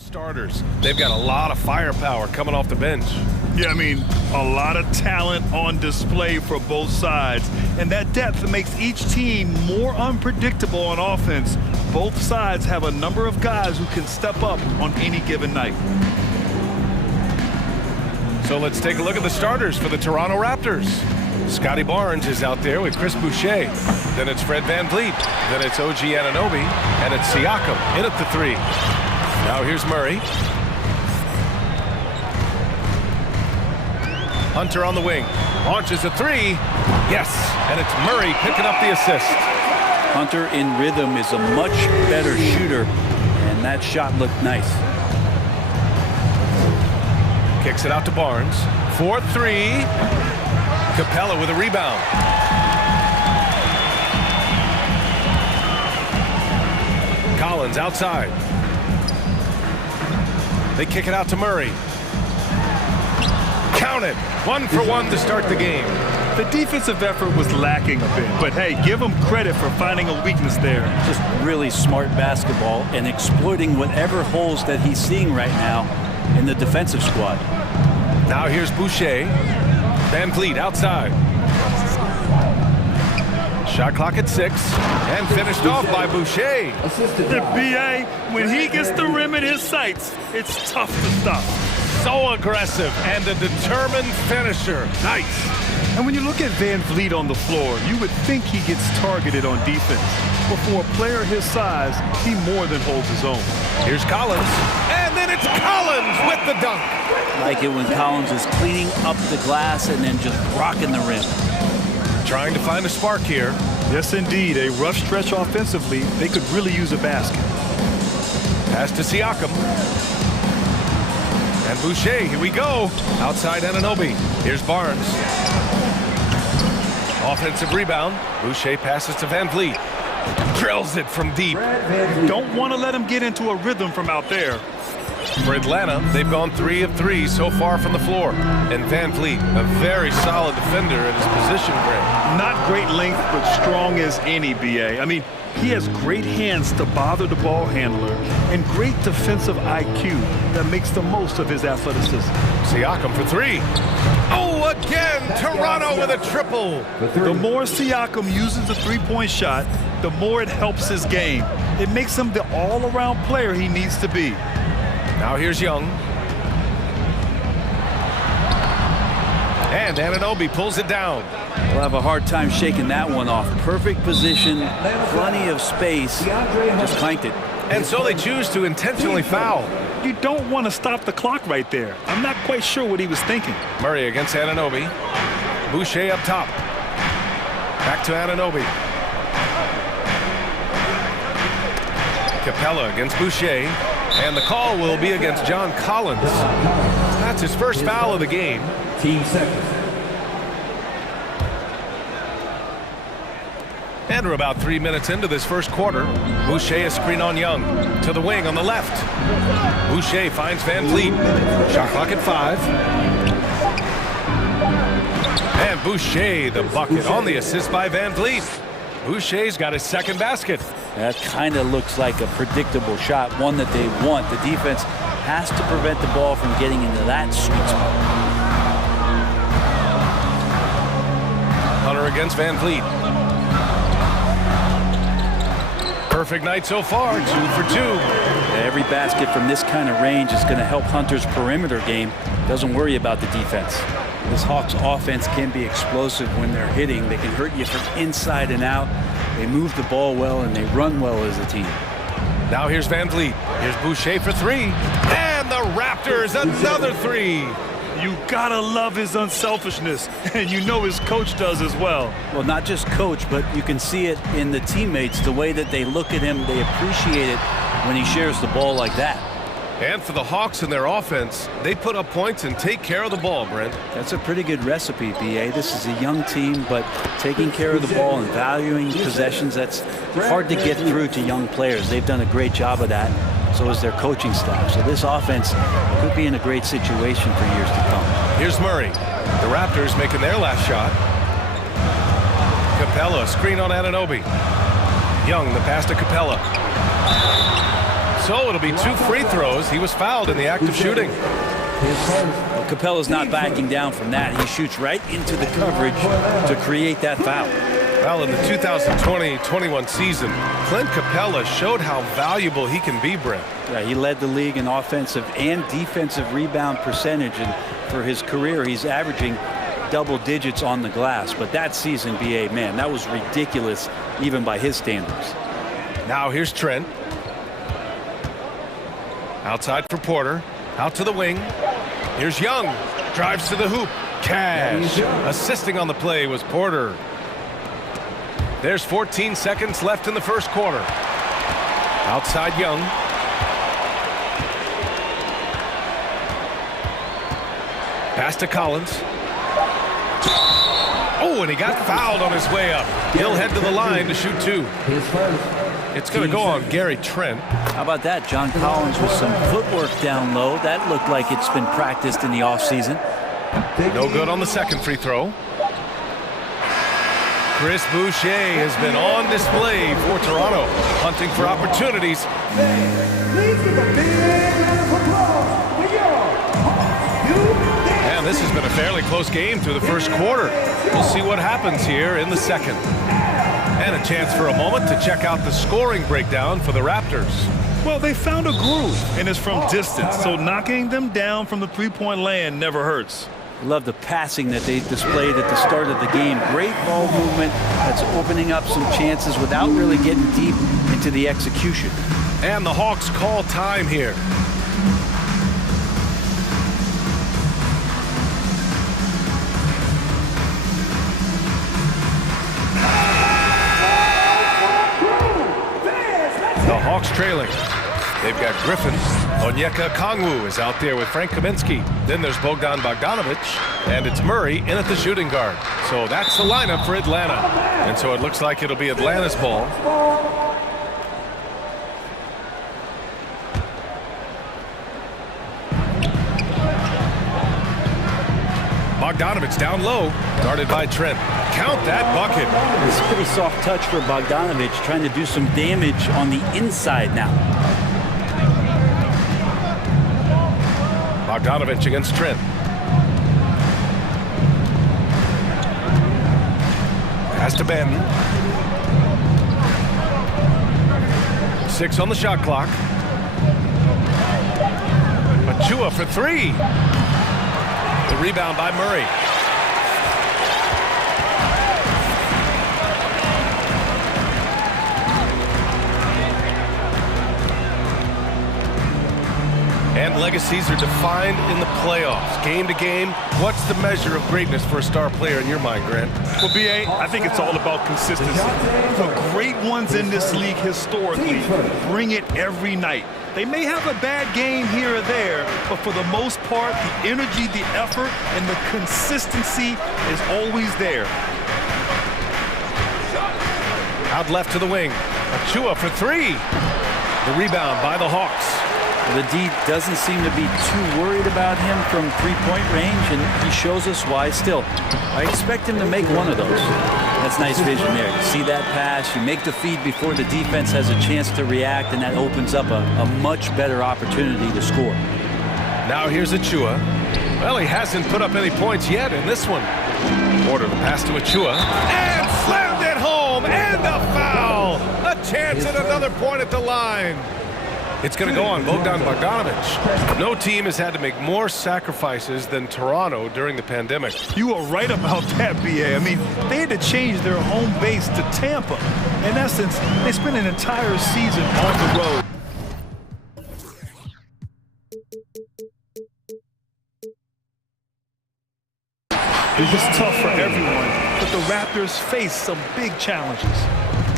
Starters. They've got a lot of firepower coming off the bench. Yeah, I mean, a lot of talent on display for both sides. And that depth makes each team more unpredictable on offense. Both sides have a number of guys who can step up on any given night. So let's take a look at the starters for the Toronto Raptors. Scotty Barnes is out there with Chris Boucher. Then it's Fred VanVleet. Then it's OG Anunoby. And it's Siakam in at the three. Now here's Murray. Hunter on the wing. Launches a three. Yes, and it's Murray picking up the assist. Hunter in rhythm is a much better shooter, and that shot looked nice. Kicks it out to Barnes. 4-3. Capella with a rebound. Collins outside. They kick it out to Murray. Count it. 1 for 1 to start the game. The defensive effort was lacking a bit, but hey, give them credit for finding a weakness there. Just really smart basketball and exploiting whatever holes that he's seeing right now in the defensive squad. Now here's Boucher. VanVleet outside. Shot clock at 6 and finished off by Boucher. The BA, when he gets the rim in his sights, it's tough to stop. So aggressive and a determined finisher. Nice. And when you look at VanVleet on the floor, you would think he gets targeted on defense. But for a player his size, he more than holds his own. Here's Collins. And then it's Collins with the dunk. Like it when Collins is cleaning up the glass and then just rocking the rim. Trying to find a spark here. Yes, indeed. A rough stretch offensively. They could really use a basket. Pass to Siakam. And Boucher, here we go. Outside Anunoby. Here's Barnes. Offensive rebound. Boucher passes to VanVleet. Drills it from deep. Don't want to let him get into a rhythm from out there. For Atlanta, they've gone 3 of 3 so far from the floor. And VanVleet, a very solid defender at his position grade. Not great length, but strong as any, BA. I mean, he has great hands to bother the ball handler and great defensive IQ that makes the most of his athleticism. Siakam for 3. Oh, again, Toronto with a triple. The more Siakam uses the three-point shot, the more it helps his game. It makes him the all-around player he needs to be. Now here's Young. And Anunoby pulls it down. We'll have a hard time shaking that one off. Perfect position, plenty of space, just clanked it. And so they choose to intentionally foul. You don't want to stop the clock right there. I'm not quite sure what he was thinking. Murray against Anunoby. Boucher up top. Back to Anunoby. Capella against Boucher. And the call will be against John Collins. That's his first foul of the game. Team seconds. And we're about 3 minutes into this first quarter. Boucher a screen on Young. To the wing on the left. Boucher finds VanVleet. Shot clock at 5. And Boucher the bucket on the assist by VanVleet. Boucher's got his second basket. That kind of looks like a predictable shot, one that they want. The defense has to prevent the ball from getting into that sweet spot. Hunter against VanVleet. Perfect night so far, 2 for 2. Every basket from this kind of range is going to help Hunter's perimeter game. Doesn't worry about the defense. This Hawks offense can be explosive when they're hitting. They can hurt you from inside and out. They move the ball well and they run well as a team. Now here's VanVleet. Here's Boucher for 3. And the Raptors another 3. You gotta love his unselfishness, and you know his coach does as well. Well, not just coach, but you can see it in the teammates, the way that they look at him. They appreciate it when he shares the ball like that. And for the Hawks and their offense, they put up points and take care of the ball, Brent. That's a pretty good recipe, BA. This is a young team, but taking care of the ball and valuing possessions, that's hard to get through to young players. They've done a great job of that. So is their coaching staff. So this offense could be in a great situation for years to come. Here's Murray. The Raptors making their last shot. Capella, screen on Anunoby. Young, the pass to Capella. So it'll be 2 free throws. He was fouled in the act of shooting. Well, Capella's not backing down from that. He shoots right into the coverage to create that foul. Well, in the 2020-21 season, Clint Capella showed how valuable he can be, Brent. Yeah, he led the league in offensive and defensive rebound percentage, and for his career, he's averaging double digits on the glass. But that season, BA, man, that was ridiculous, even by his standards. Now here's Trent. Outside for Porter. Out to the wing. Here's Young. Drives to the hoop. Cash. Assisting on the play was Porter. There's 14 seconds left in the first quarter. Outside Young. Pass to Collins. Oh, and he got fouled on his way up. He'll head to the line to shoot 2. It's going to go on Gary Trent. How about that? John Collins with some footwork down low. That looked like it's been practiced in the offseason. No good on the second free throw. Chris Boucher has been on display for Toronto, hunting for opportunities. And this has been a fairly close game through the first quarter. We'll see what happens here in the second. And a chance for a moment to check out the scoring breakdown for the Raptors. Well, they found a groove, and it's from distance, so knocking them down from the three-point land never hurts. Love the passing that they displayed at the start of the game. Great ball movement that's opening up some chances without really getting deep into the execution. And the Hawks call time here. The Hawks trailing. They've got Griffin. Onyeka Kongwu is out there with Frank Kaminsky. Then there's Bogdan Bogdanovic, and it's Murray in at the shooting guard. So that's the lineup for Atlanta. And so it looks like it'll be Atlanta's ball. Bogdanovic down low, guarded by Trent. Count that bucket. It's a pretty soft touch for Bogdanovic, trying to do some damage on the inside now. Bogdanovic against Trent. Pass to Ben. 6 on the shot clock. Achua for 3. The rebound by Murray. And legacies are defined in the playoffs. Game to game, what's the measure of greatness for a star player in your mind, Grant? Well, B.A., I think it's all about consistency. The great ones in this league historically bring it every night. They may have a bad game here or there, but for the most part, the energy, the effort, and the consistency is always there. Out left to the wing. Achua for 3. The rebound by the Hawks. The D doesn't seem to be too worried about him from three-point range, and he shows us why still. I expect him to make one of those. That's nice vision there. You see that pass, you make the feed before the defense has a chance to react, and that opens up a much better opportunity to score. Now here's Achua. Well, he hasn't put up any points yet in this one. Porter the pass to Achua. And slammed it home, and the foul! A chance at another point at the line. It's going to go on Bogdan Bogdanovic. No team has had to make more sacrifices than Toronto during the pandemic. You are right about that, B.A. I mean, they had to change their home base to Tampa. In essence, they spent an entire season on the road. It was tough for everyone, but the Raptors faced some big challenges.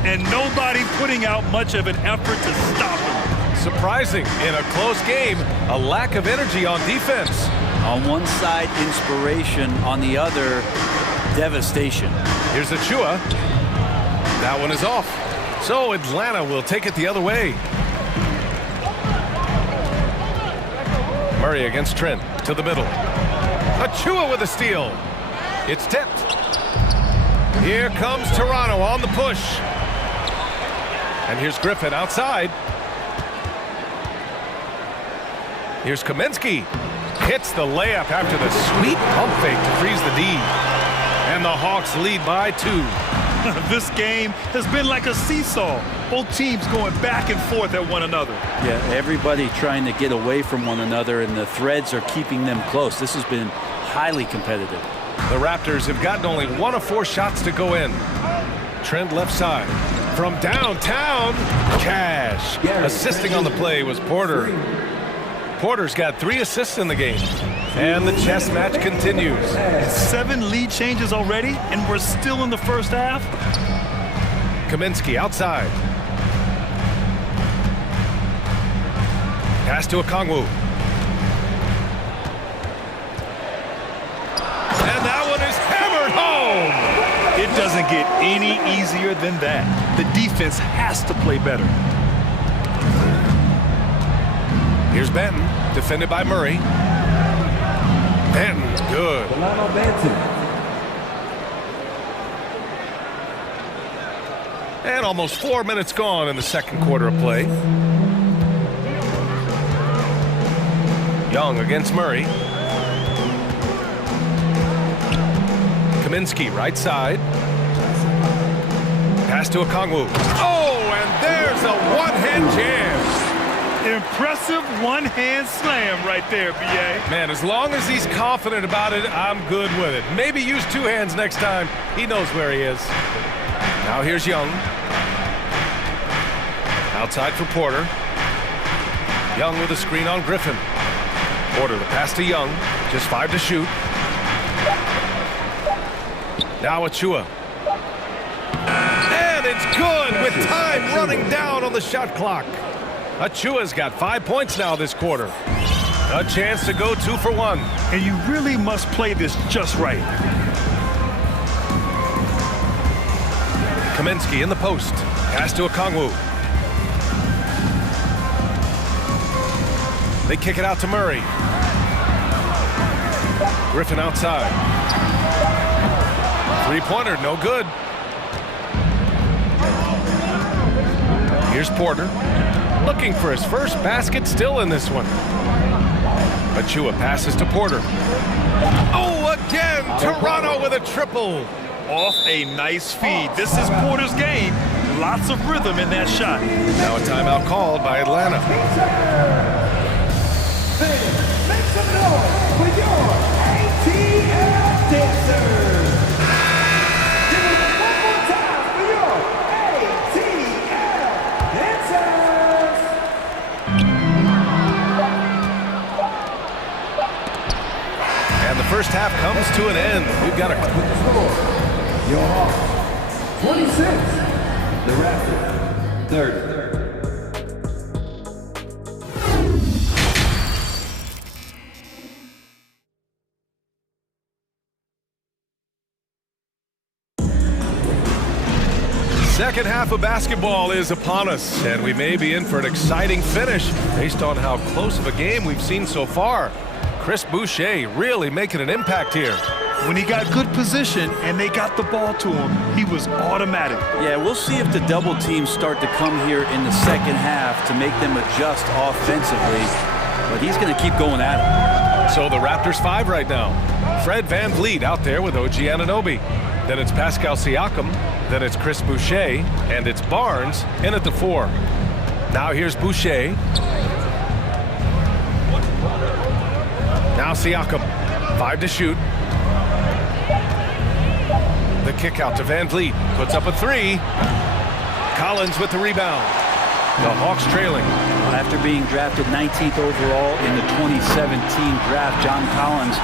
And nobody putting out much of an effort to stop them. Surprising, in a close game, a lack of energy on defense. On one side, inspiration. On the other, devastation. Here's Achua. That one is off. So Atlanta will take it the other way. Murray against Trent to the middle. Achua with a steal. It's tipped. Here comes Toronto on the push. And here's Griffin outside. Here's Kaminsky. Hits the layup after the sweet pump fake to freeze the D. And the Hawks lead by 2. This game has been like a seesaw. Both teams going back and forth at one another. Yeah, everybody trying to get away from one another, and the threads are keeping them close. This has been highly competitive. The Raptors have gotten only 1 of 4 shots to go in. Trent left side. From downtown, Cash. Assisting on the play was Porter. Porter's got 3 assists in the game. And the chess match continues. 7 lead changes already, and we're still in the first half. Kaminsky outside. Pass to Okongwu. And that one is hammered home! It doesn't get any easier than that. The defense has to play better. Here's Benton, defended by Murray. Benton, good. And almost 4 minutes gone in the second quarter of play. Young against Murray. Kaminsky, right side. Pass to Okongwu. Oh, and there's a one-hand jam. Impressive one-hand slam right there, B.A. Man, as long as he's confident about it, I'm good with it. Maybe use 2 hands next time. He knows where he is. Now here's Young. Outside for Porter. Young with a screen on Griffin. Porter, the pass to Young. Just 5 to shoot. Now Achua. And it's good with time running down on the shot clock. Achua's got 5 points now this quarter. A chance to go 2 for 1. And you really must play this just right. Kaminsky in the post. Pass to Okongwu. They kick it out to Murray. Griffin outside. 3-pointer, no good. Here's Porter. Looking for his first basket, still in this one. Achua passes to Porter. Oh, again, Toronto with a triple. Off a nice feed. This is Porter's game. Lots of rhythm in that shot. Now a timeout called by Atlanta. Make some noise for your ATL dancers. Give it one more time for your ATL dancers. And the first half comes to an end. We've got a Your Hawks, 26. The Raptors, 30. second half of basketball is upon us, and we may be in for an exciting finish based on how close of a game we've seen so far. Chris Boucher really making an impact here. When he got good position and they got the ball to him, he was automatic. Yeah, we'll see if the double teams start to come here in the second half to make them adjust offensively, but he's going to keep going at it. So the Raptors 5 right now. Fred VanVleet out there with OG Anunoby. Then it's Pascal Siakam. Then it's Chris Boucher. And it's Barnes in at the 4. Now here's Boucher. Now Siakam. 5 to shoot. The kick out to VanVleet. Puts up a 3. Collins with the rebound. The Hawks trailing. After being drafted 19th overall in the 2017 draft, John Collins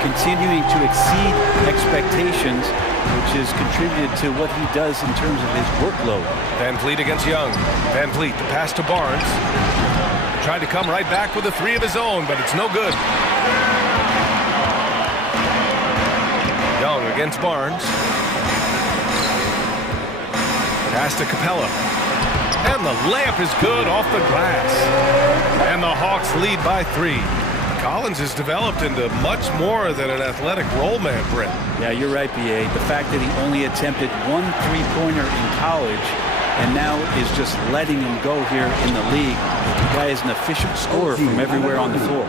continuing to exceed expectations, which has contributed to what he does in terms of his workload. VanVleet against Young. VanVleet, the pass to Barnes. Tried to come right back with a 3 of his own, but it's no good. Young against Barnes. Pass to Capella. And the layup is good off the glass. And the Hawks lead by 3. Collins has developed into much more than an athletic role man, Brent. Yeah, you're right, B.A. The fact that he only attempted 1 3-pointer in college and now is just letting him go here in the league. The guy is an efficient scorer from everywhere on the floor.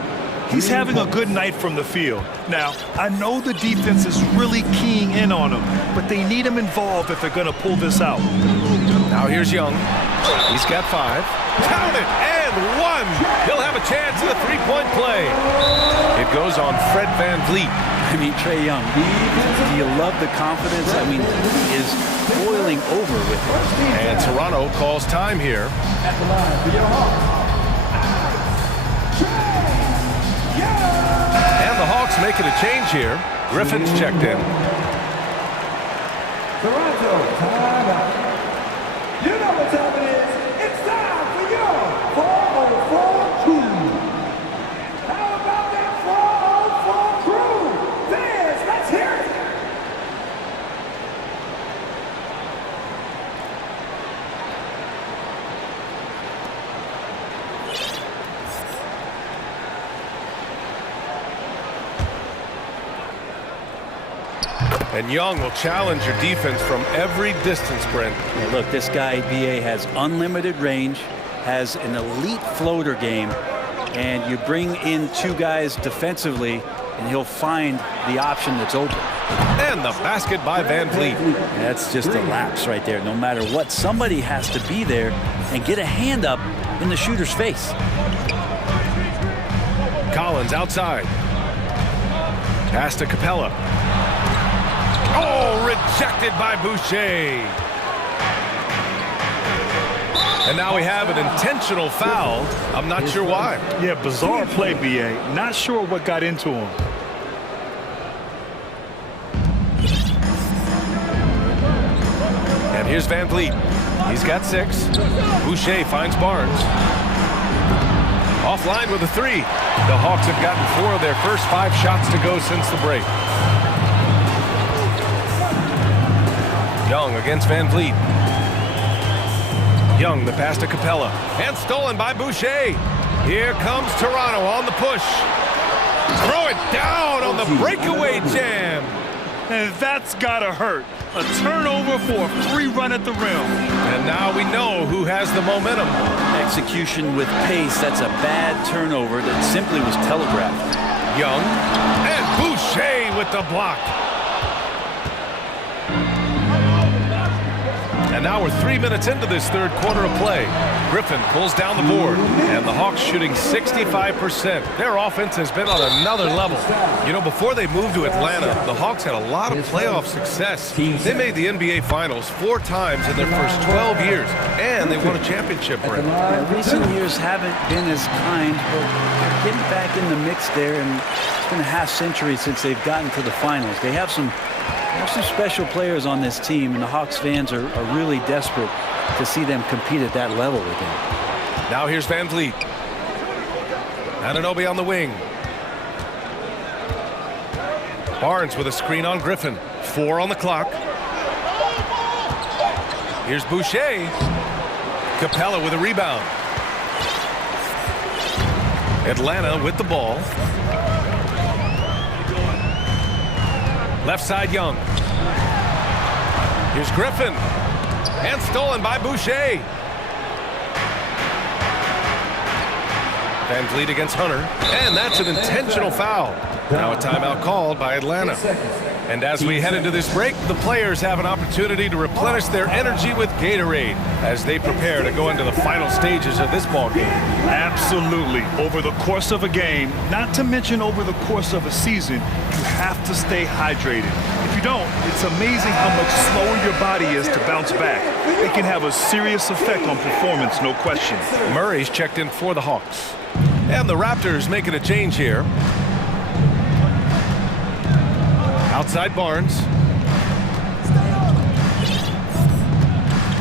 He's having a good night from the field. Now, I know the defense is really keying in on him, but they need him involved if they're going to pull this out. Now here's Young. He's got 5. Count it, and 1. He'll have a chance at a three-point play. It goes on Fred VanVleet. I mean, Trae Young, do you love the confidence? I mean, he is boiling over with it. And Toronto calls time here. At the line for your Hawks. And the Hawks making a change here. Griffin's checked in. Toronto, time out. You know what time it is. It's time for your 404 crew. How about that 404 crew? Fans, let's hear it. And Young will challenge your defense from every distance, Brent. Yeah, look, this guy, BA, has unlimited range, has an elite floater game, and you bring in 2 guys defensively, and he'll find the option that's open. And the basket by VanVleet. That's just a lapse right there. No matter what, somebody has to be there and get a hand up in the shooter's face. Collins outside. Pass to Capella. Oh, rejected by Boucher. And now we have an intentional foul. I'm not sure why. Yeah, bizarre play, BA. Not sure what got into him. And here's VanVleet. He's got 6. Boucher finds Barnes. Offline with a 3. The Hawks have gotten 4 of their first 5 shots to go since the break. Young against VanVleet. Young, the pass to Capella. And stolen by Boucher. Here comes Toronto on the push. Throw it down on the breakaway jam. And that's gotta hurt. A turnover for a free run at the rim. And now we know who has the momentum. Execution with pace, that's a bad turnover that simply was telegraphed. Young and Boucher with the block. And now we're 3 minutes into this third quarter of play. Griffin pulls down the board, and the Hawks shooting 65%. Their offense has been on another level. You know, before they moved to Atlanta, the Hawks had a lot of playoff success. They made the NBA Finals 4 times in their first 12 years, and they won a championship ring. Recent years haven't been as kind, but they're getting back in the mix there, and it's been a half century since they've gotten to the finals. They have some special players on this team, and the Hawks fans are really desperate to see them compete at that level again. Now here's VanVleet. Anunoby on the wing. Barnes with a screen on Griffin. 4 on the clock. Here's Boucher. Capella with a rebound. Atlanta with the ball. Left side, Young. Here's Griffin. And stolen by Boucher. VanVleet against Hunter. And that's an intentional foul. Now a timeout called by Atlanta. And as we head into this break, the players have an opportunity to replenish their energy with Gatorade as they prepare to go into the final stages of this ballgame. Absolutely. Over the course of a game, not to mention over the course of a season, you have to stay hydrated. If you don't, it's amazing how much slower your body is to bounce back. It can have a serious effect on performance, no question. Murray's checked in for the Hawks. And the Raptors making a change here. Outside Barnes.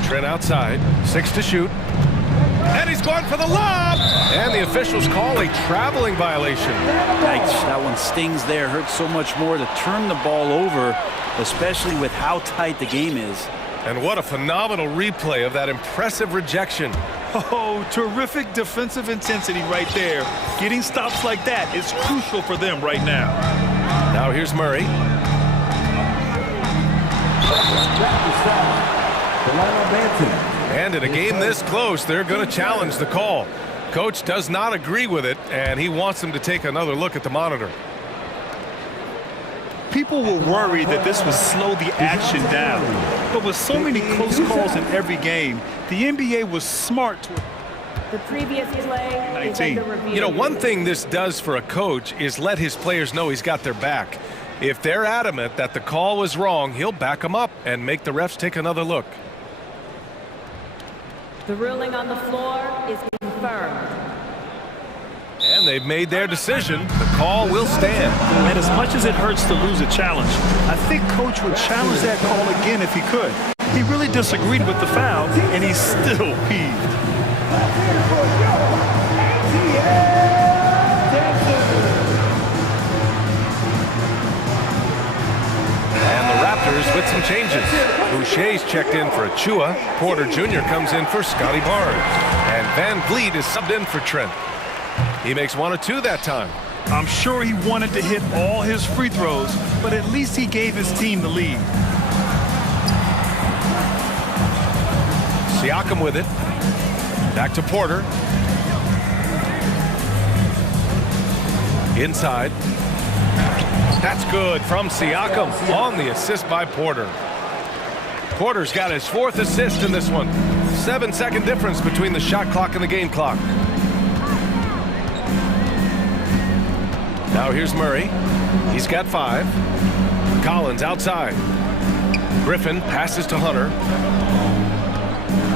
Trent outside. 6 to shoot. And he's going for the lob. And the officials call a traveling violation. Yikes, that one stings there. Hurts so much more to turn the ball over, especially with how tight the game is. And what a phenomenal replay of that impressive rejection. Oh, terrific defensive intensity right there. Getting stops like that is crucial for them right now. Now here's Murray. And in a game this close, they're going to challenge the call. Coach does not agree with it, and he wants them to take another look at the monitor. People were worried that this would slow the action down. But with so many close calls in every game, the NBA was smart to... The previous play is under review. You know, one thing this does for a coach is let his players know he's got their back. If they're adamant that the call was wrong, he'll back them up and make the refs take another look. The ruling on the floor is confirmed. And they've made their decision. The call will stand. And as much as it hurts to lose a challenge, I think Coach would challenge that call again if he could. He really disagreed with the foul, and he's still peeved. And the Raptors with some changes. Boucher's checked in for Achua. Porter Jr. comes in for Scotty Barnes. And Van Vliet is subbed in for Trent. He makes 1 or 2 that time. I'm sure he wanted to hit all his free throws, but at least he gave his team the lead. Siakam with it. Back to Porter. Inside. That's good from Siakam on the assist by Porter. Porter's got his 4th assist in this one. 7-second difference between the shot clock and the game clock. Now here's Murray. He's got 5. Collins outside. Griffin passes to Hunter.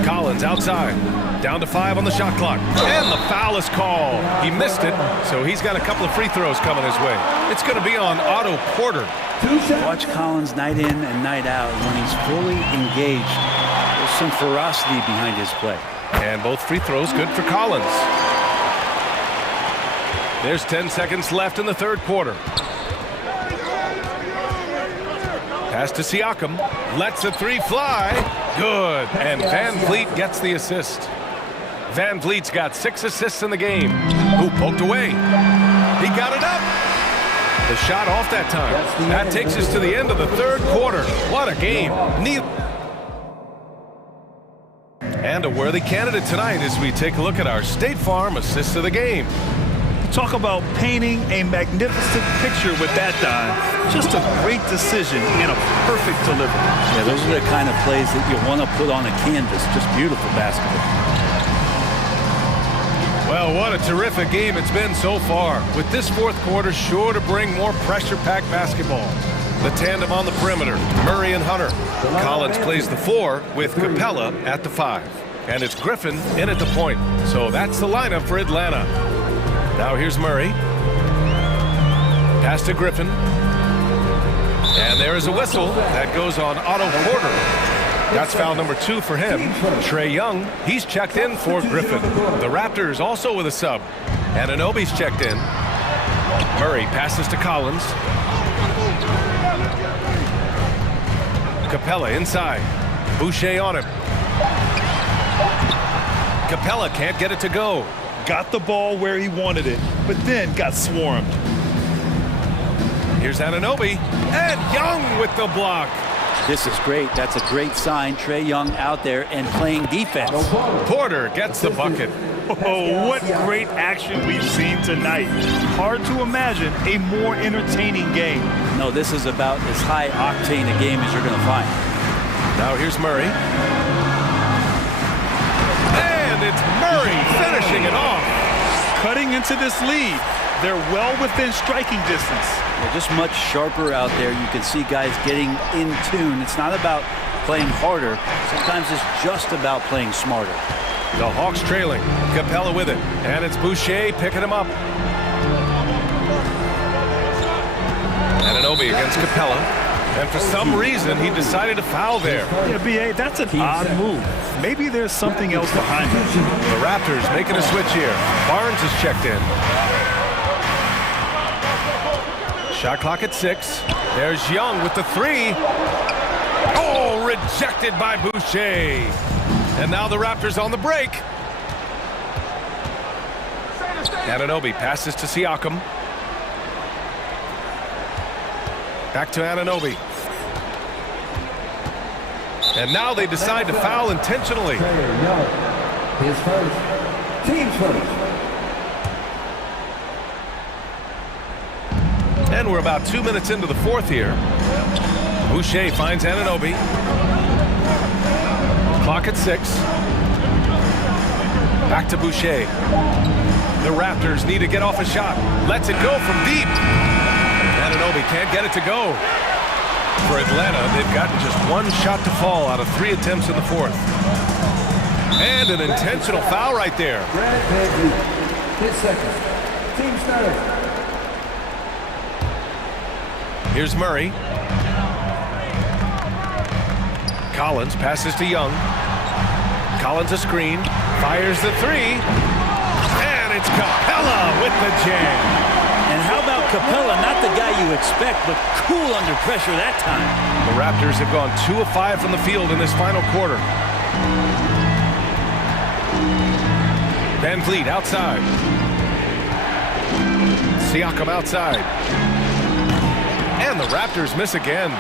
Collins outside. Down to 5 on the shot clock. And the foul is called. He missed it, so he's got a couple of free throws coming his way. It's going to be on Otto Porter. Watch Collins night in and night out. When he's fully engaged, there's some ferocity behind his play. And both free throws good for Collins. There's 10 seconds left in the 3rd quarter. Pass to Siakam. Lets a 3 fly. Good. And Van Vliet gets the assist. Van Vliet's got 6 assists in the game. Who poked away? He got it up. The shot off that time. That takes us to the end of the 3rd quarter. What a game. And a worthy candidate tonight as we take a look at our State Farm assist of the game. Talk about painting a magnificent picture with that dime. Just a great decision and a perfect delivery. Yeah, those are the kind of plays that you want to put on a canvas. Just beautiful basketball. Well, what a terrific game it's been so far. With this 4th quarter sure to bring more pressure-packed basketball. The tandem on the perimeter, Murray and Hunter. Collins plays the 4 with Capella at the 5. And it's Griffin in at the point. So that's the lineup for Atlanta. Now here's Murray. Pass to Griffin. And there is a whistle. That goes on Otto Porter. That's foul number 2 for him. Trae Young, he's checked in for Griffin. The Raptors also with a sub. Anunoby's checked in. Murray passes to Collins. Capella inside. Boucher on him. Capella can't get it to go. Got the ball where he wanted it, but then got swarmed. Here's Anunoby, and Young with the block. This is great. That's a great sign. Trae Young out there and playing defense. Porter gets the bucket. Oh, what great action we've seen tonight. Hard to imagine a more entertaining game. No, this is about as high octane a game as you're going to find. Now here's Murray. And it's Murray finishing it off. Cutting into this lead. They're well within striking distance. They're just much sharper out there. You can see guys getting in tune. It's not about playing harder. Sometimes it's just about playing smarter. The Hawks trailing. Capella with it. And it's Boucher picking him up. Anunoby against Capella. And for some reason, he decided to foul there. Yeah, B.A., that's an odd move. Maybe there's something else behind it. The Raptors making a switch here. Barnes is checked in. Shot clock at 6. There's Young with the 3. Oh, rejected by Boucher. And now the Raptors on the break. Anunoby passes to Siakam. Back to Anunoby. And now they decide to foul intentionally. Player Young, his first, team's first. And we're about 2 minutes into the fourth here. Boucher finds Anunoby. Clock at 6. Back to Boucher. The Raptors need to get off a shot. Lets it go from deep. Anunoby can't get it to go. For Atlanta, they've gotten just one shot to fall out of 3 attempts in the fourth. And an intentional foul right there. Brad Van Vliet, his second, team's third. Here's Murray. Collins passes to Young. Collins a screen. Fires the three. And it's Capella with the jam. And how about Capella? Not the guy you expect, but cool under pressure that time. The Raptors have gone 2 of 5 from the field in this final quarter. Van Vliet outside. Siakam outside. And the Raptors miss again.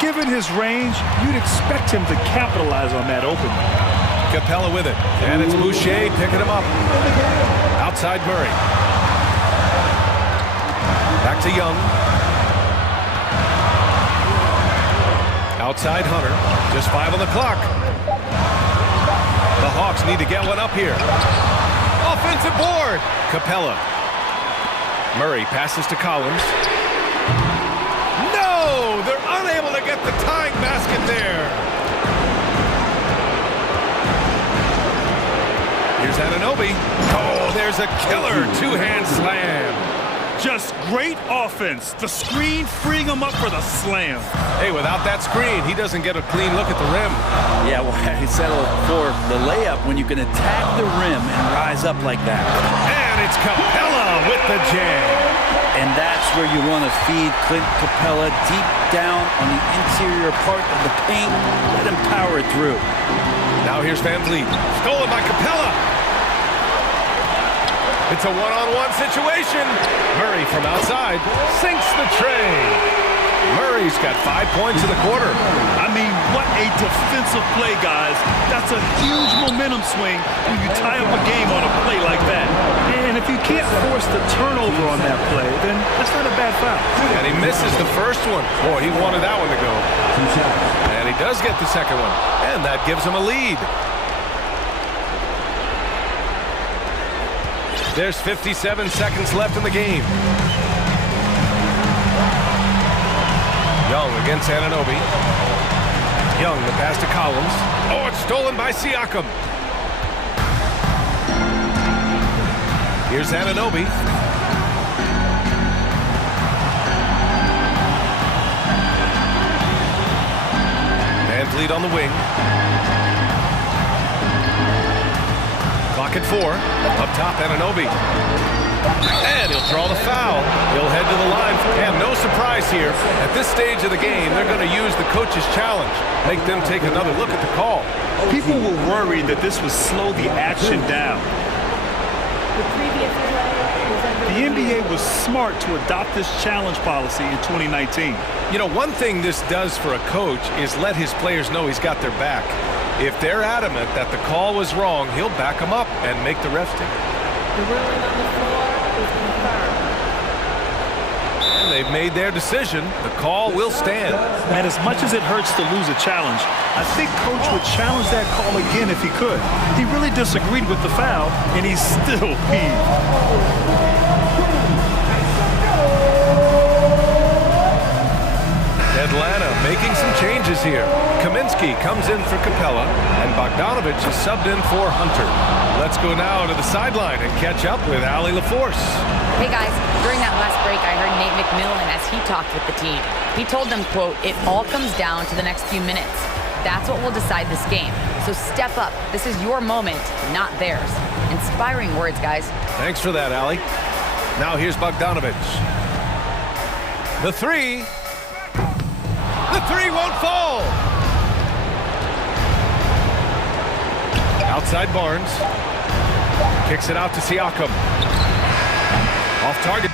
Given his range, you'd expect him to capitalize on that opening. Capella with it. And it's Boucher picking him up. Outside Murray. Back to Young. Outside Hunter. Just 5 on the clock. The Hawks need to get one up here. Offensive board. Capella. Murray passes to Collins. No! They're unable to get the tying basket there. Here's Anunoby. Oh, there's a killer two-hand slam. Just great offense. The screen freeing him up for the slam. Hey, without that screen, he doesn't get a clean look at the rim. Yeah, well, he settled for the layup when you can attack the rim and rise up like that. And it's Capella with the jam. And that's where you want to feed Clint Capella deep down on the interior part of the paint. Let him power through. Now here's Van Vliet. Stolen by Capella. It's a one-on-one situation. Murray from outside sinks the tray. Murray's got 5 points in the quarter. I mean, what a defensive play, guys. That's a huge momentum swing when you tie up a game on a play like that. And if you can't force the turnover on that play, then that's not a bad foul. And he misses the first one. Boy, he wanted that one to go. And he does get the second one. And that gives him a lead. There's 57 seconds left in the game. Young against Anunoby. Young, the pass to Collins. Oh, it's stolen by Siakam. Here's Anunoby. Van Vliet on the wing. Clock at 4. Up top, Anunoby. And he'll draw the foul. He'll head to the line. And no surprise here. At this stage of the game, they're going to use the coach's challenge. Make them take another look at the call. People were worried that this would slow the action down. The previous play was under The NBA was smart to adopt this challenge policy in 2019. You know, one thing this does for a coach is let his players know he's got their back. If they're adamant that the call was wrong, he'll back them up and make the refs take it. The ruling on the floor is confirmed. And they've made their decision. The call will stand. And as much as it hurts to lose a challenge, I think Coach would challenge that call again if he could. He really disagreed with the foul, and he's still peeved. Atlanta making some changes here. Kaminsky comes in for Capella, and Bogdanovich is subbed in for Hunter. Let's go now to the sideline and catch up with Allie LaForce. Hey guys, during that last break, I heard Nate McMillan as he talked with the team. He told them, quote, "It all comes down to the next few minutes. That's what will decide this game. So step up. This is your moment, not theirs." Inspiring words, guys. Thanks for that, Allie. Now here's Bogdanovich. The three. The three won't fall. Outside Barnes. Kicks it out to Siakam. Off target.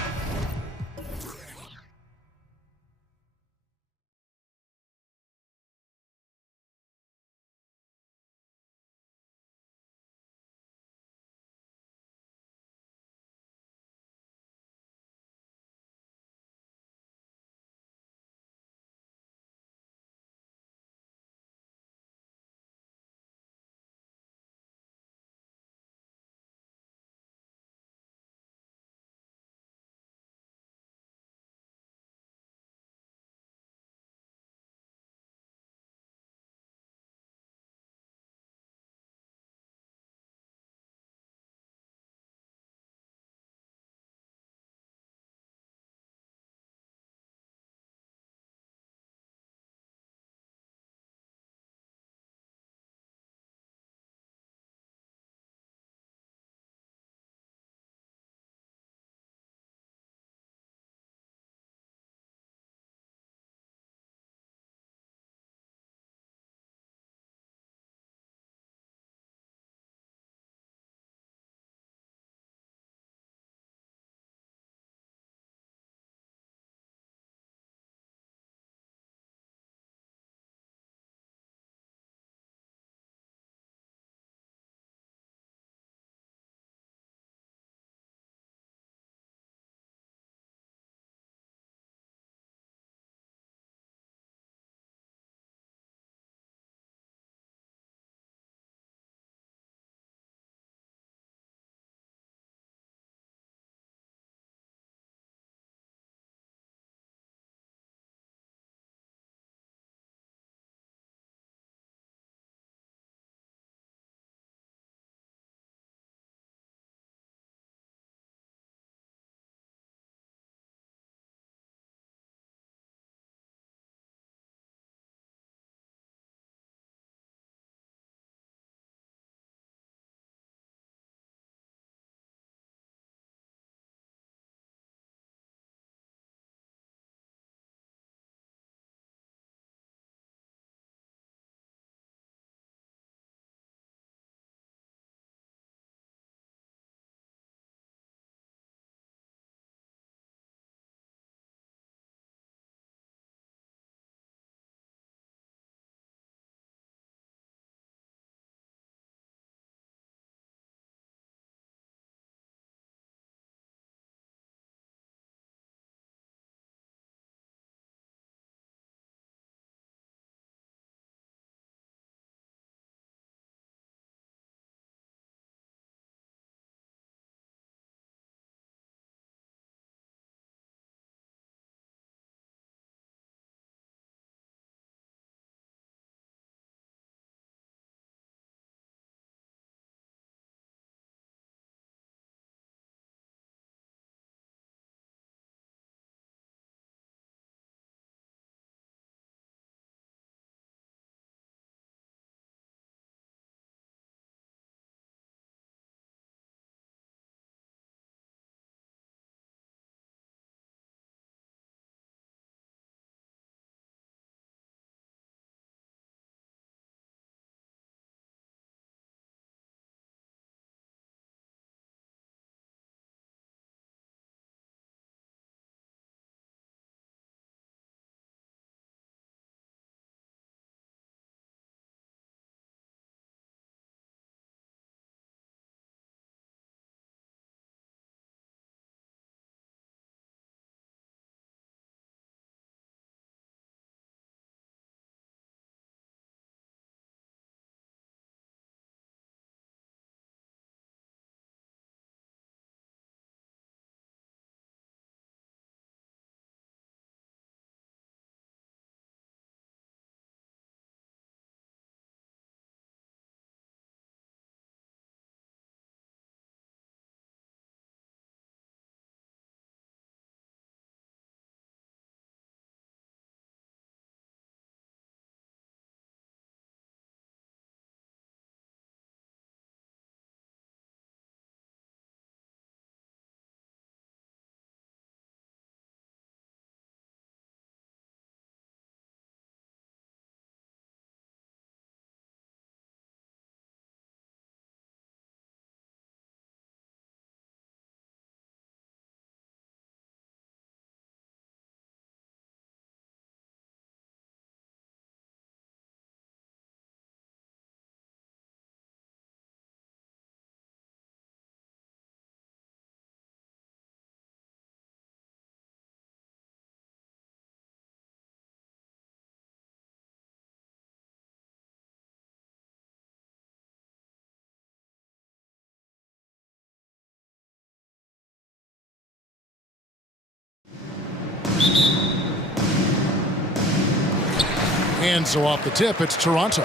And so off the tip, it's Toronto.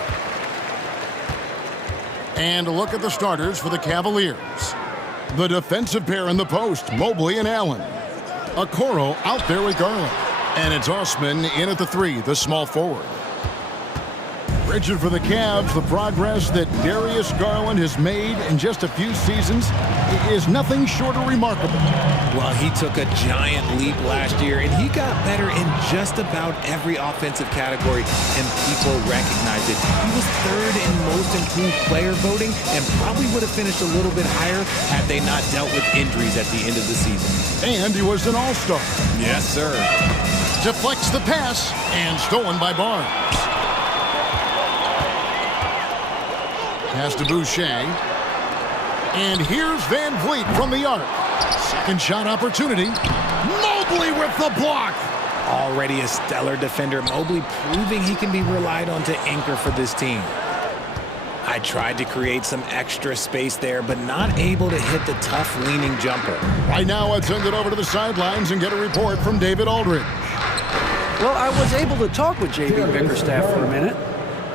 And a look at the starters for the Cavaliers. The defensive pair in the post, Mobley and Allen. Okoro out there with Garland. And it's Osman in at the 3, the small forward. Rigid for the Cavs, the progress that Darius Garland has made in just a few seasons is nothing short of remarkable. Well, he took a giant leap last year, and he got better in just about every offensive category, and people recognized it. He was 3rd in most improved player voting, and probably would have finished a little bit higher had they not dealt with injuries at the end of the season. And he was an all-star. Yes, sir. Deflects the pass, and stolen by Barnes. Pass to Boucher. And here's Van Vliet from the arc. Second shot opportunity. Mobley with the block. Already a stellar defender, Mobley proving he can be relied on to anchor for this team. I tried to create some extra space there, but not able to hit the tough leaning jumper. Right now, let's send it over to the sidelines and get a report from David Aldridge. Well, I was able to talk with J.B. Bickerstaff for a minute.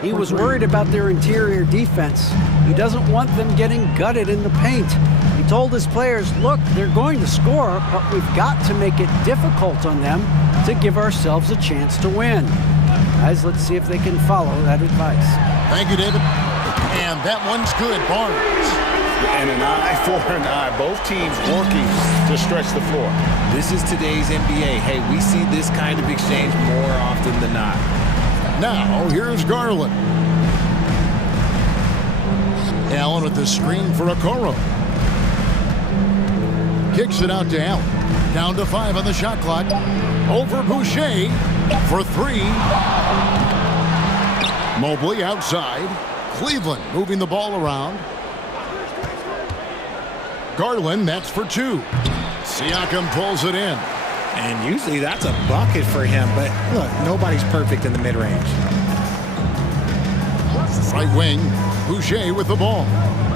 He was worried about their interior defense. He doesn't want them getting gutted in the paint. He told his players, look, they're going to score, but we've got to make it difficult on them to give ourselves a chance to win. Guys, let's see if they can follow that advice. Thank you, David. And that one's good, Barnes. And an eye for an eye. Both teams working to stretch the floor. This is today's NBA. Hey, we see this kind of exchange more often than not. Now, here's Garland. Allen with the screen for Okoro. Kicks it out to Allen. Down to 5 on the shot clock. Over Boucher for 3. Mobley outside. Cleveland moving the ball around. Garland, that's for 2. Siakam pulls it in. And usually that's a bucket for him, but look, nobody's perfect in the mid-range. Right wing, Boucher with the ball.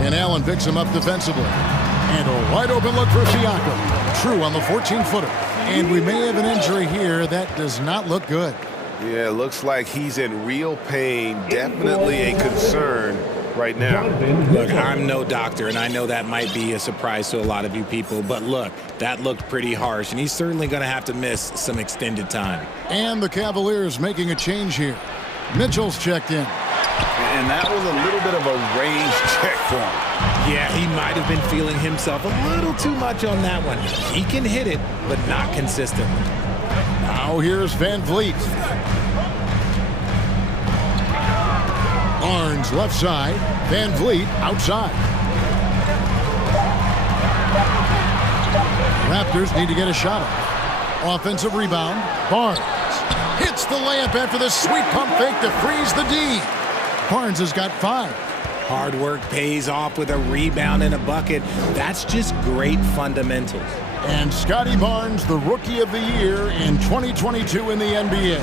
And Allen picks him up defensively. And a wide open look for Siakam. True on the 14-footer. And we may have an injury here. That does not look good. Yeah, it looks like he's in real pain. Definitely a concern right now. Look, I'm no doctor, and I know that might be a surprise to a lot of you people, but look, that looked pretty harsh, and he's certainly going to have to miss some extended time. And the Cavaliers making a change here. Mitchell's checked in. And that was a little bit of a range check for him. Yeah, he might have been feeling himself a little too much on that one. He can hit it, but not consistently. Now here's Van Vliet. Barnes left side. Van Vliet outside. Raptors need to get a shot off. Offensive rebound. Barnes hits the layup after the sweet pump fake to freeze the D. Barnes has got 5. Hard work pays off with a rebound and a bucket. That's just great fundamentals. And Scotty Barnes, the Rookie of the Year in 2022 in the NBA.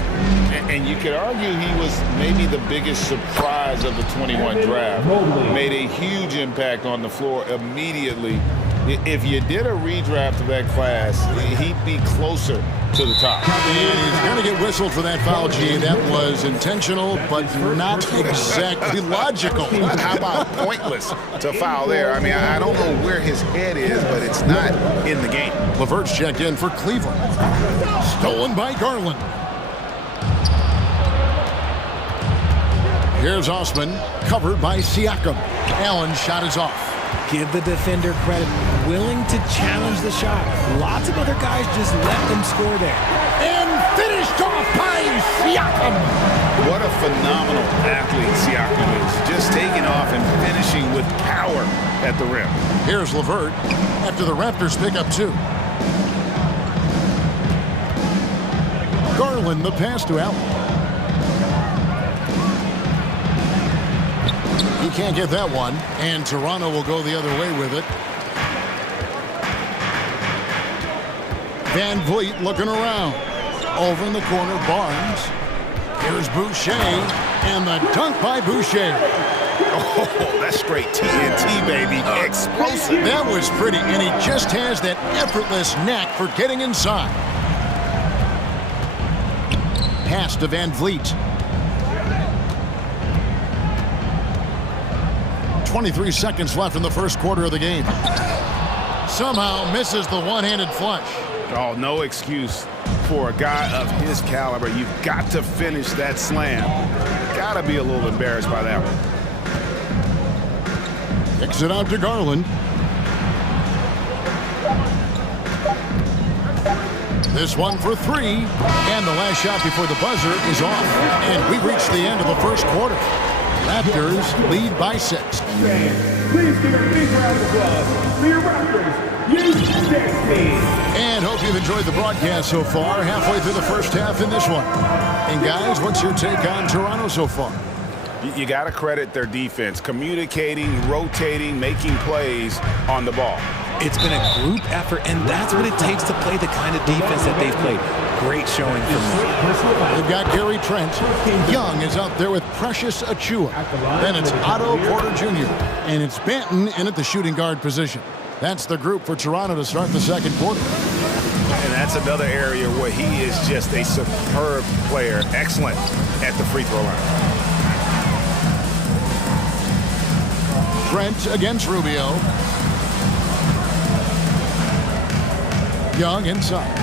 And you could argue he was maybe the biggest surprise of the 21 draft. Made a huge impact on the floor immediately. If you did a redraft of that class, he'd be closer to the top. And he's going to get whistled for that foul, G. That was intentional, but not exactly logical. How about pointless to foul there? I mean, I don't know where his head is, but it's not in the game. LeVert's checked in for Cleveland. Stolen by Garland. Here's Osman, covered by Siakam. Allen's shot is off. Give the defender credit, willing to challenge the shot. Lots of other guys just let them score there. And finished off by Siakam. What a phenomenal athlete Siakam is. Just taking off and finishing with power at the rim. Here's LeVert after the Raptors pick up 2. Garland the pass to Allen. He can't get that one, and Toronto will go the other way with it. Van Vliet looking around. Over in the corner, Barnes. Here's Boucher, and the dunk by Boucher. Oh, that's straight TNT, baby. Explosive. That was pretty, and he just has that effortless knack for getting inside. pass to Van Vliet. 23 seconds left in the first quarter of the game. Somehow misses the one-handed flush. Oh, no excuse for a guy of his caliber. You've got to finish that slam. Got to be a little embarrassed by that one. Kicks it out to Garland. This one for three. And the last shot before the buzzer is off. And we reach the end of the first quarter. Raptors lead by 6. Please give a big round of applause for your Raptors, And hope you've enjoyed the broadcast so far. Halfway through the first half in this one. And guys, what's your take on Toronto so far? You got to credit their defense, communicating, rotating, making plays on the ball. It's been a group effort, and that's what it takes to play the kind of defense that they've played. Great showing from them. They've got Gary Trent. Young is out there with Precious Achua. Then it's Otto Porter Jr. And it's Banton in at the shooting guard position. That's the group for Toronto to start the second quarter. And that's another area where he is just a superb player. Excellent at the free throw line. Trent against Rubio. Young inside.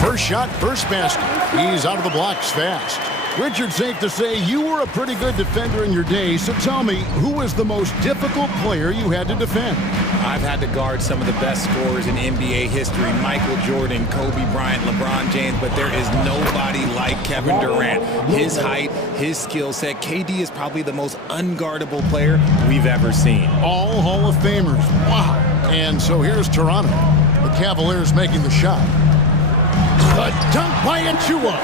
First shot, first basket. He's out of the blocks fast. Richard, safe to say you were a pretty good defender in your day, so tell me, who was the most difficult player you had to defend? I've had to guard some of the best scorers in NBA history, Michael Jordan, Kobe Bryant, LeBron James, but there is nobody like Kevin Durant. His height, his skill set. KD is probably the most unguardable player we've ever seen. All Hall of Famers. Wow. And so here's Toronto. The Cavaliers making the shot. The dunk by Achua.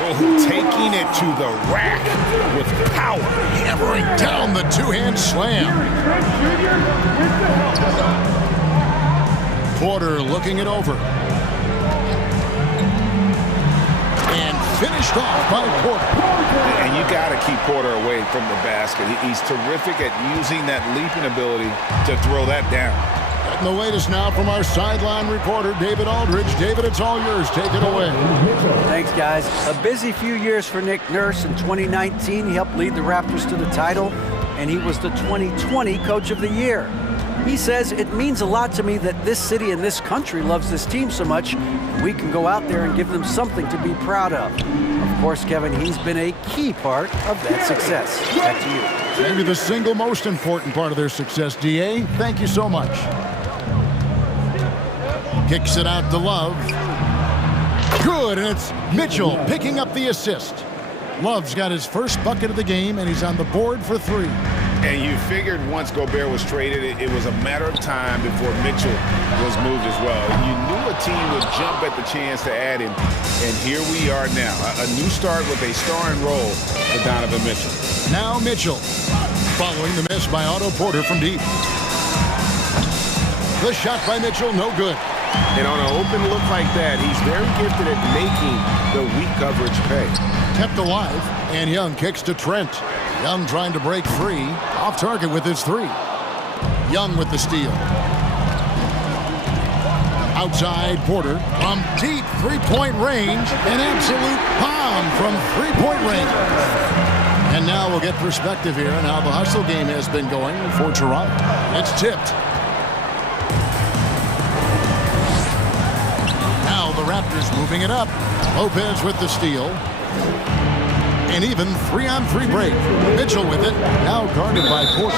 Oh, taking it to the rack with power. Hammering down the two-hand slam. Porter looking it over. And finished off by Porter. And you got to keep Porter away from the basket. He's terrific at using that leaping ability to throw that down. And the latest now from our sideline reporter, David Aldridge. David, it's all yours. Take it away. Thanks, guys. A busy few years for Nick Nurse. In 2019, he helped lead the Raptors to the title, and he was the 2020 Coach of the Year. He says, it means a lot to me that this city and this country loves this team so much, and we can go out there and give them something to be proud of. Of course, Kevin, he's been a key part of that success. Back to you. Maybe the single most important part of their success, D.A. Thank you so much. Kicks it out to Love. Good, and it's Mitchell picking up the assist. Love's got his first bucket of the game, and he's on the board for three. And you figured once Gobert was traded, it was a matter of time before Mitchell was moved as well. You knew a team would jump at the chance to add him, and here we are now. A new start with a starring role for Donovan Mitchell. Now Mitchell, following the miss by Otto Porter from deep. The shot by Mitchell, no good. And on an open look like that, he's very gifted at making the weak coverage pay. Kept alive, and Young kicks to Trent. Young trying to break free. Off target with his three. Young with the steal. Outside, Porter from deep three-point range. An absolute bomb from three-point range. And now we'll get perspective here on how the hustle game has been going for Toronto. It's tipped. Now the Raptors moving it up. Lopez with the steal. And even 3-on-3 break. Mitchell with it. Now guarded by Porter.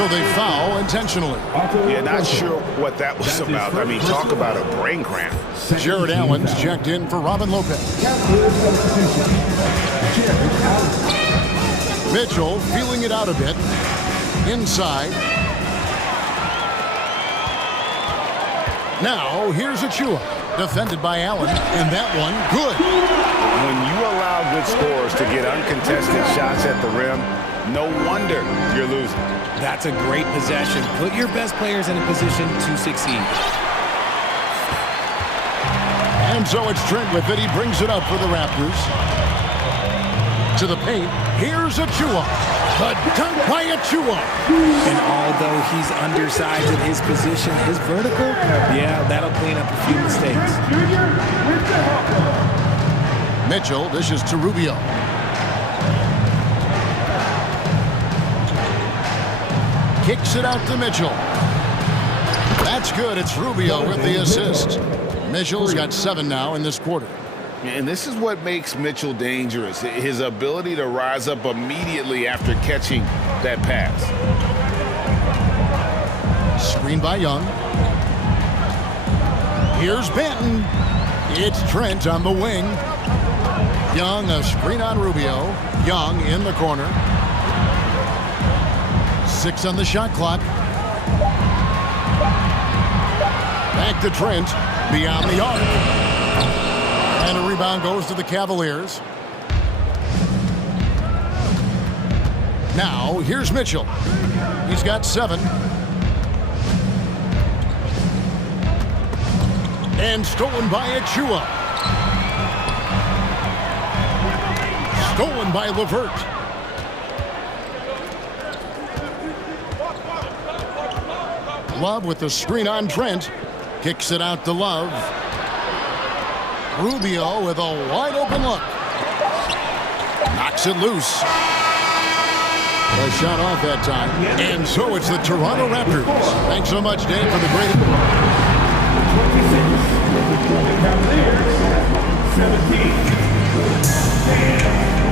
So they foul intentionally. Yeah, not sure what that was about. I mean, talk about a brain cramp. Jared Allen's checked in for Robin Lopez. Mitchell feeling it out a bit. Inside. Now, here's Achua. Defended by Allen. And that one, good. When you allow good scorers to get uncontested shots at the rim, no wonder you're losing. That's a great possession. Put your best players in a position to succeed. And so it's Trent with it. He brings it up for the Raptors. To the paint. Here's Achua. The dunk by Achua. And although he's undersized in his position, his vertical, yeah, that'll clean up a few mistakes. Mitchell dishes to Rubio. Kicks it out to Mitchell. That's good. It's Rubio with the assist. Mitchell's got 7 now in this quarter. And this is what makes Mitchell dangerous, his ability to rise up immediately after catching that pass. Screen by Young. Here's Benton. It's Trent on the wing. Young, a screen on Rubio. Young in the corner. 6 on the shot clock. Back to Trent, beyond the arc. And a rebound goes to the Cavaliers. Now, here's Mitchell. He's got 7. And stolen by Achua. Stolen by LeVert. Love with the screen on Trent. Kicks it out to Love. Rubio with a wide open look. Knocks it loose. A shot off that time. And so it's the Toronto Raptors. Thanks so much, Dave, for the great... 17.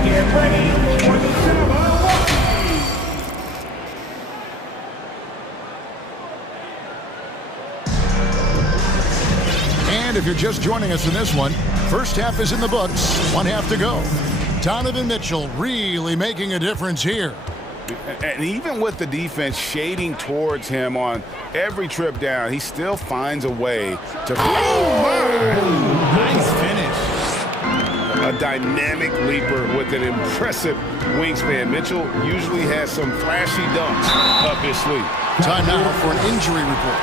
Get ready for the 7-on-1. And if you're just joining us in this one, first half is in the books, 1 half to go. Donovan Mitchell really making a difference here. And even with the defense shading towards him on every trip down, he still finds a way to... Nice finish. A dynamic leaper with an impressive wingspan. Mitchell usually has some flashy dunks up his sleeve. Time now for an injury report.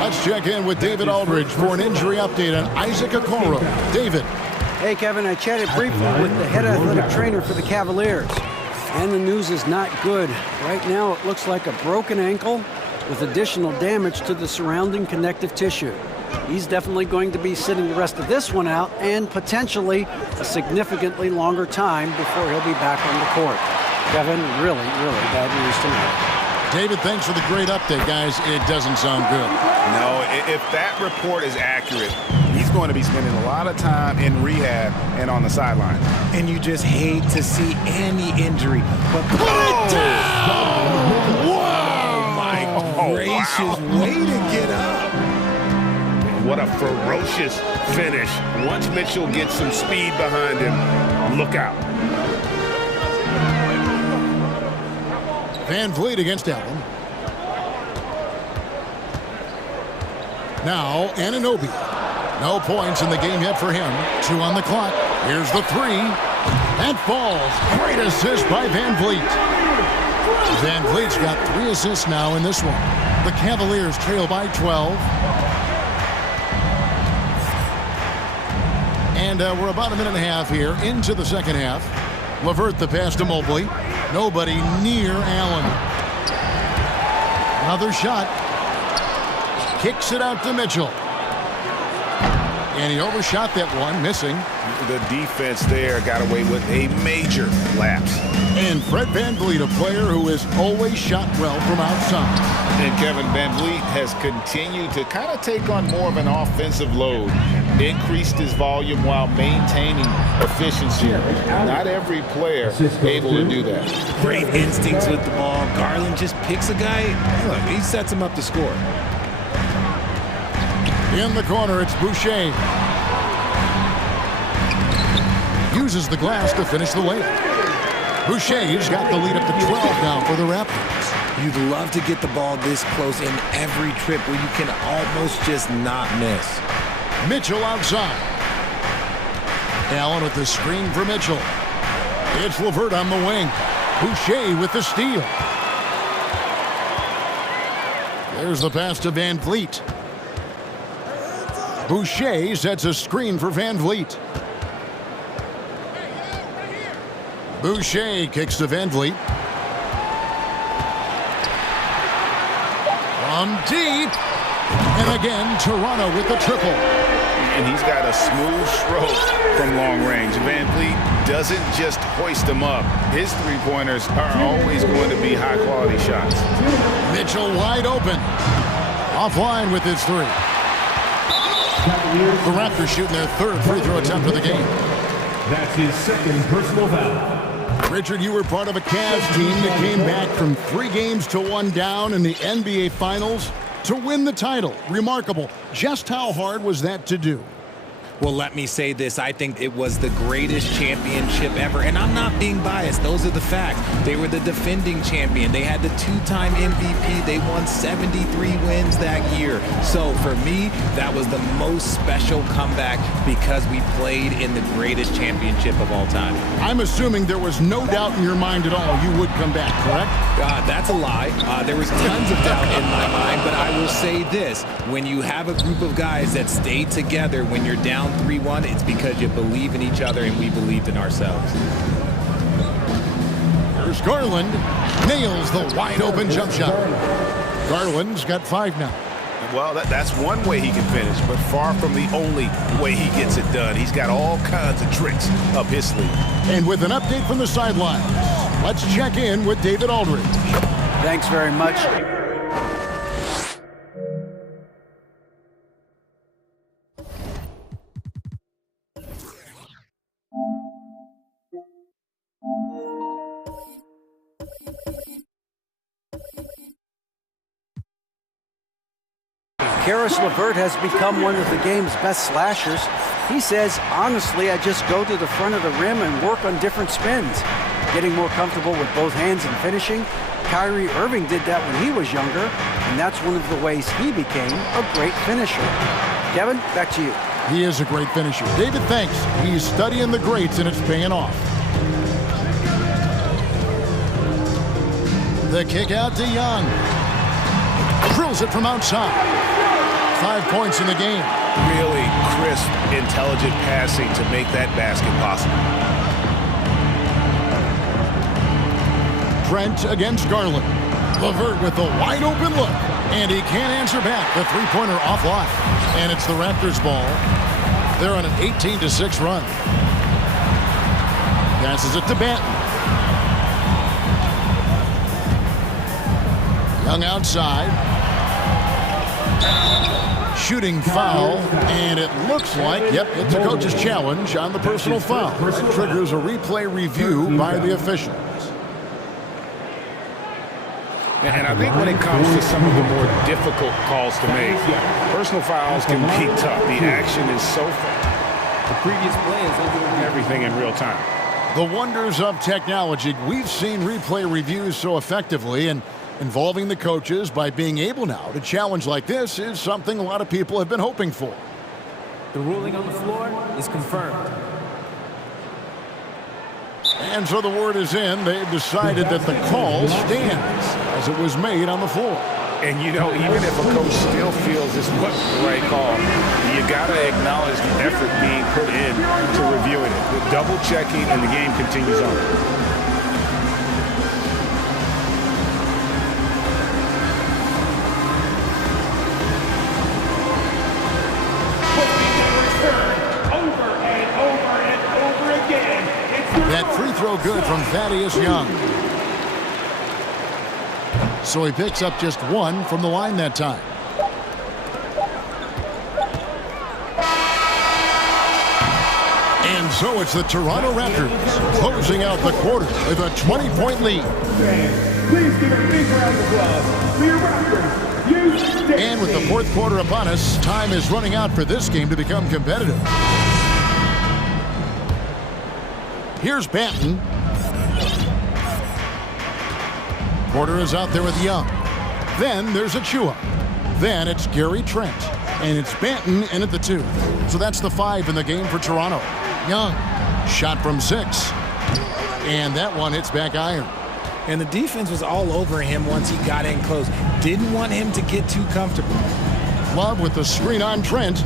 Let's check in with David Aldridge for an injury update on Isaac Okoro. David. Hey, Kevin, I chatted briefly with the head athletic trainer for the Cavaliers. And the news is not good. Right now, it looks like a broken ankle with additional damage to the surrounding connective tissue. He's definitely going to be sitting the rest of this one out and potentially a significantly longer time before he'll be back on the court. Kevin, really, really bad news tonight. David, thanks for the great update, guys. It doesn't sound good. No, if that report is accurate, he's going to be spending a lot of time in rehab and on the sideline. And you just hate to see any injury. But put it down! Whoa! My gracious, way to get up. What a ferocious finish. Once Mitchell gets some speed behind him, look out. Van Vliet against Allen. Now, Anunoby. No points in the game yet for him. 2 on the clock. Here's the 3. That falls. Great assist by Van Vliet. Van Vliet's got 3 assists now in this one. The Cavaliers trail by 12. And we're about a minute and a half here into the second half. LeVert the pass to Mobley. Nobody near Allen. Another shot. Kicks it out to Mitchell. And he overshot that one, missing. The defense there got away with a major lapse. And Fred VanVleet, a player who has always shot well from outside. And Kevin VanVleet has continued to kind of take on more of an offensive load increased his volume while maintaining efficiency. Not every player able to do that. Great instincts with the ball. Garland just picks a guy. Look, he sets him up to score. In the corner, it's Boucher. Uses the glass to finish the layup. Boucher's got the lead up to 12 now for the Raptors. You'd love to get the ball this close in every trip where you can almost just not miss. Mitchell outside. Allen with the screen for Mitchell. It's LeVert on the wing. Boucher with the steal. There's the pass to Van Vliet. Boucher sets a screen for Van Vliet. Boucher kicks to Van Vliet. From deep. And again, Toronto with the triple. And he's got a smooth stroke from long range. Van Vliet doesn't just hoist them up. His three-pointers are always going to be high-quality shots. Mitchell wide open. Offline with his three. The Raptors shooting their third free throw attempt of the game. That's his second personal foul. Richard, you were part of a Cavs team that came back from 3 games to 1 down in the NBA Finals to win the title. Remarkable. Just how hard was that to do? Well, let me say this. I think it was the greatest championship ever. And I'm not being biased. Those are the facts. They were the defending champion. They had the 2-time MVP. They won 73 wins that year. So for me, that was the most special comeback because we played in the greatest championship of all time. I'm assuming there was no doubt in your mind at all you would come back, correct? That's a lie. There was tons of doubt in my mind, but I will say this. When you have a group of guys that stay together when you're down 3-1, it's because you believe in each other and we believed in ourselves. Here's Garland. Nails the wide open jump shot. Garland's got 5 now. Well, that's one way he can finish, but far from the only way he gets it done. He's got all kinds of tricks up his sleeve. And with an update from the sidelines, let's check in with David Aldridge. Thanks very much. Karis LeVert has become one of the game's best slashers. He says, honestly, I just go to the front of the rim and work on different spins. Getting more comfortable with both hands and finishing. Kyrie Irving did that when he was younger, and that's one of the ways he became a great finisher. Kevin, back to you. He is a great finisher. David, thanks. He's studying the greats, and it's paying off. The kick out to Young. Drills it from outside. 5 points in the game. Really crisp, intelligent passing to make that basket possible. Trent against Garland. LeVert with the wide open look. And he can't answer back. The three-pointer offline. And it's the Raptors ball. They're on an 18-6 run. Passes it to Banton. Young outside. Shooting foul, and it looks like, yep, it's a coach's challenge on the personal foul. It triggers a replay review by the officials. And I think when it comes to some of the more difficult calls to make, personal fouls can be tough. The action is so fast. The previous play is over everything in real time. The wonders of technology. We've seen replay reviews so effectively, and involving the coaches by being able now to challenge like this is something a lot of people have been hoping for. The ruling on the floor is confirmed. And so the word is in. They've decided that the call stands as it was made on the floor. And you know, even if a coach still feels this wasn't the right call, you got to acknowledge the effort being put in to reviewing it. The double checking, and the game continues on. That free throw good from Thaddeus Young. So he picks up just 1 from the line that time. And so it's the Toronto Raptors closing out the quarter with a 20-point lead. Please give a big round of applause for your Raptors. You stay. And with the fourth quarter upon us, time is running out for this game to become competitive. Here's Banton. Porter is out there with Young. Then there's Achua. Then it's Gary Trent. And it's Banton in at the 2. So that's the 5 in the game for Toronto. Young, shot from 6. And that one hits back iron. And the defense was all over him once he got in close. Didn't want him to get too comfortable. Love with the screen on Trent.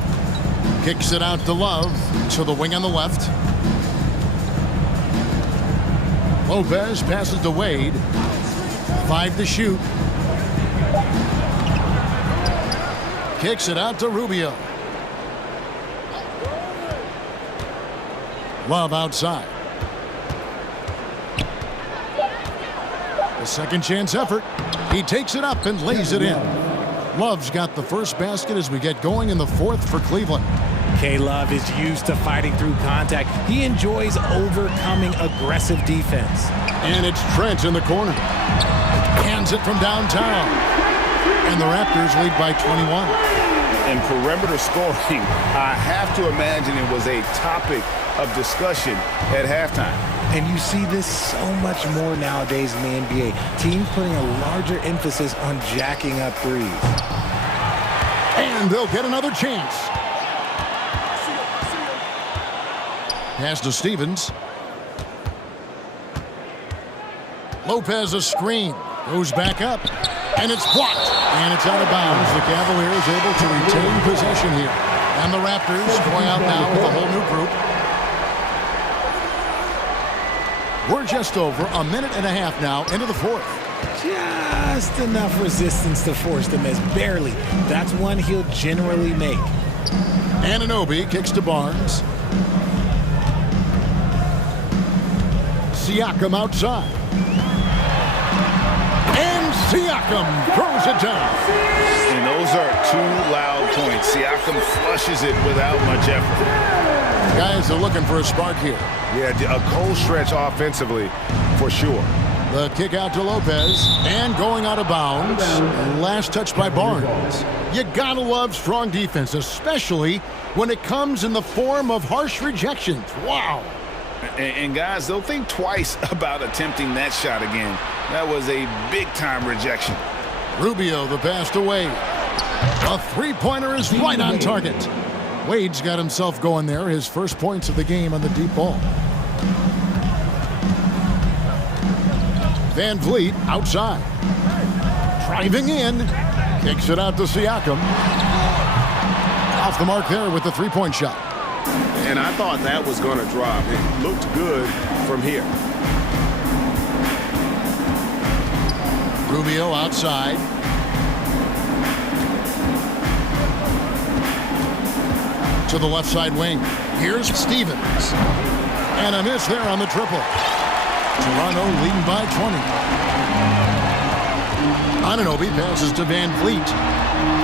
Kicks it out to Love to the wing on the left. Lopez passes to Wade. 5 to shoot. Kicks it out to Rubio. Love outside. The second chance effort. He takes it up and lays it in. Love's got the first basket as we get going in the fourth for Cleveland. K-Love is used to fighting through contact. He enjoys overcoming aggressive defense. And it's Trent in the corner. Hands it from downtown. And the Raptors lead by 21. And perimeter scoring, I have to imagine it was a topic of discussion at halftime. And you see this so much more nowadays in the NBA. Teams putting a larger emphasis on jacking up threes. And they'll get another chance. Pass to Stevens. Lopez a screen. Goes back up. And it's blocked. And it's out of bounds. The Cavaliers able to retain possession here. And the Raptors going out now with a whole new group. We're just over a minute and a half now into the fourth. Just enough resistance to force the miss. Barely. That's one he'll generally make. Anunoby kicks to Barnes. Siakam outside. And Siakam throws it down. And those are 2 loud points. Siakam flushes it without much effort. Guys are looking for a spark here. Yeah, a cold stretch offensively for sure. The kick out to Lopez and going out of bounds. Last touch by Barnes. You gotta love strong defense, especially when it comes in the form of harsh rejections. Wow. And guys, they'll think twice about attempting that shot again. That was a big-time rejection. Rubio, the pass to Wade. A three-pointer is right on target. Wade's got himself going there. His first points of the game on the deep ball. Van Vliet outside. Driving in. Kicks it out to Siakam. Off the mark there with the three-point shot. And I thought that was going to drop. It looked good from here. Rubio outside. To the left side wing. Here's Stevens. And a miss there on the triple. Toronto leading by 20. Anunoby passes to Van Vliet.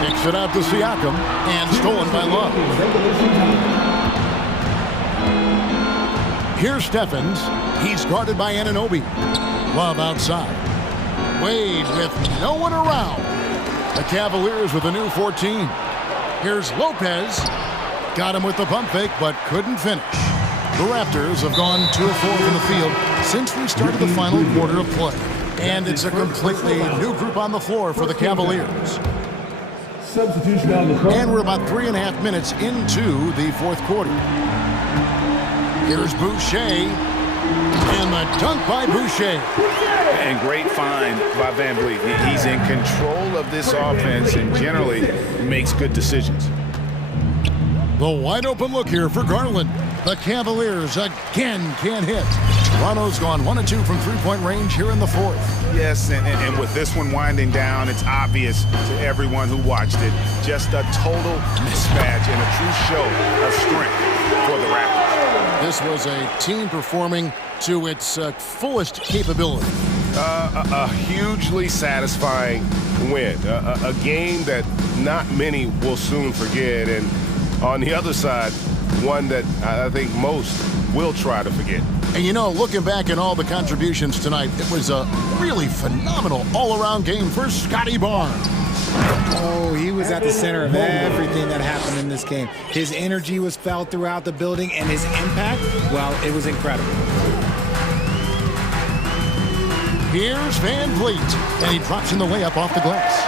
Kicks it out to Siakam. And stolen by Love. Here's Stephens. He's guarded by Anunoby. Love outside. Wade with no one around. The Cavaliers with a new 14. Here's Lopez. Got him with the pump fake, but couldn't finish. The Raptors have gone 2 of 4 in the field since we started the final quarter of play. And it's a completely new group on the floor for the Cavaliers. Substitution on the court. And we're about 3.5 minutes into the fourth quarter. Here's Boucher. And the dunk by Boucher. And great find by Van Vliet. He's in control of this offense and generally makes good decisions. The wide open look here for Garland. The Cavaliers again can't hit. Toronto's gone 1 of 2 from three-point range here in the fourth. Yes, and with this one winding down, it's obvious to everyone who watched it. Just a total mismatch and a true show of strength for the Raptors. This was a team performing to its fullest capability. A hugely satisfying win. A game that not many will soon forget. And on the other side, one that I think most will try to forget. And you know, looking back at all the contributions tonight, it was a really phenomenal all-around game for Scotty Barnes. Oh, he was at the center of everything that happened in this game. His energy was felt throughout the building, and his impact, well, it was incredible. Here's Van Vliet, and he drops in the layup off the glass.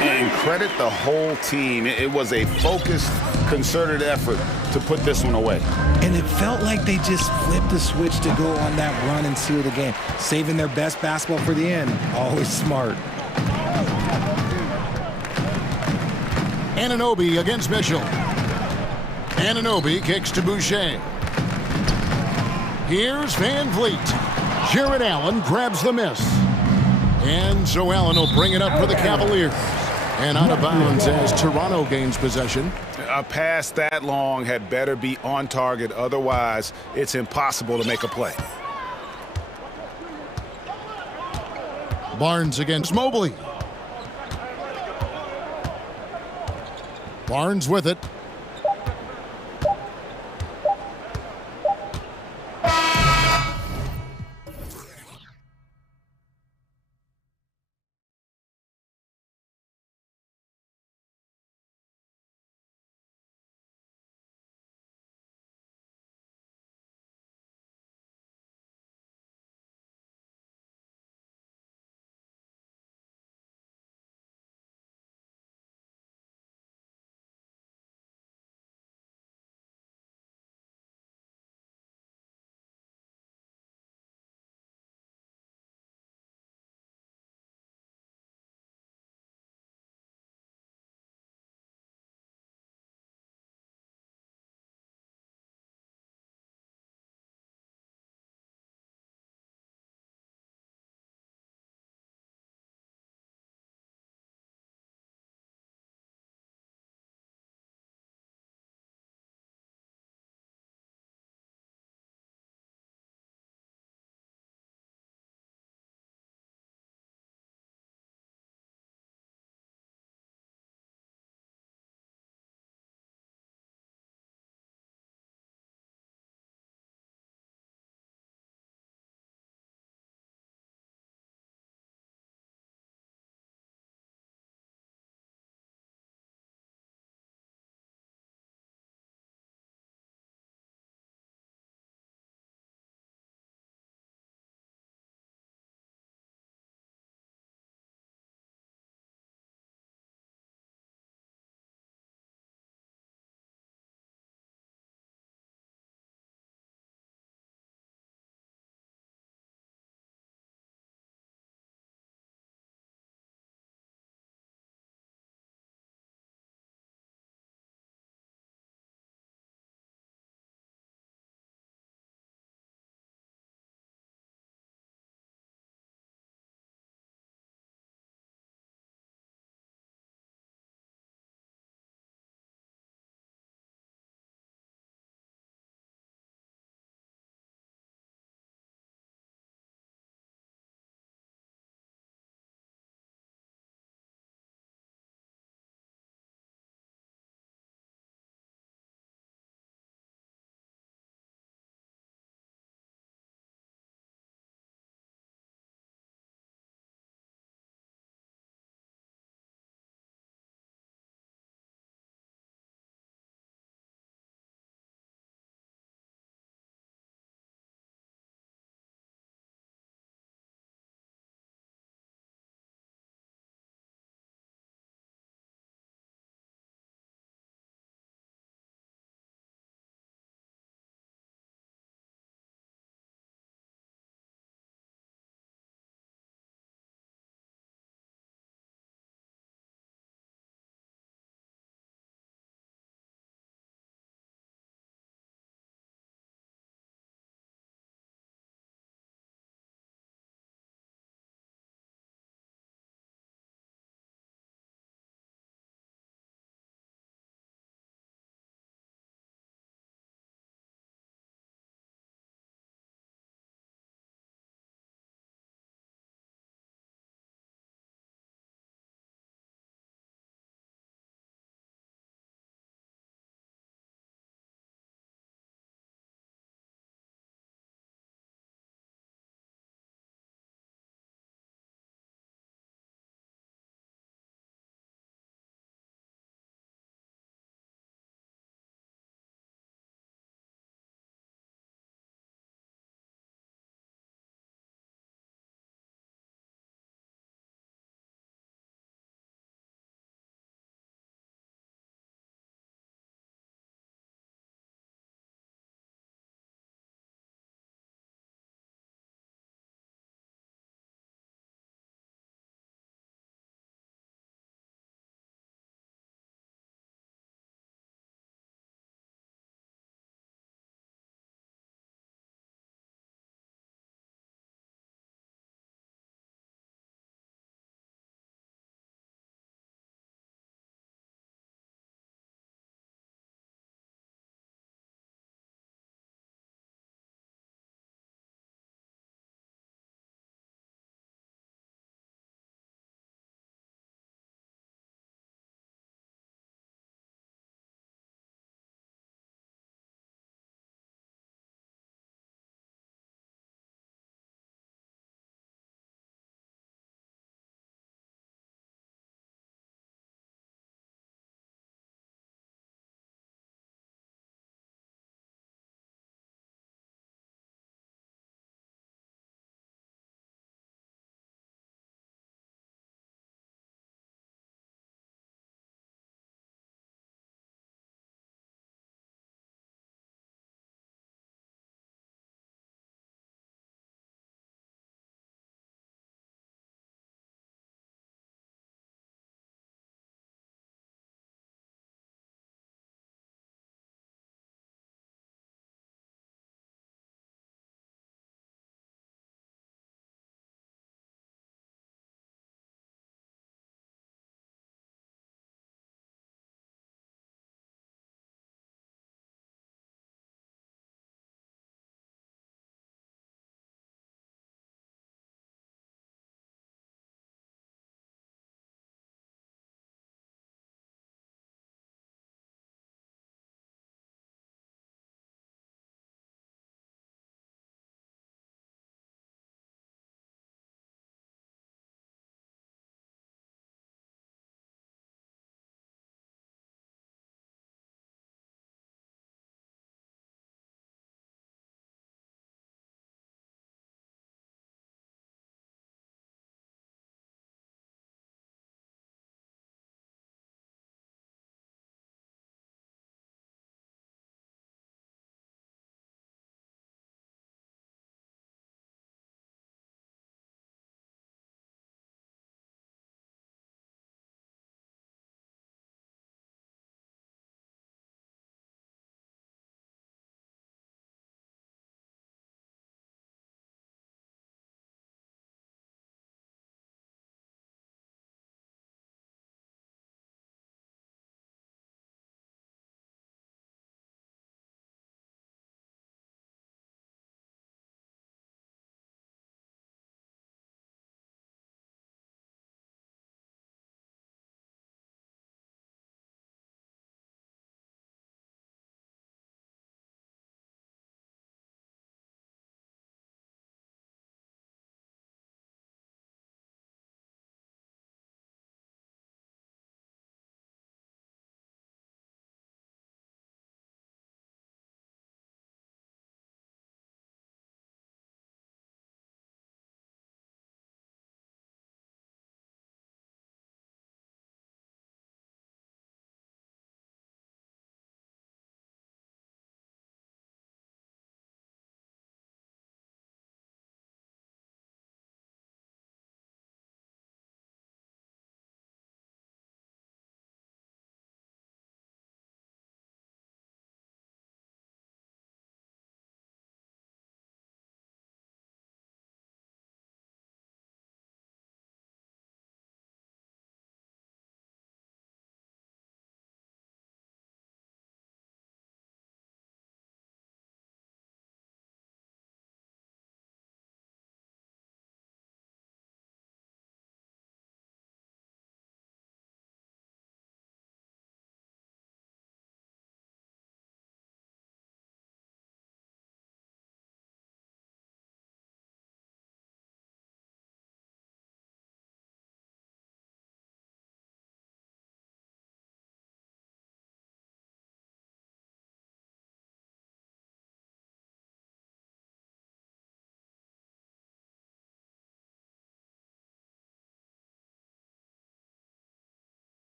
And credit the whole team. It was a focused, concerted effort to put this one away. And it felt like they just flipped the switch to go on that run and seal the game, saving their best basketball for the end. Always smart. Anunoby against Mitchell. Anunoby kicks to Boucher. Here's Van Vliet. Jared Allen grabs the miss. And so Allen will bring it up for the Cavaliers. And out of bounds as Toronto gains possession. A pass that long had better be on target. Otherwise, it's impossible to make a play. Barnes against Mobley. Barnes with it.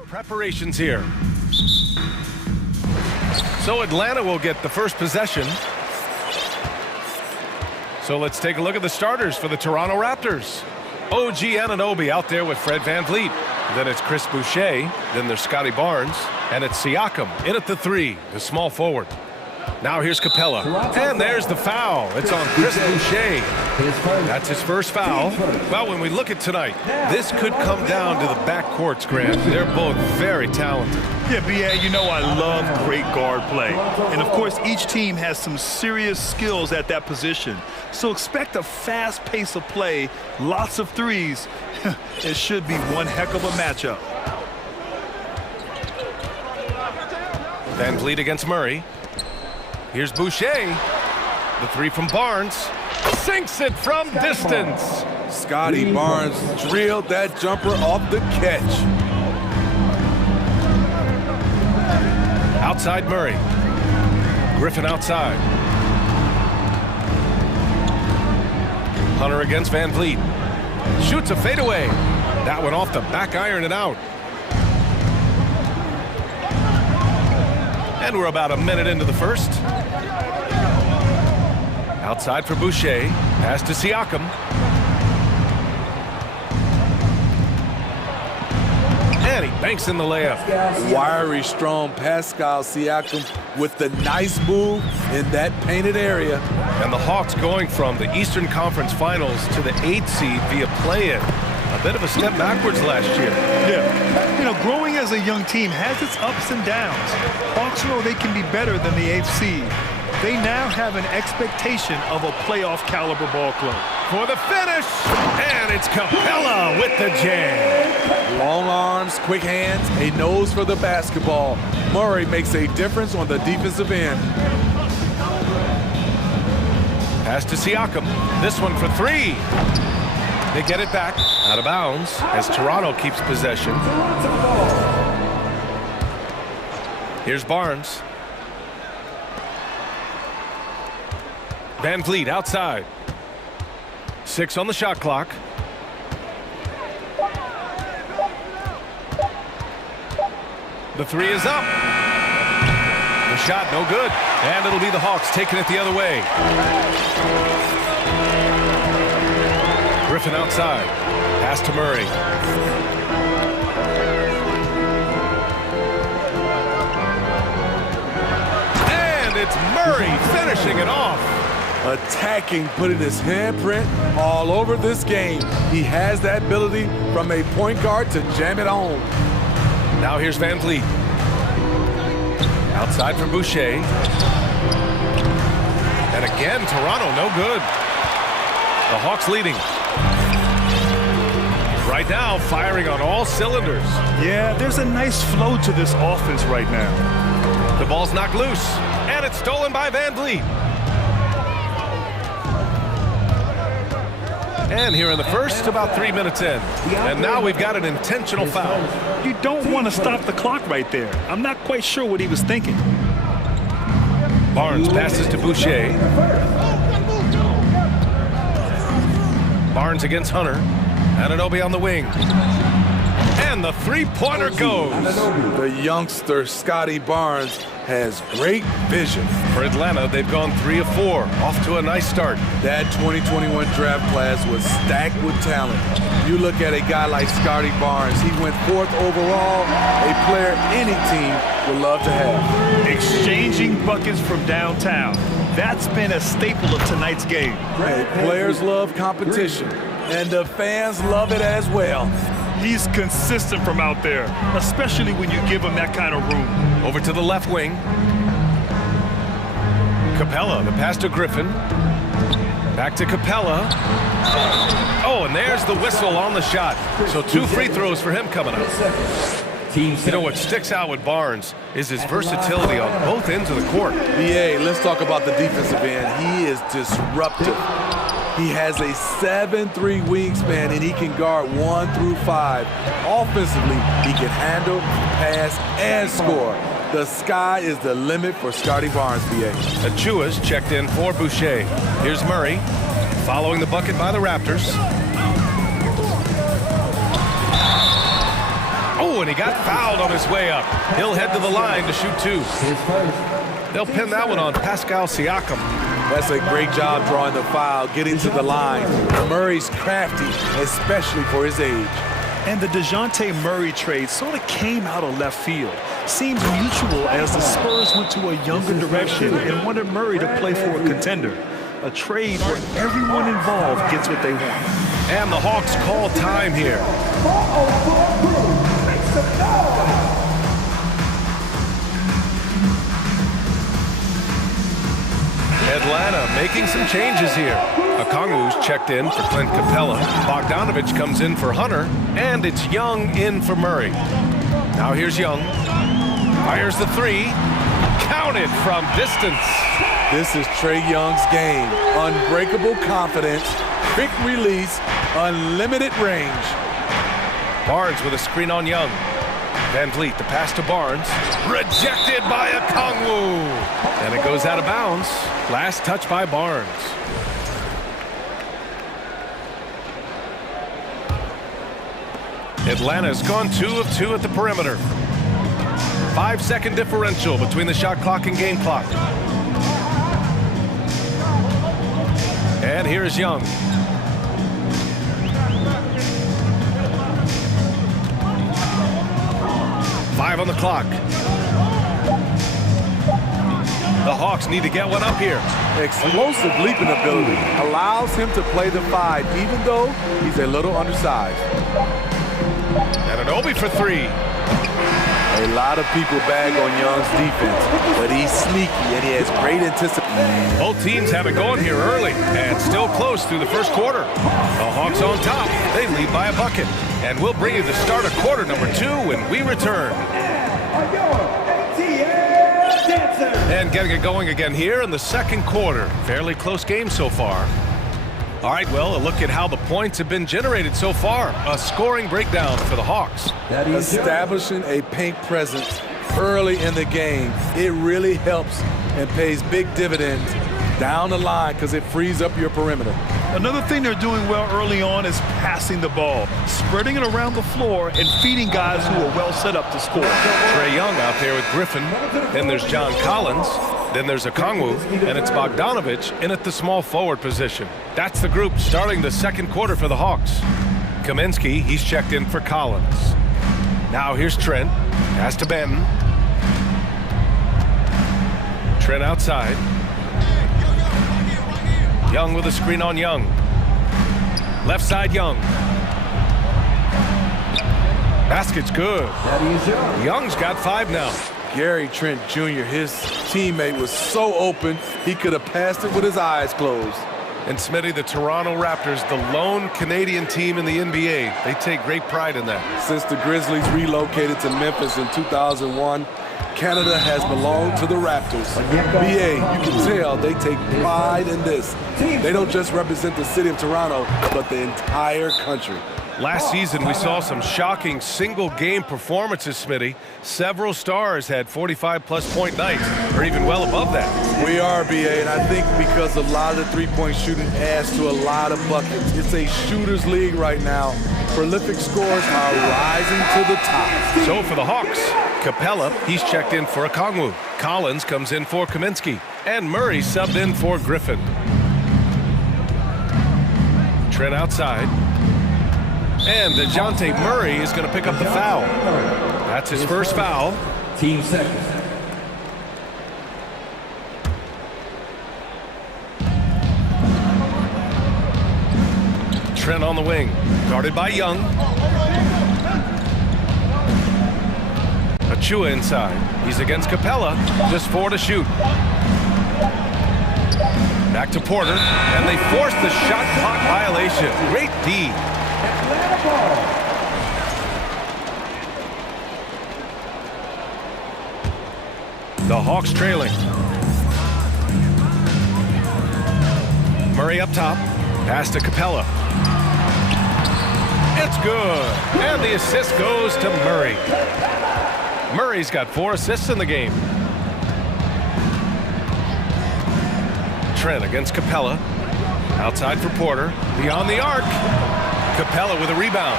Preparations here. So Atlanta will get the first possession. So let's take a look at the starters for the Toronto Raptors. OG Anunoby out there with Fred VanVleet. Then it's Chris Boucher. Then there's Scotty Barnes. And it's Siakam in at the 3, the small forward. Now here's Capella. And there's the foul. It's on Chris Boucher. That's his first foul. Well, when we look at tonight, this could come down to the backcourts, Grant. They're both very talented. Yeah, B.A., you know I love great guard play. And, of course, each team has some serious skills at that position. So expect a fast pace of play, lots of threes. It should be one heck of a matchup. VanVleet against Murray. Here's Boucher. The 3 from Barnes. Sinks it from distance. Scotty Barnes drilled that jumper off the catch. Outside Murray. Griffin outside. Hunter against VanVleet. Shoots a fadeaway. That one off the back iron and out. And we're about a minute into the first. Outside for Boucher. Pass to Siakam. And he banks in the layup. Wiry, strong Pascal Siakam with the nice move in that painted area. And the Hawks going from the Eastern Conference Finals to the 8th seed via play-in. A bit of a step backwards last year. Yeah. You know, growing as a young team has its ups and downs. Hawks know they can be better than the 8th seed. They now have an expectation of a playoff caliber ball club. For the finish, and it's Capella with the jam. Long arms, quick hands, a nose for the basketball. Murray makes a difference on the defensive end. Pass to Siakam. This one for 3. They get it back out of bounds as Toronto keeps possession. Here's Barnes. VanVleet outside. 6 on the shot clock. The 3 is up. The shot no good. And it'll be the Hawks taking it the other way. Griffin outside. Pass to Murray. And it's Murray finishing it off. Attacking, putting his handprint all over this game. He has that ability from a point guard to jam it home. Now here's VanVleet. Outside from Boucher. And again, Toronto no good. The Hawks leading. Right now, firing on all cylinders. Yeah, there's a nice flow to this offense right now. The ball's knocked loose, and it's stolen by VanVleet. And here in the first, about 3 minutes in. And now we've got an intentional foul. You don't want to stop the clock right there. I'm not quite sure what he was thinking. Barnes passes to Boucher. Barnes against Hunter. Anunoby on the wing. And the three-pointer goes. The youngster, Scotty Barnes, has great vision. For Atlanta, they've gone 3 of 4. Off to a nice start. That 2021 draft class was stacked with talent. You look at a guy like Scotty Barnes, he went 4th overall, a player any team would love to have. Exchanging buckets from downtown. That's been a staple of tonight's game. Hey, players love competition, and the fans love it as well. He's consistent from out there, especially when you give him that kind of room. Over to the left wing. Capella, the pass to Griffin. Back to Capella. Oh, and there's the whistle on the shot. So 2 free throws for him coming up. You know what sticks out with Barnes is his versatility on both ends of the court. BA, let's talk about the defensive end. He is disruptive. He has a 7'3" wingspan, and he can guard 1 through 5. Offensively, he can handle, pass, and score. The sky is the limit for Scotty Barnes, BA. Achua's checked in for Boucher. Here's Murray, following the bucket by the Raptors. Oh, and he got fouled on his way up. He'll head to the line to shoot 2. They'll pin that one on Pascal Siakam. That's a great job drawing the foul, getting to the line. Murray's crafty, especially for his age. And the DeJounte Murray trade sort of came out of left field. Seemed mutual as the Spurs went to a younger direction and wanted Murray to play for a contender. A trade where everyone involved gets what they want. And the Hawks call time here. Atlanta making some changes here. Okongwu's checked in for Clint Capella. Bogdanovich comes in for Hunter. And it's Young in for Murray. Now here's Young. Fires the 3. Counted from distance. This is Trae Young's game. Unbreakable confidence, quick release, unlimited range. Barnes with a screen on Young. Van Vliet, the pass to Barnes. Rejected by Okongwu. And it goes out of bounds. Last touch by Barnes. Atlanta's gone 2 of 2 at the perimeter. 5-second differential between the shot clock and game clock. And here's Young. Five on the clock. The Hawks need to get one up here. Explosive leaping ability allows him to play the 5, even though he's a little undersized. And Anunoby for 3. A lot of people bag on Young's defense, but he's sneaky and he has great anticipation. Both teams have it going here early and still close through the first quarter. The Hawks on top. They lead by a bucket. And we'll bring you the start of quarter number 2 when we return. And getting it going again here in the second quarter. Fairly close game so far. All right, well, a look at how the points have been generated so far. A scoring breakdown for the Hawks. Establishing a paint presence early in the game, it really helps and pays big dividends down the line because it frees up your perimeter. Another thing they're doing well early on is passing the ball, spreading it around the floor and feeding guys who are well set up to score. Trae Young out there with Griffin. Then there's John Collins. Then there's Okongwu, and it's Bogdanovich in at the small forward position. That's the group starting the second quarter for the Hawks. Kaminsky, he's checked in for Collins. Now here's Trent. Pass to Benton. Trent outside. Young with a screen on Young. Left side Young. Basket's good. Young's got 5 now. Gary Trent Jr., his teammate, was so open, he could have passed it with his eyes closed. And Smitty, the Toronto Raptors, the lone Canadian team in the NBA. They take great pride in that. Since the Grizzlies relocated to Memphis in 2001, Canada has belonged to the Raptors. BA, you can tell they take pride in this. They don't just represent the city of Toronto, but the entire country. Last season, we saw some shocking single-game performances, Smitty. Several stars had 45-plus point nights, or even well above that. We are, BA, and I think because a lot of the three-point shooting adds to a lot of buckets. It's a shooter's league right now. Prolific scores are rising to the top. So for the Hawks, Capella, he's checked in for Okongwu. Collins comes in for Kaminsky. And Murray subbed in for Griffin. Trent outside. And DeJounte Murray is going to pick up the foul. That's his first foul. Team seconds. Trent on the wing, guarded by Young. Achua inside. He's against Capella. Just 4 to shoot. Back to Porter, and they force the shot clock violation. Great D. The Hawks trailing. Murray up top. Pass to Capella. It's good. And the assist goes to Murray. Murray's got 4 assists in the game. Trent against Capella. Outside for Porter. Beyond the arc. Capella with a rebound.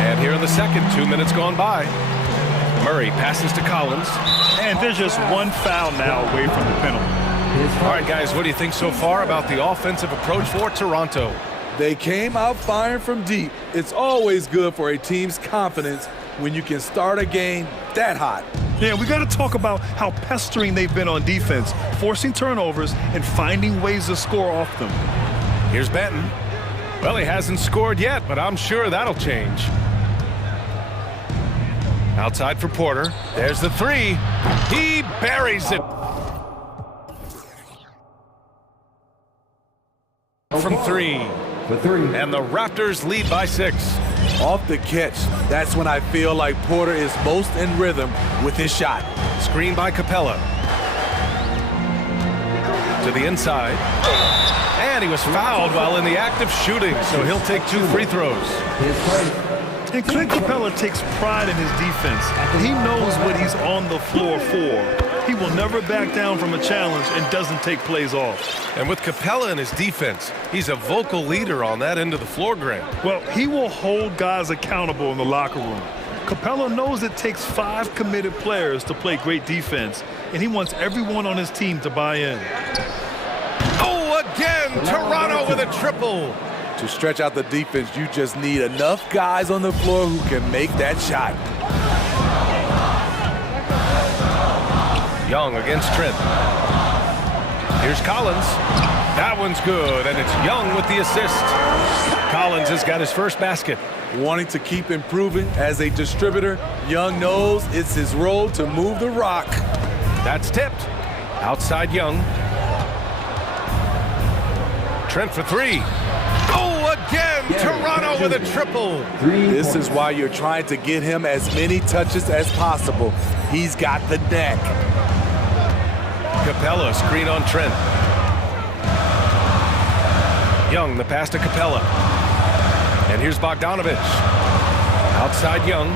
And here in the second, 2 minutes gone by. Murray passes to Collins. And there's just one foul now away from the penalty. All right, guys, what do you think so far about the offensive approach for Toronto? They came out firing from deep. It's always good for a team's confidence when you can start a game that hot. Yeah, we got to talk about how pestering they've been on defense, forcing turnovers and finding ways to score off them. Here's Benton. Well, he hasn't scored yet, but I'm sure that'll change. Outside for Porter. There's the three. He buries it. From three. And the Raptors lead by 6. Off the catch, that's when I feel like Porter is most in rhythm with his shot. Screen by Capella. To the inside. And he was fouled while in the act of shooting, so he'll take 2 free throws. And Clint Capella takes pride in his defense. He knows what he's on the floor for. He will never back down from a challenge and doesn't take plays off. And with Capella in his defense, he's a vocal leader on that end of the floor, Grant. Well, he will hold guys accountable in the locker room. Capella knows it takes 5 committed players to play great defense, and he wants everyone on his team to buy in. Oh, again, Toronto with a triple. To stretch out the defense, you just need enough guys on the floor who can make that shot. Young against Trent. Here's Collins. That one's good, and it's Young with the assist. Collins has got his first basket. Wanting to keep improving as a distributor, Young knows it's his role to move the rock. That's tipped. Outside Young. Trent for 3. Oh, again, Toronto with a triple. This is why you're trying to get him as many touches as possible. He's got the neck. Capella, screen on Trent. Young, the pass to Capella. And here's Bogdanovich. Outside Young.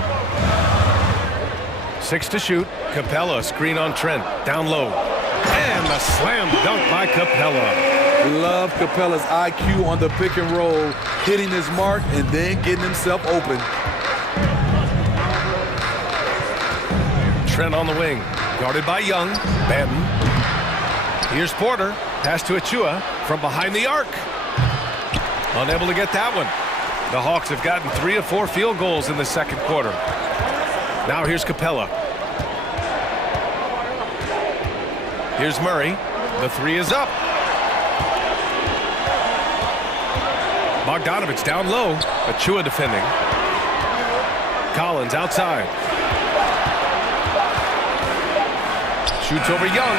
6 to shoot. Capella, screen on Trent. Down low. And the slam dunk by Capella. Love Capella's IQ on the pick and roll, hitting his mark and then getting himself open. Trent on the wing, guarded by Young. Benton. Here's Porter. Pass to Achua from behind the arc. Unable to get that one. The Hawks have gotten 3 of 4 field goals in the second quarter. Now here's Capella. Here's Murray. The 3 is up. Bogdanovich down low. Achua defending. Collins outside. Shoots over Young.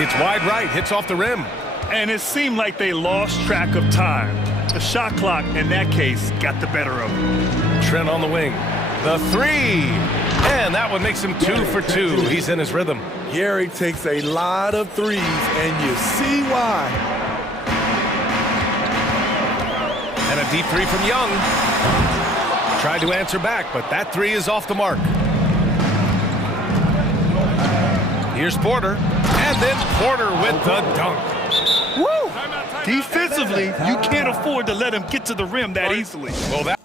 It's wide right. Hits off the rim. And it seemed like they lost track of time. The shot clock, in that case, got the better of them. Trent on the wing. The 3. And that one makes him 2 for 2. He's in his rhythm. Gary takes a lot of threes, and you see why. And a deep 3 from Young. Tried to answer back, but that 3 is off the mark. Here's Porter. And then Porter with the dunk. Woo! Defensively, you can't afford to let him get to the rim that easily. Well, that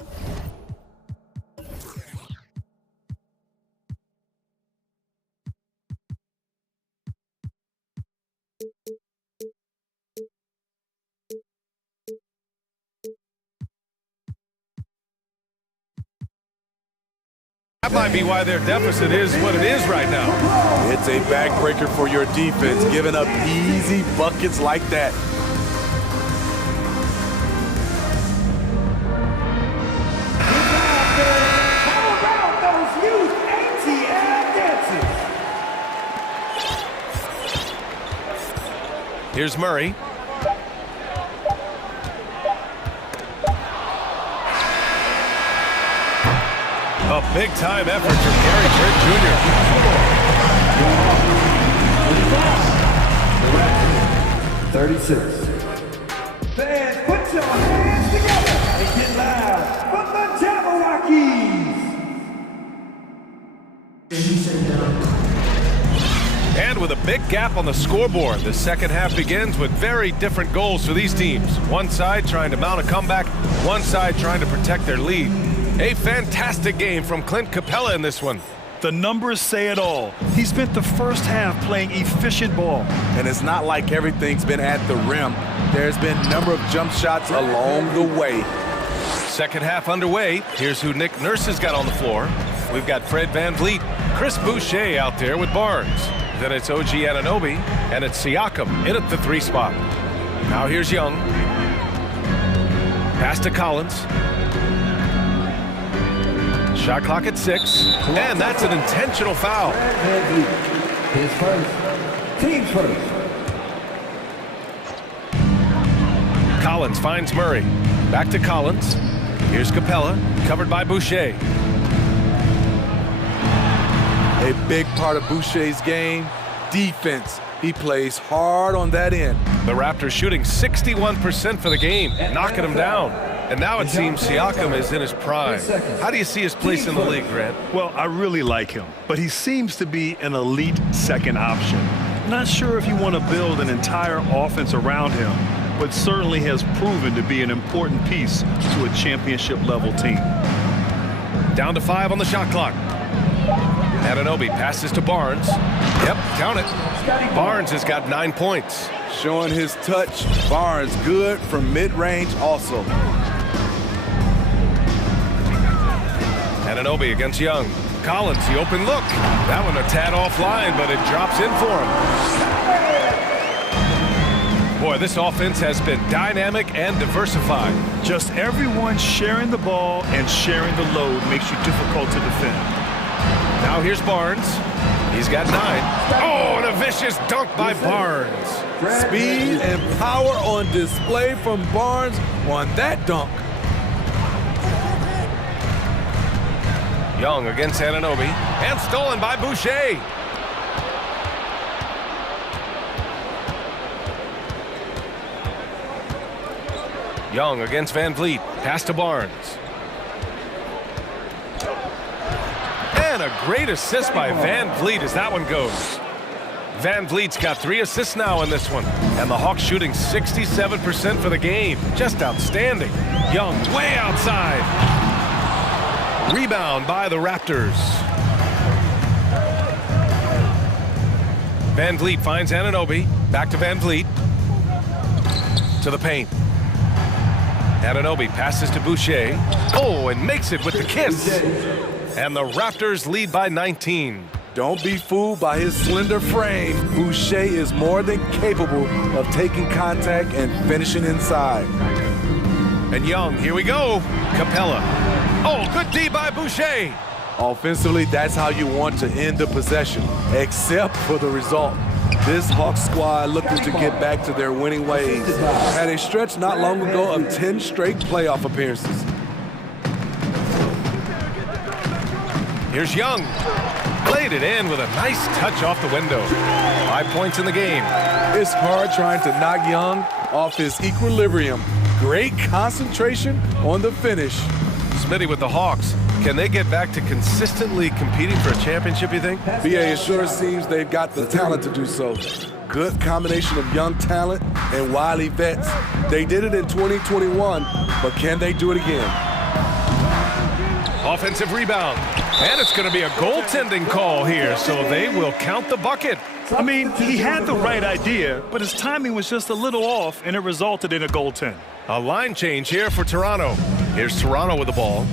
might be why their deficit is what it is right now. It's a backbreaker for your defense, giving up easy buckets like that. How about those youth ATL dances? Here's Murray. A big-time effort from Gary Trent Jr. 36. Fans, put your hands together and get loud for the Jabbawockeez. And with a big gap on the scoreboard, the second half begins with very different goals for these teams. One side trying to mount a comeback, one side trying to protect their lead. A fantastic game from Clint Capella in this one. The numbers say it all. He spent the first half playing efficient ball. And it's not like everything's been at the rim. There's been a number of jump shots along the way. Second half underway. Here's who Nick Nurse has got on the floor. We've got Fred VanVleet, Chris Boucher out there with Barnes. Then it's OG Anunoby, and it's Siakam in at the 3 spot. Now here's Young. Pass to Collins. Shot clock at 6, and that's an intentional foul. His first. Team's first. Collins finds Murray. Back to Collins. Here's Capella, covered by Boucher. A big part of Boucher's game, defense. He plays hard on that end. The Raptors shooting 61% for the game, knocking them down. And now it seems Siakam is in his prime. How do you see his place in the league, Grant? Well, I really like him, but he seems to be an elite second option. Not sure if you want to build an entire offense around him, but certainly has proven to be an important piece to a championship-level team. Down to 5 on the shot clock. Anunoby passes to Barnes. Yep, count it. Barnes has got 9 points. Showing his touch. Barnes good from mid-range also. Anunoby against Young. Collins, the open look. That one a tad offline, but it drops in for him. Boy, this offense has been dynamic and diversified. Just everyone sharing the ball and sharing the load makes you difficult to defend. Now here's Barnes. He's got 9. Oh, and a vicious dunk by Barnes. Speed and power on display from Barnes on that dunk. Young against Anunoby, and stolen by Boucher. Young against VanVleet, pass to Barnes. And a great assist by VanVleet as that one goes. VanVleet's got 3 assists now in this one, and the Hawks shooting 67% for the game. Just outstanding. Young way outside. Rebound by the Raptors. VanVleet finds Anunoby. Back to VanVleet. To the paint. Anunoby passes to Boucher. Oh, and makes it with the kiss. And the Raptors lead by 19. Don't be fooled by his slender frame. Boucher is more than capable of taking contact and finishing inside. And Young, here we go. Capella. Oh, good D by Boucher. Offensively, that's how you want to end the possession, except for the result. This Hawks squad looking to get back to their winning ways. Had a stretch not long ago of 10 straight playoff appearances. Here's Young. Played it in with a nice touch off the window. 5 points in the game. It's hard trying to knock Young off his equilibrium. Great concentration on the finish. Smitty with the Hawks. Can they get back to consistently competing for a championship, you think? BA, it sure seems they've got the talent to do so. Good combination of young talent and wily vets. They did it in 2021, but can they do it again? Offensive rebound. And it's going to be a goaltending call here, so they will count the bucket. I mean, he had the right idea, but his timing was just a little off, and it resulted in a goaltend. A line change here for Toronto. Here's Toronto with the ball.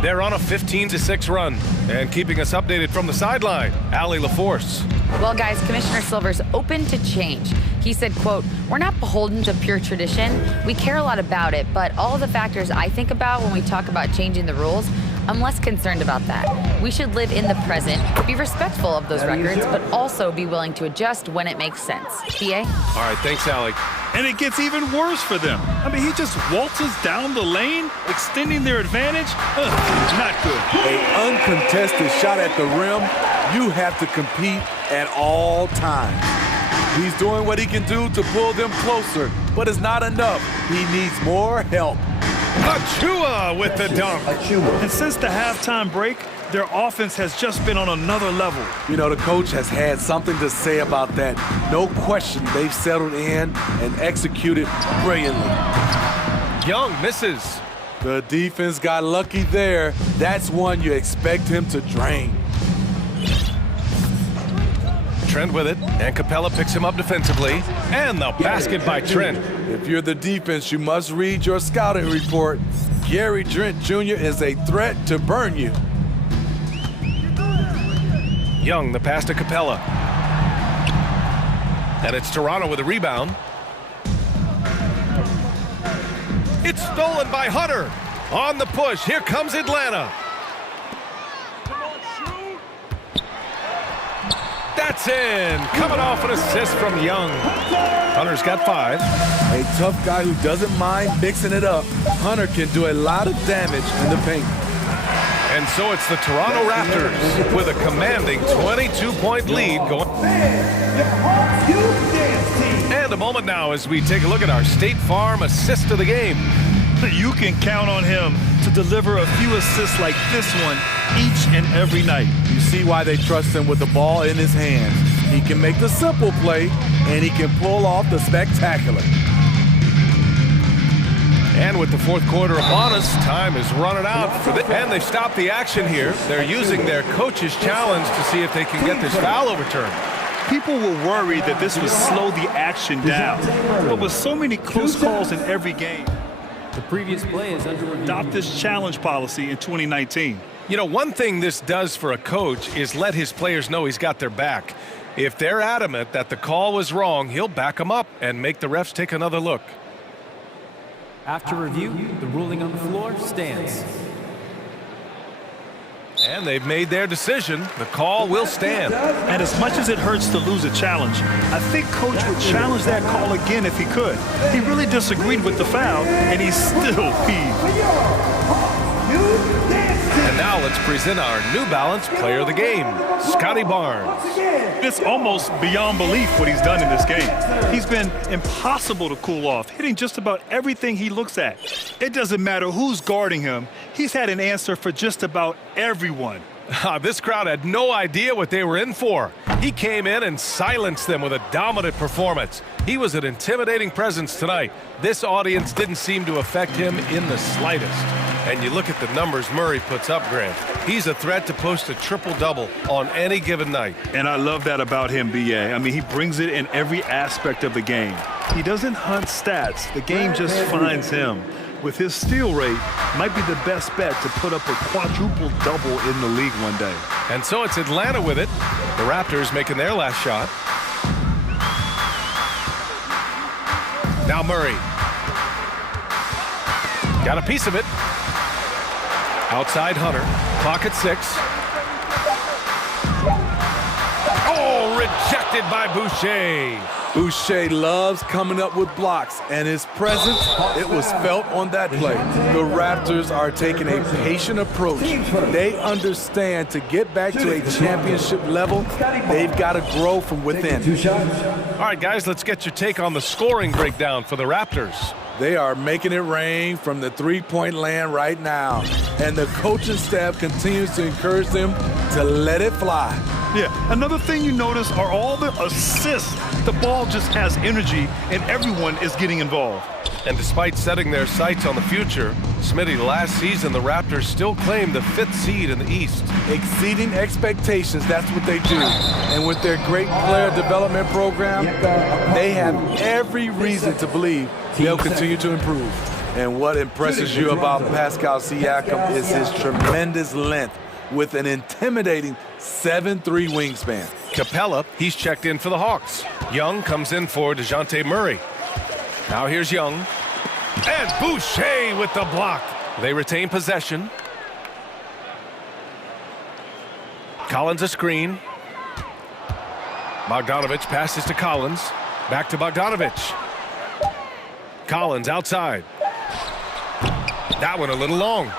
They're on a 15-6 run. And keeping us updated from the sideline, Allie LaForce. Well, guys, Commissioner Silver's open to change. He said, quote, "We're not beholden to pure tradition. We care a lot about it, but all the factors I think about when we talk about changing the rules, I'm less concerned about that. We should live in the present, be respectful of those records, but also be willing to adjust when it makes sense." PA? All right, thanks, Allie. And it gets even worse for them. I mean, he just waltzes down the lane, extending their advantage. Not good. An uncontested shot at the rim. You have to compete at all times. He's doing what he can do to pull them closer, but it's not enough. He needs more help. Achua with the dunk. And since the halftime break, their offense has just been on another level. You know, the coach has had something to say about that. No question, they've settled in and executed brilliantly. Young misses. The defense got lucky there. That's one you expect him to drain. Trent with it, and Capella picks him up defensively. And the basket by Trent. If you're the defense, you must read your scouting report. Gary Trent Jr. is a threat to burn you. Young, the pass to Capella. And it's Toronto with a rebound. It's stolen by Hunter. On the push, here comes Atlanta. That's in. Coming off an assist from Young. Hunter's got 5. A tough guy who doesn't mind mixing it up. Hunter can do a lot of damage in the paint. And so it's the Toronto Raptors with a commanding 22-point lead going. And a moment now as we take a look at our State Farm assist of the game. You can count on him to deliver a few assists like this one each and every night. You see why they trust him with the ball in his hands. He can make the simple play, and he can pull off the spectacular. And with the fourth quarter upon us, time is running out for the, and they've stopped the action here. They're using their coach's challenge to see if they can get this foul overturned. People were worried that this would slow the action down. But with so many close calls in every game, The previous play is under review. adopt this challenge policy in 2019. You know, one thing this does for a coach is let his players know he's got their back. If they're adamant that the call was wrong, he'll back them up and make the refs take another look. After review, the ruling on the floor stands. And they've made their decision. The call will stand. And as much as it hurts to lose a challenge, I think Coach would challenge that call again if he could. He really disagreed with the foul, and he's still peeved. And now let's present our New Balance Player of the Game, Scotty Barnes. It's almost beyond belief what he's done in this game. He's been impossible to cool off, hitting just about everything he looks at. It doesn't matter who's guarding him. He's had an answer for just about everyone. This crowd had no idea what they were in for. He came in and silenced them with a dominant performance. He was an intimidating presence tonight. This audience didn't seem to affect him in the slightest. And you look at the numbers Murray puts up, Grant. He's a threat to post a triple-double on any given night. And I love that about him, B.A. I mean, he brings it in every aspect of the game. He doesn't hunt stats. The game just finds him. With his steal rate, might be the best bet to put up a quadruple-double in the league one day. And so it's Atlanta with it. The Raptors making their last shot. Now Murray. Got a piece of it. Outside Hunter. Clock at 6. Oh, rejected by Boucher. Boucher loves coming up with blocks, and his presence, it was felt on that play. The Raptors are taking a patient approach. They understand to get back to a championship level, they've got to grow from within. All right, guys, let's get your take on the scoring breakdown for the Raptors. They are making it rain from the three-point land right now, and the coaching staff continues to encourage them to let it fly. Yeah, another thing you notice are all the assists. The ball just has energy, and everyone is getting involved. And despite setting their sights on the future, Smitty, last season the Raptors still claimed the 5th seed in the East. Exceeding expectations, that's what they do. And with their great player development program, they have every reason to believe they'll continue to improve. And what impresses you about Pascal Siakam is his tremendous length with an intimidating 7'3" wingspan. Capella, he's checked in for the Hawks. Young comes in for DeJounte Murray. Now here's Young. And Boucher with the block. They retain possession. Collins a screen. Bogdanovich passes to Collins. Back to Bogdanovich. Collins outside. That one a little long.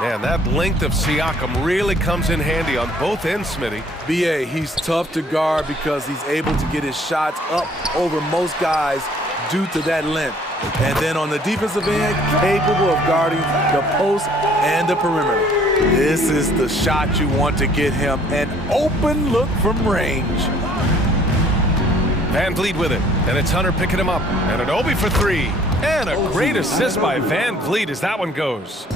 Man, that length of Siakam really comes in handy on both ends, Smitty. B.A., he's tough to guard because he's able to get his shots up over most guys due to that length. And then on the defensive end, capable of guarding the post and the perimeter. This is the shot you want to get him, an open look from range. Van Vliet with it, and it's Hunter picking him up. And an Obi for 3. And a great assist by Van Vliet as that one goes.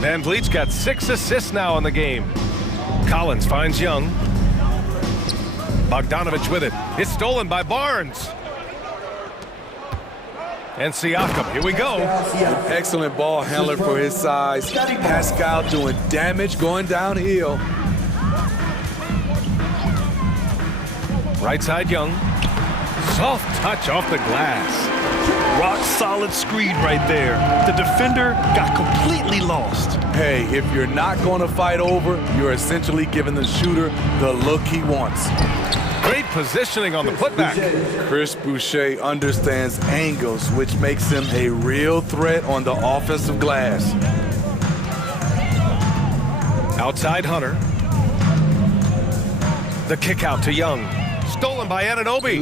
Van Vliet's got 6 assists now in the game. Collins finds Young. Bogdanovich with it. It's stolen by Barnes. And Siakam, here we go. Excellent ball handler for his size. Pascal doing damage going downhill. Right side Young. Soft touch off the glass. Rock solid screen right there. The defender got completely lost. Hey, if you're not going to fight over, you're essentially giving the shooter the look he wants. Great positioning on the putback. Chris Boucher understands angles, which makes him a real threat on the offensive glass. Outside Hunter. The kick out to Young. Stolen by Anunoby.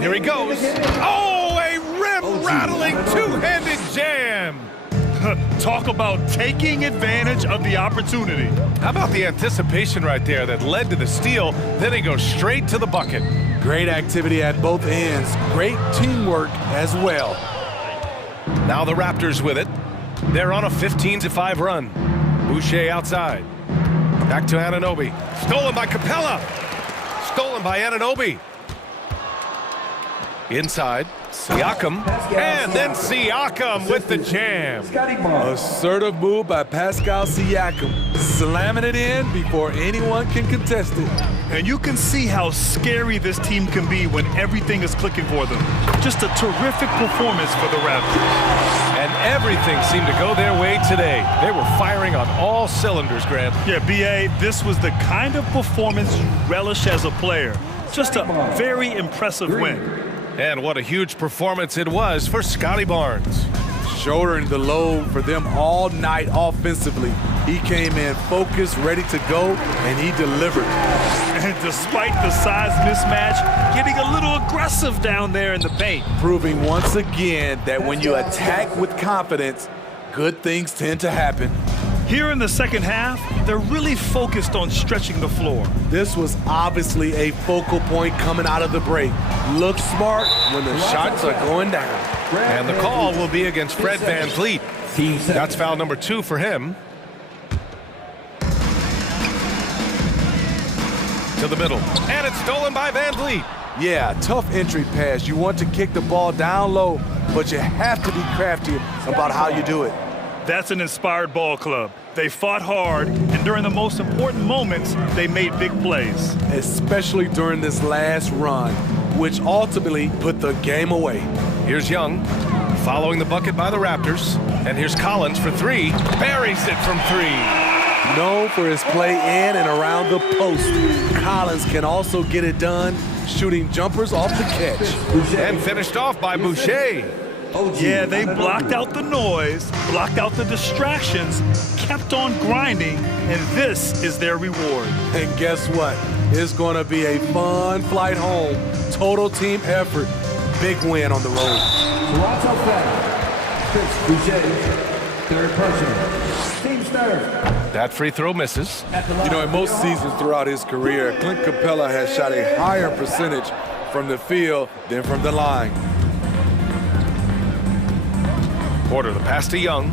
Here he goes. Oh, a rim-rattling two-handed jam. Talk about taking advantage of the opportunity. How about the anticipation right there that led to the steal? Then he goes straight to the bucket. Great activity at both ends. Great teamwork as well. Now the Raptors with it. They're on a 15-5 run. Boucher outside. Back to Anunoby. Stolen by Capella. Stolen by Anunoby. Inside, Siakam, and then Siakam with the jam. Assertive move by Pascal Siakam, slamming it in before anyone can contest it. And you can see how scary this team can be when everything is clicking for them. Just a terrific performance for the Raptors. And everything seemed to go their way today. They were firing on all cylinders, Grant. Yeah, B.A., this was the kind of performance you relish as a player. Just a very impressive win. And what a huge performance it was for Scotty Barnes. Shouldering the load for them all night offensively. He came in focused, ready to go, and he delivered. And despite the size mismatch, getting a little aggressive down there in the paint. Proving once again that when you attack with confidence, good things tend to happen. Here in the second half, they're really focused on stretching the floor. This was obviously a focal point coming out of the break. Look smart when the shots are going down. And the call will be against Fred Van Vliet. That's foul number 2 for him. To the middle, and it's stolen by Van Vliet. Yeah, tough entry pass. You want to kick the ball down low, but you have to be crafty about how you do it. That's an inspired ball club. They fought hard, and during the most important moments, they made big plays. Especially during this last run, which ultimately put the game away. Here's Young, following the bucket by the Raptors. And here's Collins for 3. Buries it from 3. Known for his play in and around the post, Collins can also get it done shooting jumpers off the catch. And finished off by Boucher. Yeah, they blocked out the noise, blocked out the distractions, kept on grinding, and this is their reward. And guess what? It's going to be a fun flight home. Total team effort. Big win on the road. Toronto foul. Chris Boucher, third personal. Team's third. That free throw misses. You know, in most seasons throughout his career, Clint Capella has shot a higher percentage from the field than from the line. Porter, the pass to Young.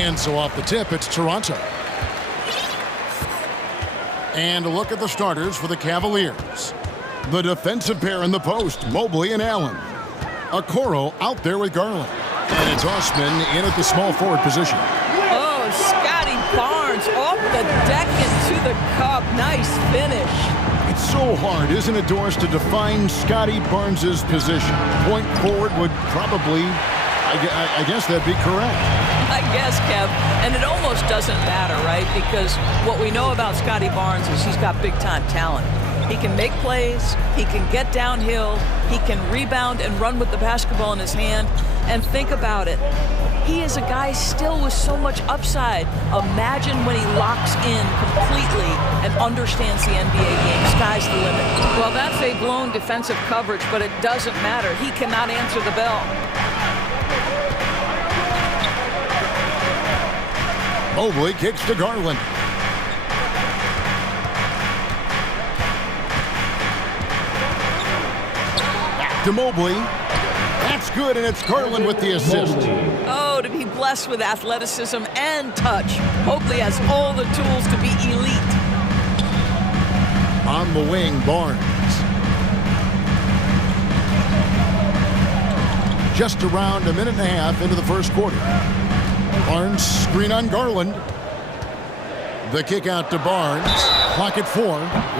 And so off the tip, it's Toronto. And a look at the starters for the Cavaliers. The defensive pair in the post, Mobley and Allen. Okoro out there with Garland. And it's Osman in at the small forward position. Oh, Scotty Barnes off the deck into the cup. Nice finish. It's so hard, isn't it, Doris, to define Scotty Barnes' position? Point forward would probably, I guess that'd be correct. I guess, Kev. And it almost doesn't matter, right? Because what we know about Scotty Barnes is he's got big-time talent. He can make plays, he can get downhill, he can rebound and run with the basketball in his hand. And think about it. He is a guy still with so much upside. Imagine when he locks in completely and understands the NBA game. Sky's the limit. Well, that's a blown defensive coverage, but it doesn't matter. He cannot answer the bell. Mobley kicks to Garland. Back to Mobley. That's good, and it's Garland with the assist. Oh, to be blessed with athleticism and touch. Mobley has all the tools to be elite. On the wing, Barnes. Just around a minute and a half into the first quarter. Barnes screen on Garland. The kick out to Barnes. Clock at 4.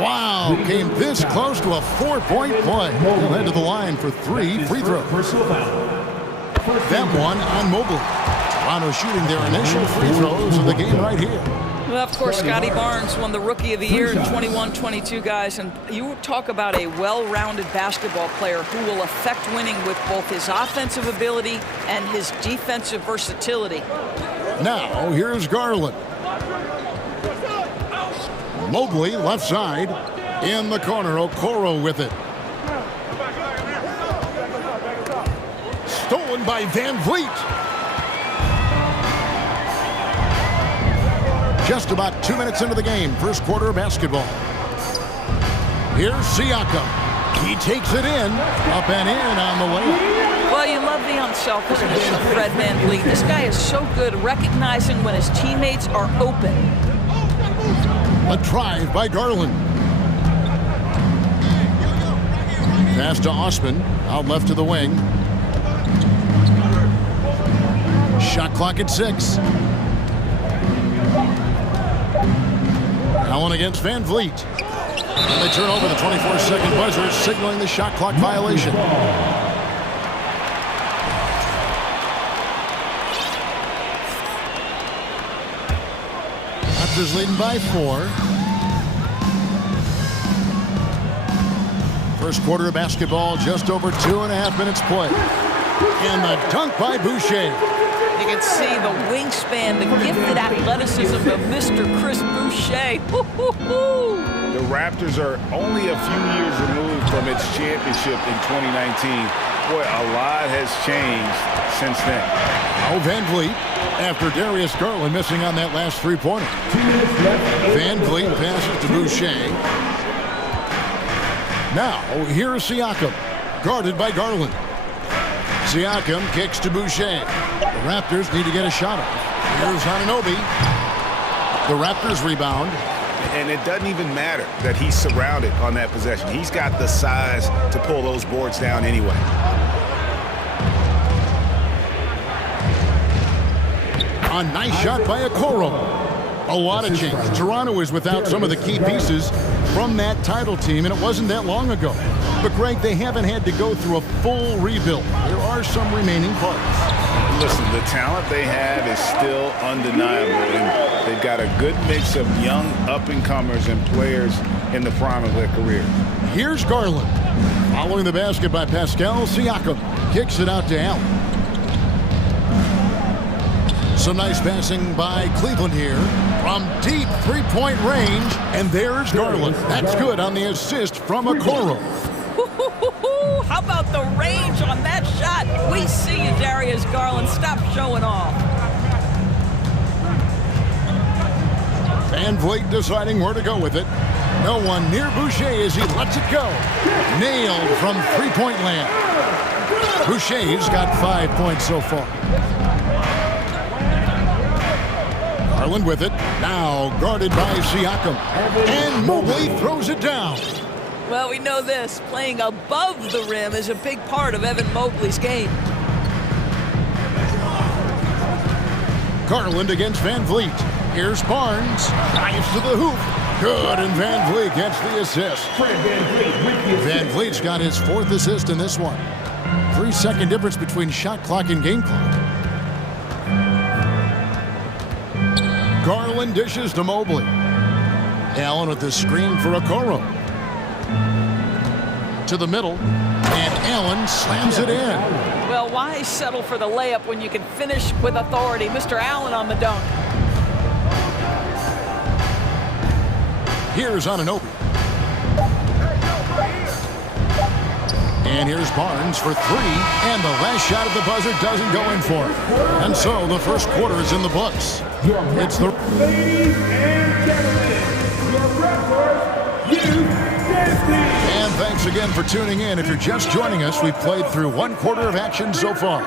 Wow, came this close to a 4-point play. He'll head to the line for 3 free throws. That one on Mobley. Toronto shooting their initial free throws of the game right here. Well, of course, Scotty Barnes won the Rookie of the Year in 21-22, guys. And you talk about a well-rounded basketball player who will affect winning with both his offensive ability and his defensive versatility. Now, here's Garland. Mobley, left side. In the corner, Okoro with it. Stolen by Van Vliet. Just about 2 minutes into the game, first quarter of basketball. Here's Siakam. He takes it in, up and in on the way. Well, you love the unselfishness of Fred Van Vliet. This guy is so good recognizing when his teammates are open. A drive by Garland. Pass to Osman, out left to the wing. Shot clock at 6. Allen against Van Vliet. And they turn over the 24-second buzzer, signaling the shot clock violation. Raptors leading by 4. First quarter of basketball, just over 2.5 minutes played. And the dunk by Boucher. You can see the wingspan, the gifted athleticism of Mr. Chris Boucher. The Raptors are only a few years removed from its championship in 2019. Boy, a lot has changed since then. Oh, Van Vliet, after Darius Garland missing on that last three-pointer. Van Vliet passes to Boucher. Now, here's Siakam, guarded by Garland. Siakam kicks to Boucher. The Raptors need to get a shot off. Here's Anunoby. The Raptors rebound. And it doesn't even matter that he's surrounded on that possession. He's got the size to pull those boards down anyway. A nice shot by Okoro. A lot of change. Toronto is without some of the key pieces from that title team, and it wasn't that long ago. But, Greg, they haven't had to go through a full rebuild. There are some remaining parts. Listen, the talent they have is still undeniable, and they've got a good mix of young up-and-comers and players in the prime of their career. Here's Garland. Following the basket by Pascal Siakam. Kicks it out to Allen. Some nice passing by Cleveland here from deep three-point range. And there's Garland. That's good on the assist from Okoro. How about the range on that shot? We see you, Darius Garland. Stop showing off. Van Vliet deciding where to go with it. No one near Boucher as he lets it go. Nailed from three-point land. Boucher's got 5 points so far. Garland with it. Now guarded by Siakam. And Mobley throws it down. Well, we know this. Playing above the rim is a big part of Evan Mobley's game. Garland against Van Vliet. Here's Barnes. Dives to the hoop. Good, and Van Vliet gets the assist. Van Vliet's got his 4th assist in this one. 3-second difference between shot clock and game clock. Garland dishes to Mobley. Allen with the screen for Okoro. To the middle, and Allen slams it in. Well, why settle for the layup when you can finish with authority? Mr. Allen on the dunk. Here's Anunoby. And here's Barnes for 3, and the last shot at the buzzer doesn't go in for it. And so the first quarter is in the books. It's the... Ladies and gentlemen, your wrestlers, you And thanks again for tuning in. If you're just joining us, we've played through 1 quarter of action so far.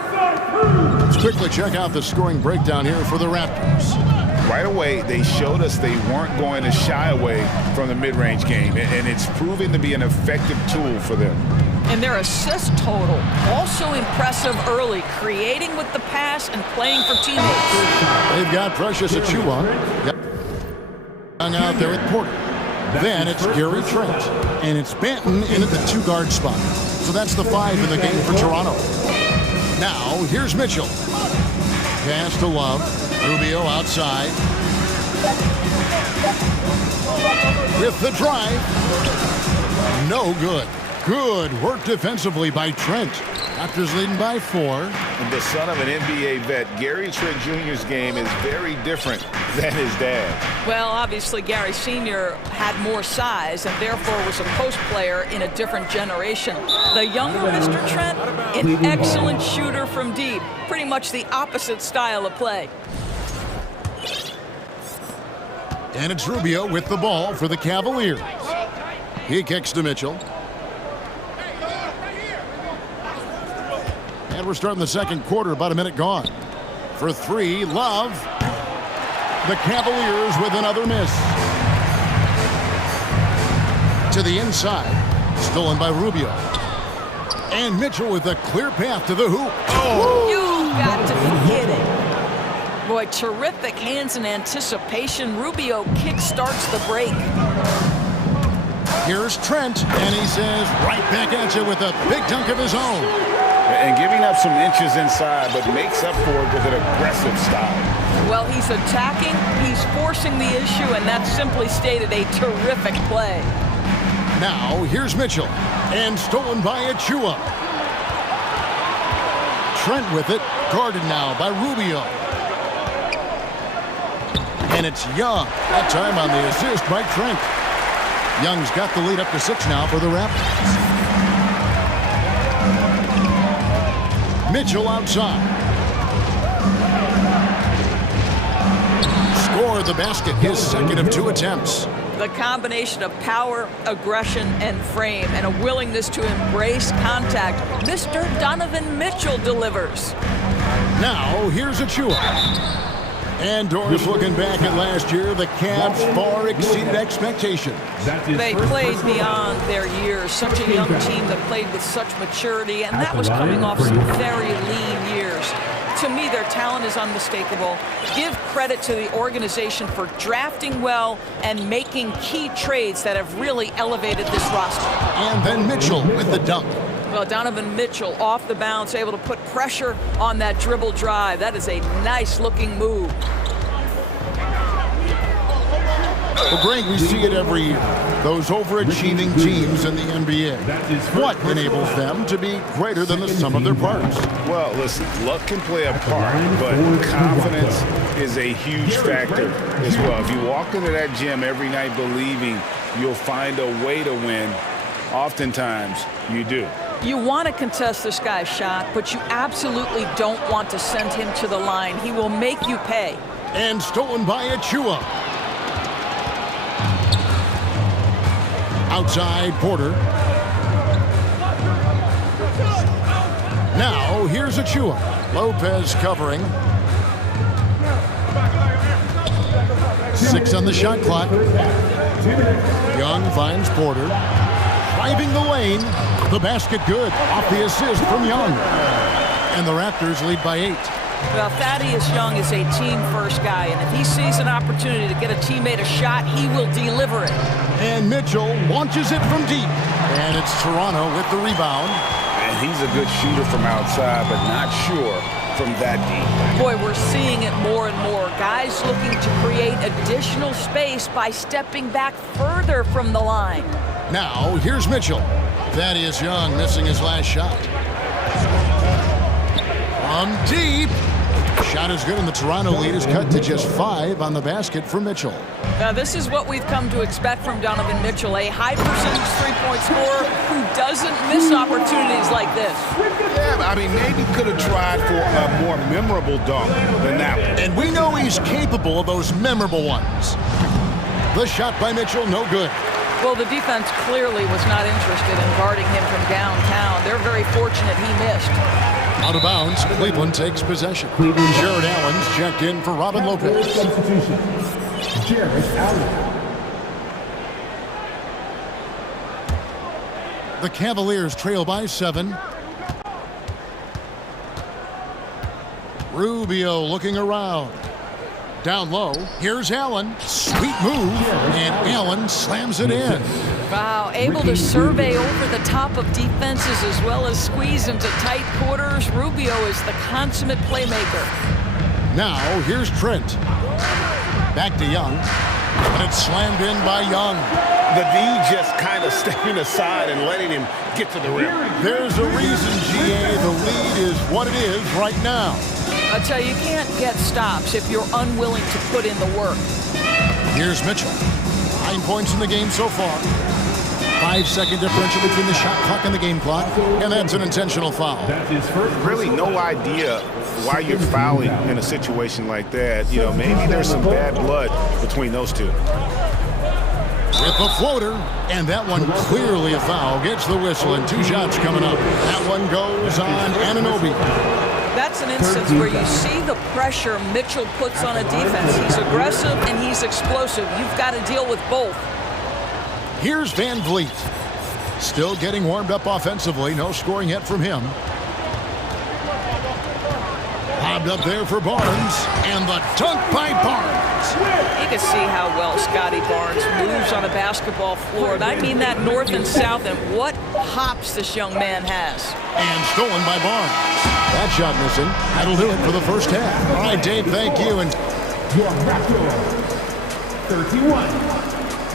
Let's quickly check out the scoring breakdown here for the Raptors. Right away, they showed us they weren't going to shy away from the mid-range game, and it's proven to be an effective tool for them. And their assist total, also impressive early, creating with the pass and playing for teammates. They've got Precious Achiuwa out there with Porter. Then it's Gary Trent, and it's Banton in at the 2-guard spot. So that's the 5 in the game for Toronto. Now, here's Mitchell. Pass to Love. Rubio outside. With the drive. No good. Good work defensively by Trent. Raptors leading by 4. The son of an NBA vet, Gary Trent Jr.'s game is very different than his dad. Well, obviously, Gary Sr. had more size and therefore was a post player in a different generation. The younger Mr. Trent, an excellent shooter from deep. Pretty much the opposite style of play. And it's Rubio with the ball for the Cavaliers. He kicks to Mitchell. And we're starting the second quarter, about a minute gone. For 3, Love. The Cavaliers with another miss. To the inside. Stolen by Rubio. And Mitchell with a clear path to the hoop. Oh! You got to be kidding. Boy, terrific hands in anticipation. Rubio kick-starts the break. Here's Trent, and he says right back at you with a big dunk of his own. And giving up some inches inside, but makes up for it with an aggressive style. Well, he's attacking, he's forcing the issue, and that's simply stated a terrific play. Now, here's Mitchell, and stolen by Achiuwa. Trent with it, guarded now by Rubio. And it's Young, that time on the assist by Trent. Young's got the lead up to 6 now for the Raptors. Mitchell outside. Scored the basket, his second of 2 attempts. The combination of power, aggression, and frame, and a willingness to embrace contact. Mr. Donovan Mitchell delivers. Now, here's Achiuwa. And Doris looking back at last year, the Cavs far exceeded expectations. They played beyond their years. Such a young team that played with such maturity, and that was coming off some very lean years. To me, their talent is unmistakable. Give credit to the organization for drafting well and making key trades that have really elevated this roster. And then Mitchell with the dunk. Well, Donovan Mitchell off the bounce, able to put pressure on that dribble drive. That is a nice-looking move. Well, Greg, we see it every year. Those overachieving teams in the NBA. What enables them to be greater than the sum of their parts? Well, listen, luck can play a part, but confidence is a huge factor as well. If you walk into that gym every night believing you'll find a way to win, oftentimes you do. You want to contest this guy's shot, but you absolutely don't want to send him to the line. He will make you pay. And stolen by Achiuwa. Outside Porter. Now here's Achiuwa. Lopez covering. 6 on the shot clock. Young finds Porter. Driving the lane. The basket good. Off the assist from Young. And the Raptors lead by 8. Well, Thaddeus Young is a team-first guy, and if he sees an opportunity to get a teammate a shot, he will deliver it. And Mitchell launches it from deep. And it's Toronto with the rebound. And he's a good shooter from outside, but not sure from that deep. Boy, we're seeing it more and more. Guys looking to create additional space by stepping back further from the line. Now, here's Mitchell. Thaddeus Young missing his last shot. From deep. Shot is good, and the Toronto lead is cut to just 5 on the basket for Mitchell. Now, this is what we've come to expect from Donovan Mitchell, a high-percentage three-point scorer who doesn't miss opportunities like this. Yeah, I mean, maybe could have tried for a more memorable dunk than that one. And we know he's capable of those memorable ones. The shot by Mitchell, no good. Well, the defense clearly was not interested in guarding him from downtown. They're very fortunate he missed. Out of bounds, Cleveland takes possession. Jared Allen's checked in for Robin Lopez. Substitution. Jared Allen. The Cavaliers trail by 7. Rubio looking around. Down low, here's Allen. Sweet move, and Allen slams it in. Wow, able to survey over the top of defenses as well as squeeze into tight quarters. Rubio is the consummate playmaker. Now, here's Trent. Back to Young, and it's slammed in by Young. The D just kind of stepping aside and letting him get to the rim. There's a reason, GA, the lead is what it is right now. I tell you, you can't get stops if you're unwilling to put in the work. Here's Mitchell. 9 points in the game so far. 5-second differential between the shot clock and the game clock, and that's an intentional foul. Really no idea why you're fouling in a situation like that. You know, maybe there's some bad blood between those two. With the floater, and that one clearly a foul. Gets the whistle, and 2 shots coming up. That one goes on Anunoby. That's an instance where you see the pressure Mitchell puts on a defense. He's aggressive and he's explosive. You've got to deal with both. Here's Van Vliet. Still getting warmed up offensively. No scoring yet from him. Lobbed up there for Barnes, and the dunk by Barnes. You can see how well Scotty Barnes moves on a basketball floor. And I mean that north and south, and what hops this young man has. And stolen by Barnes. That shot missing. That'll do it for the first half. All right, Dave, thank you. And Your Raptor, 31.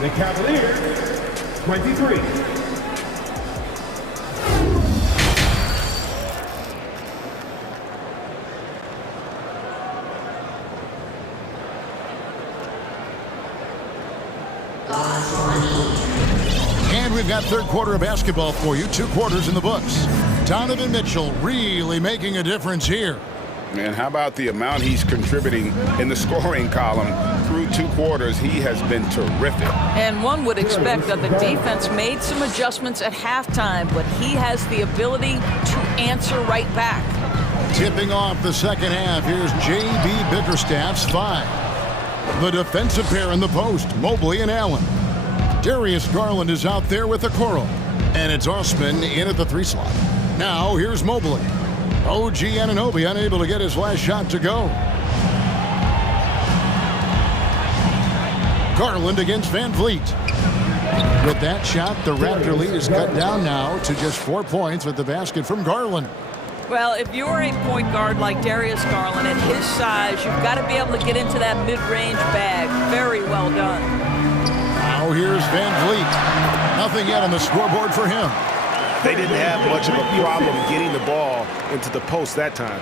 The Cavaliers, 23. And we've got third quarter of basketball for you. 2 quarters in the books. Donovan Mitchell really making a difference here. And how about the amount he's contributing in the scoring column through 2 quarters? He has been terrific. And one would expect that the defense made some adjustments at halftime, but he has the ability to answer right back. Tipping off the second half, here's J.B. Bickerstaff's 5. The defensive pair in the post, Mobley and Allen. Darius Garland is out there with the Okoro. And it's Osman in at the 3 slot. Now, here's Mobley. OG Anunoby unable to get his last shot to go. Garland against Van Vliet. With that shot, the Raptor lead is cut down now to just 4 points with the basket from Garland. Well, if you're a point guard like Darius Garland, at his size, you've got to be able to get into that mid-range bag. Very well done. Now here's Van Vliet. Nothing yet on the scoreboard for him. They didn't have much of a problem getting the ball into the post that time.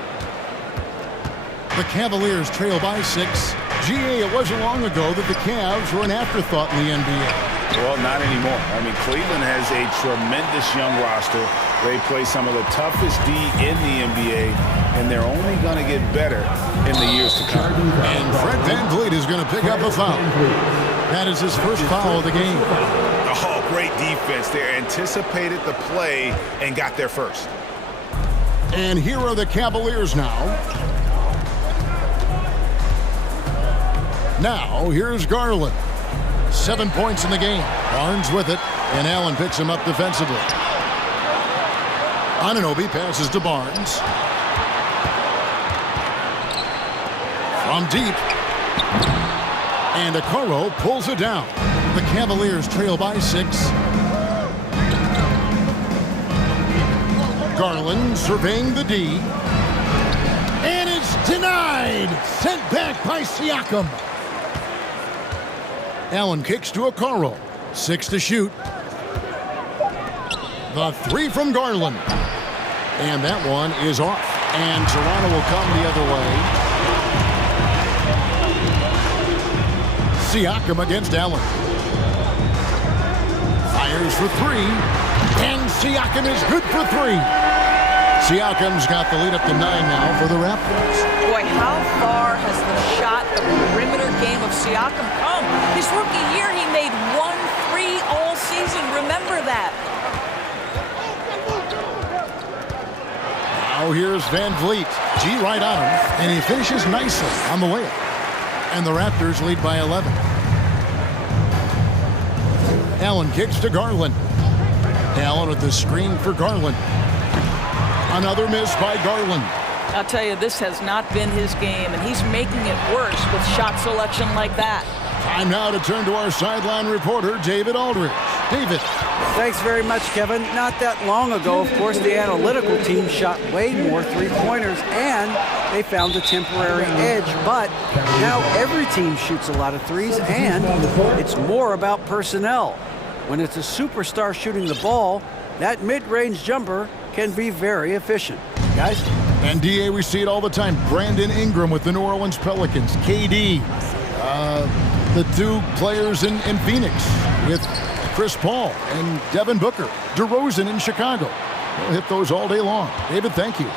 The Cavaliers trail by 6. GA, it wasn't long ago that the Cavs were an afterthought in the NBA. Well, not anymore. I mean, Cleveland has a tremendous young roster. They play some of the toughest D in the NBA, and they're only going to get better in the years to come. And Fred Van Vliet is going to pick up a foul. That is his first foul of the game. Oh, great defense. They anticipated the play and got there first. And here are the Cavaliers now. Now, here's Garland. 7 points in the game. Barnes with it, and Allen picks him up defensively. Anunoby passes to Barnes. From deep. And Okoro pulls it down. The Cavaliers trail by 6. Garland surveying the D. And it's denied. Sent back by Siakam. Allen kicks to Okoro. 6 to shoot. The 3 from Garland. And that one is off. And Toronto will come the other way. Siakam against Allen. Fires for 3. And Siakam is good for 3. Siakam's got the lead up to 9 now for the Raptors. Boy, how far has the shot, the perimeter game of Siakam come? His rookie year, he made 1 3 all season. Remember that. Now here's Van Vliet. G right on him, and he finishes nicely on the layup. And the Raptors lead by 11. Allen kicks to Garland. Allen with the screen for Garland. Another miss by Garland. I'll tell you, this has not been his game, and he's making it worse with shot selection like that. Time now to turn to our sideline reporter, David Aldridge. David. Thanks very much, Kevin. Not that long ago, of course, the analytical team shot way more three-pointers, and they found a temporary edge. But now every team shoots a lot of threes, and it's more about personnel. When it's a superstar shooting the ball, that mid-range jumper can be very efficient. Guys? And DA, we see it all the time. Brandon Ingram with the New Orleans Pelicans. KD. The 2 players in Phoenix with Chris Paul and Devin Booker. DeRozan in Chicago. We'll hit those all day long. David, thank you.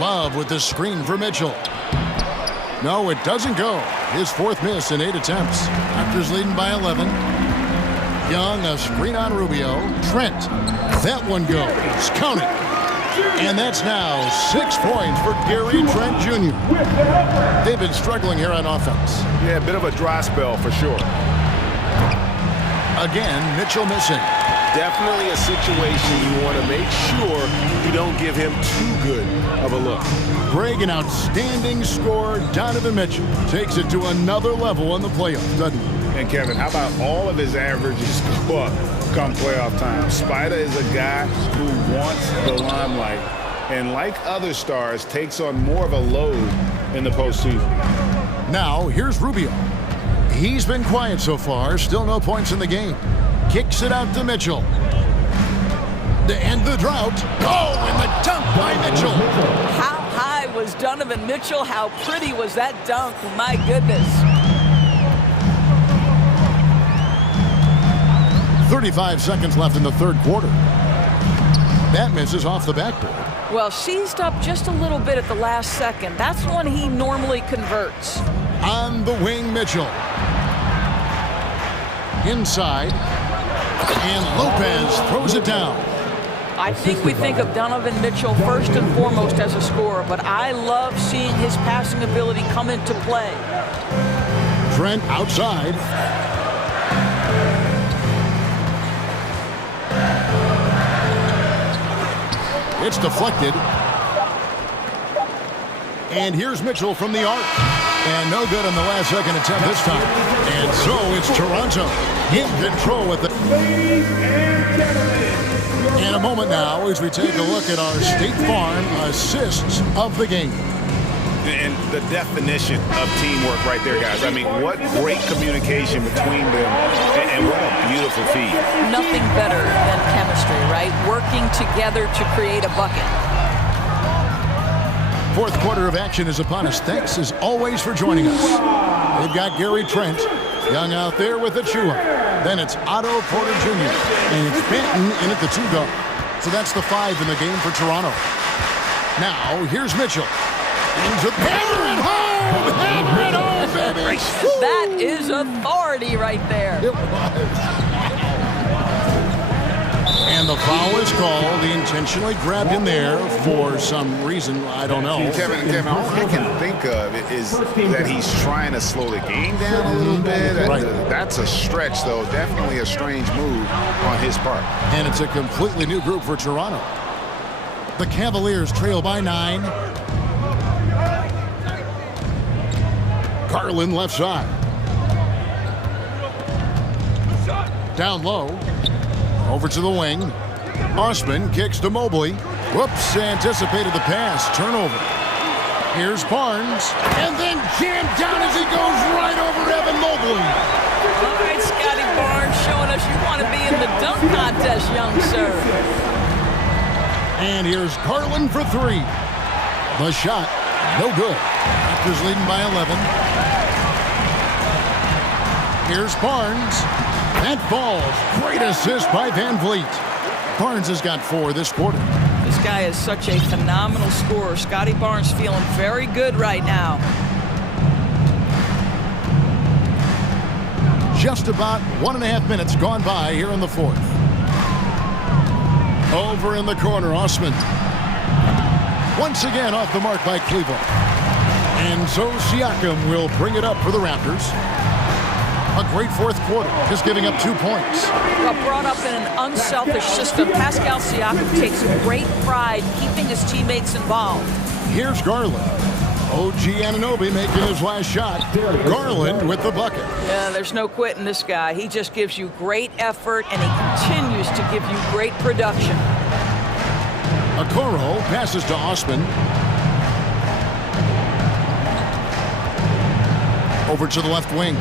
Love with the screen for Mitchell. No, it doesn't go. His 4th miss in 8 attempts. Raptors leading by 11. Young, a screen on Rubio. Trent. That one goes. Count it. And that's now 6 points for Gary Trent Jr. They've been struggling here on offense. Yeah, a bit of a dry spell for sure. Again, Mitchell missing. Definitely a situation you want to make sure you don't give him too good of a look. Greg, an outstanding scorer. Donovan Mitchell takes it to another level in the playoffs, doesn't he? And Kevin, how about all of his averages go up come playoff time? Spider is a guy who wants the limelight, and like other stars, takes on more of a load in the postseason. Now, here's Rubio. He's been quiet so far. Still no points in the game. Kicks it out to Mitchell. To end the drought. Oh, and the dunk by Mitchell. How high was Donovan Mitchell? How pretty was that dunk? My goodness. 35 seconds left in the 3rd quarter. That misses off the backboard. Well, seized up just a little bit at the last second. That's when he normally converts. On the wing, Mitchell. Inside. And Lopez throws it down. I think we think of Donovan Mitchell first and foremost as a scorer, but I love seeing his passing ability come into play. Trent outside. It's deflected. And here's Mitchell from the arc. And no good on the last second attempt this time. And so it's Toronto in control with it. And a moment now as we take a look at our State Farm assists of the game. And the definition of teamwork right there, guys. I mean, what great communication between them, and what a beautiful feat. Nothing better than chemistry, right? Working together to create a bucket. 4th quarter of action is upon us. Thanks, as always, for joining us. They've got Gary Trent, Young out there with Achua. Then it's Otto Porter Jr. And it's Benton in at the 2 guard. So that's the 5 in the game for Toronto. Now, here's Mitchell. Into hammer it home! Hammer it home, baby! That is authority right there. It was. And the foul is called. He intentionally grabbed him there for some reason. I don't know. Kevin, all I can think of is that he's trying to slow the game down a little bit. Right. That's a stretch, though. Definitely a strange move on his part. And it's a completely new group for Toronto. The Cavaliers trail by 9. Garland left side. Down low. Over to the wing. Osman kicks to Mobley. Whoops, anticipated the pass. Turnover. Here's Barnes. And then jammed down as he goes right over Evan Mobley. All right, Scotty Barnes showing us you want to be in the dunk contest, young sir. And here's Garland for 3. The shot, no good. Raptors leading by 11. Here's Barnes. That falls. Great assist by Van Vliet. Barnes has got 4 this quarter. This guy is such a phenomenal scorer. Scotty Barnes feeling very good right now. Just about 1.5 minutes gone by here in the 4th. Over in the corner, Osman. Once again off the mark by Cleveland. And so Siakam will bring it up for the Raptors. A great 4th quarter, just giving up 2 points. Well, brought up in an unselfish system, Pascal Siakam takes great pride keeping his teammates involved. Here's Garland. OG Anunoby making his last shot. Garland with the bucket. Yeah, there's no quitting this guy. He just gives you great effort, and he continues to give you great production. Okoro passes to Osman. Over to the left wing.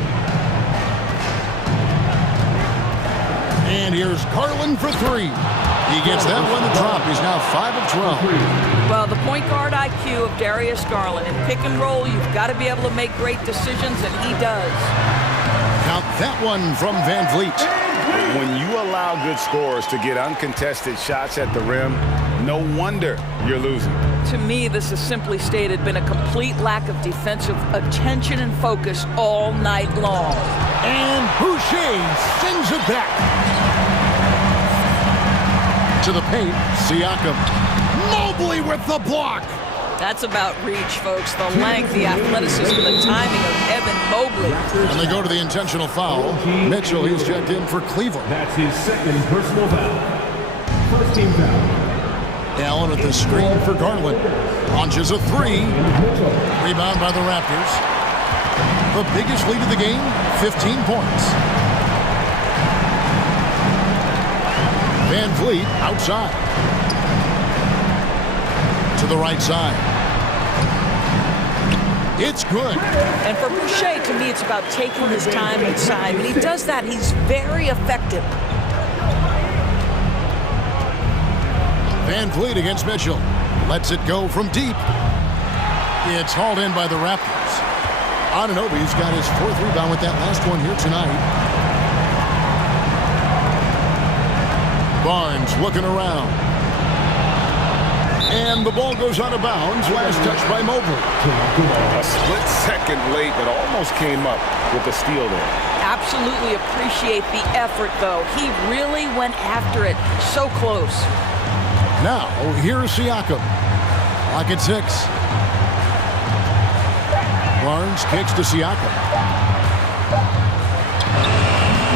And here's Garland for 3. He gets that one to drop. He's now 5 of 12. Well, the point guard IQ of Darius Garland. In pick and roll, you've got to be able to make great decisions, and he does. Count that one from Van Vliet. When you allow good scorers to get uncontested shots at the rim, no wonder you're losing. To me, this is simply stated been a complete lack of defensive attention and focus all night long. And Boucher sends it back. To the paint, Siakam. Mobley with the block. That's about reach, folks. The length, the athleticism, the timing of Evan Mobley. And they go to the intentional foul. Mitchell, he's checked in for Cleveland. That's his second personal foul. First team foul. Allen at the screen for Garland. Launches a 3. Rebound by the Raptors. The biggest lead of the game, 15 points. Van Vliet outside. To the right side. It's good. And for Boucher, to me, it's about taking his time inside. When he does that, he's very effective. Van Vliet against Mitchell. Lets it go from deep. It's hauled in by the Raptors. Anunoby's got his 4th rebound with that last one here tonight. Barnes looking around. And the ball goes out of bounds. Last touch by Mobley. A split second late, but almost came up with the steal there. Absolutely appreciate the effort, though. He really went after it. So close. Now, here's Siakam. Lock at 6. Barnes kicks to Siakam.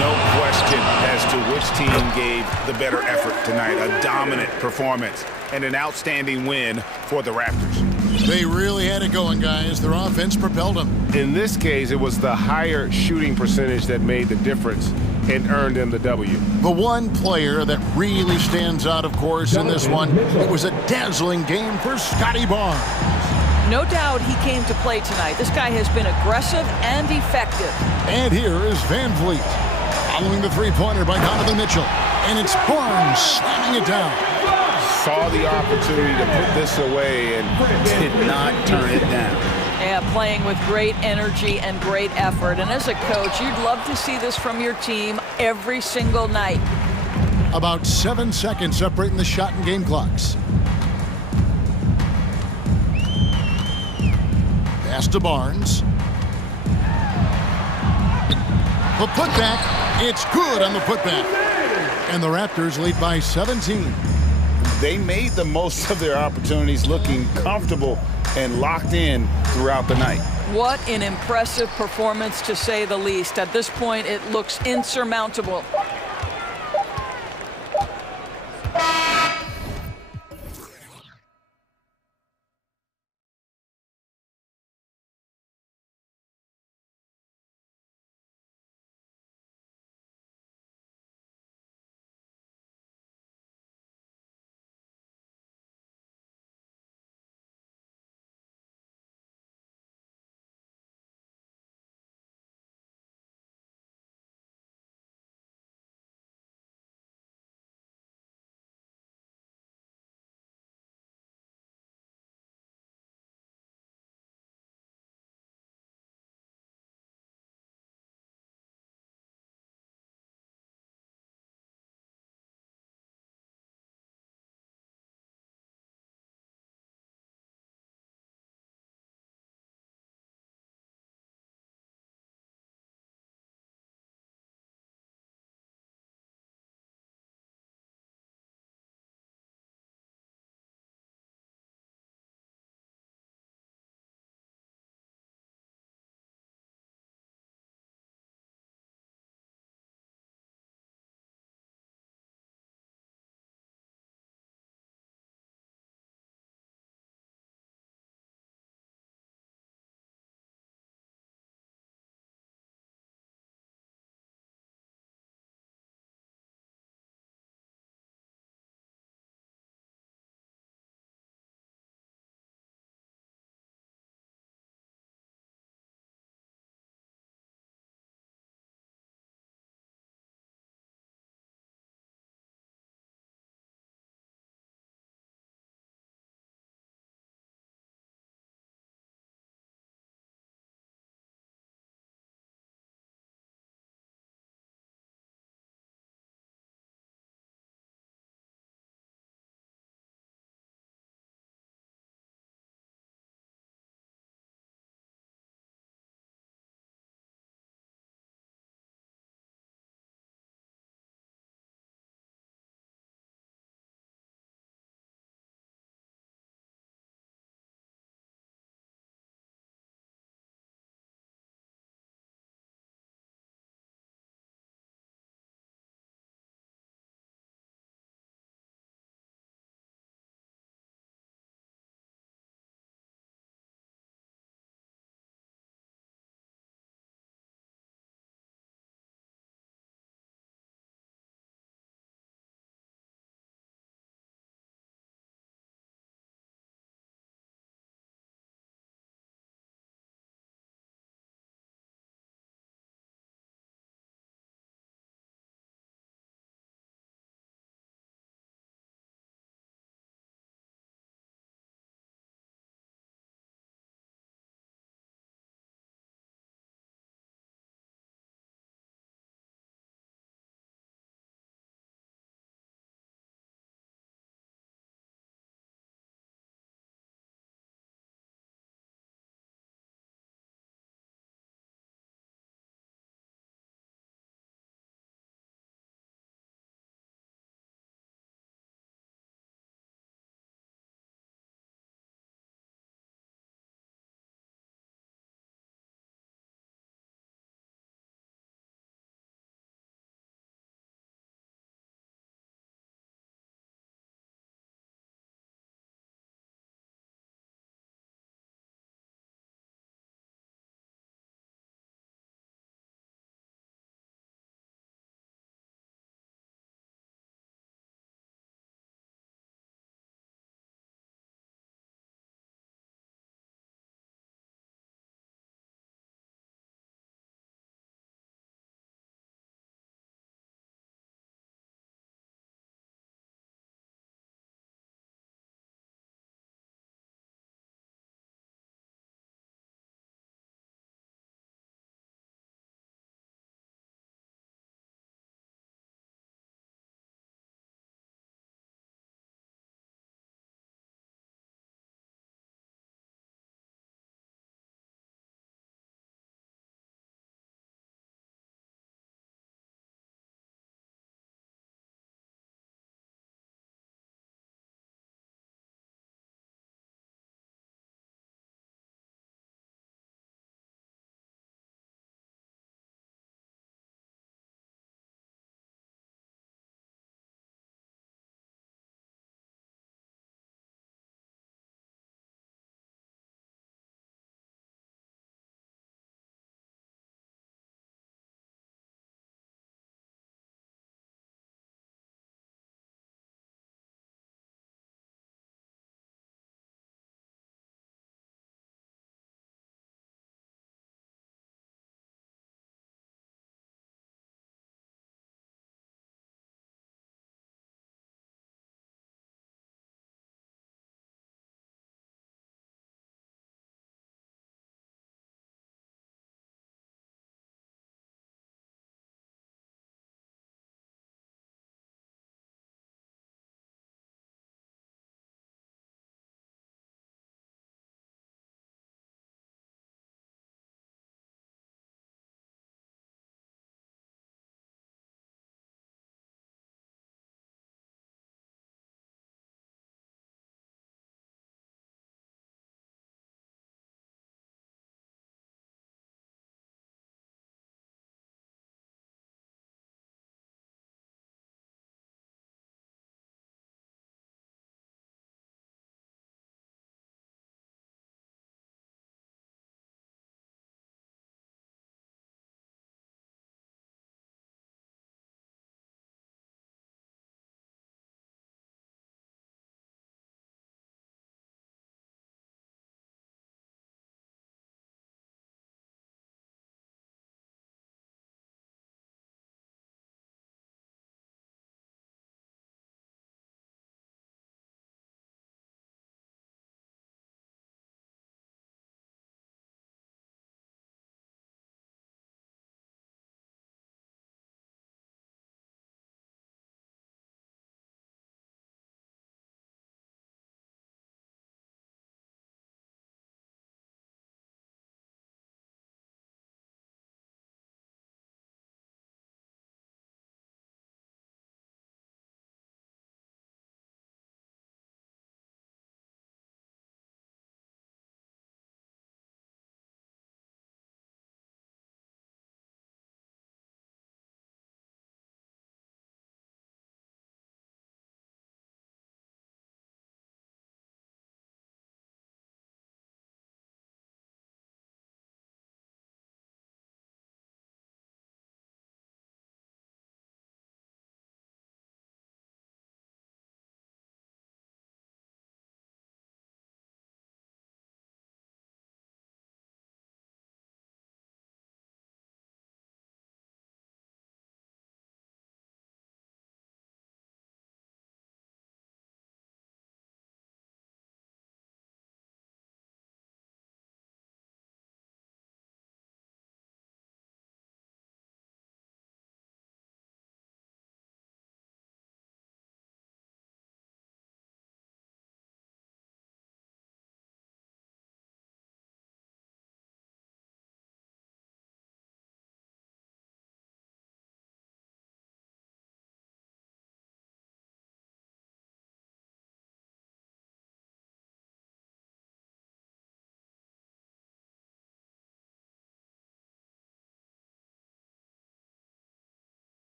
No question as to which team gave the better effort tonight. A dominant performance and an outstanding win for the Raptors. They really had it going, guys. Their offense propelled them. In this case, it was the higher shooting percentage that made the difference and earned them the W. The one player that really stands out, of course, in this one, it was a dazzling game for Scotty Barnes. No doubt he came to play tonight. This guy has been aggressive and effective. And here is Van Vliet. Following the three-pointer by Donovan Mitchell. And it's Barnes slamming it down. Saw the opportunity to put this away and did not turn it down. Yeah, playing with great energy and great effort. And as a coach, you'd love to see this from your team every single night. About 7 seconds separating the shot and game clocks. Pass to Barnes. The putback. It's good on the putback. And the Raptors lead by 17. They made the most of their opportunities, looking comfortable and locked in throughout the night. What an impressive performance, to say the least. At this point, it looks insurmountable.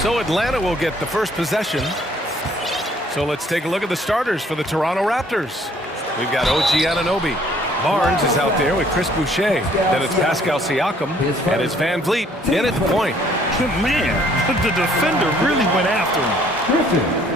So Atlanta will get the first possession. So let's take a look at the starters for the Toronto Raptors. We've got OG Anunoby. Barnes is out there with Chris Boucher. Then it's Pascal Siakam, and it's Van Vliet in at the point. Man, the defender really went after him.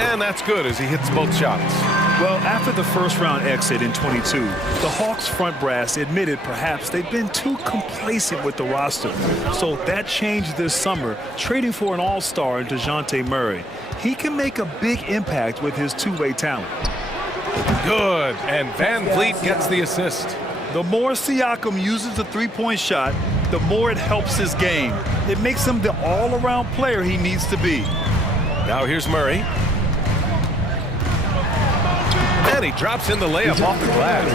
And that's good as he hits both shots. Well, after the first-round exit in 22, the Hawks front brass admitted perhaps they'd been too complacent with the roster. So that changed this summer, trading for an all-star in DeJounte Murray. He can make a big impact with his two-way talent. Good, and Van Vliet gets the assist. The more Siakam uses the three-point shot, the more it helps his game. It makes him the all-around player he needs to be. Now here's Murray. And he drops in the layup off the glass.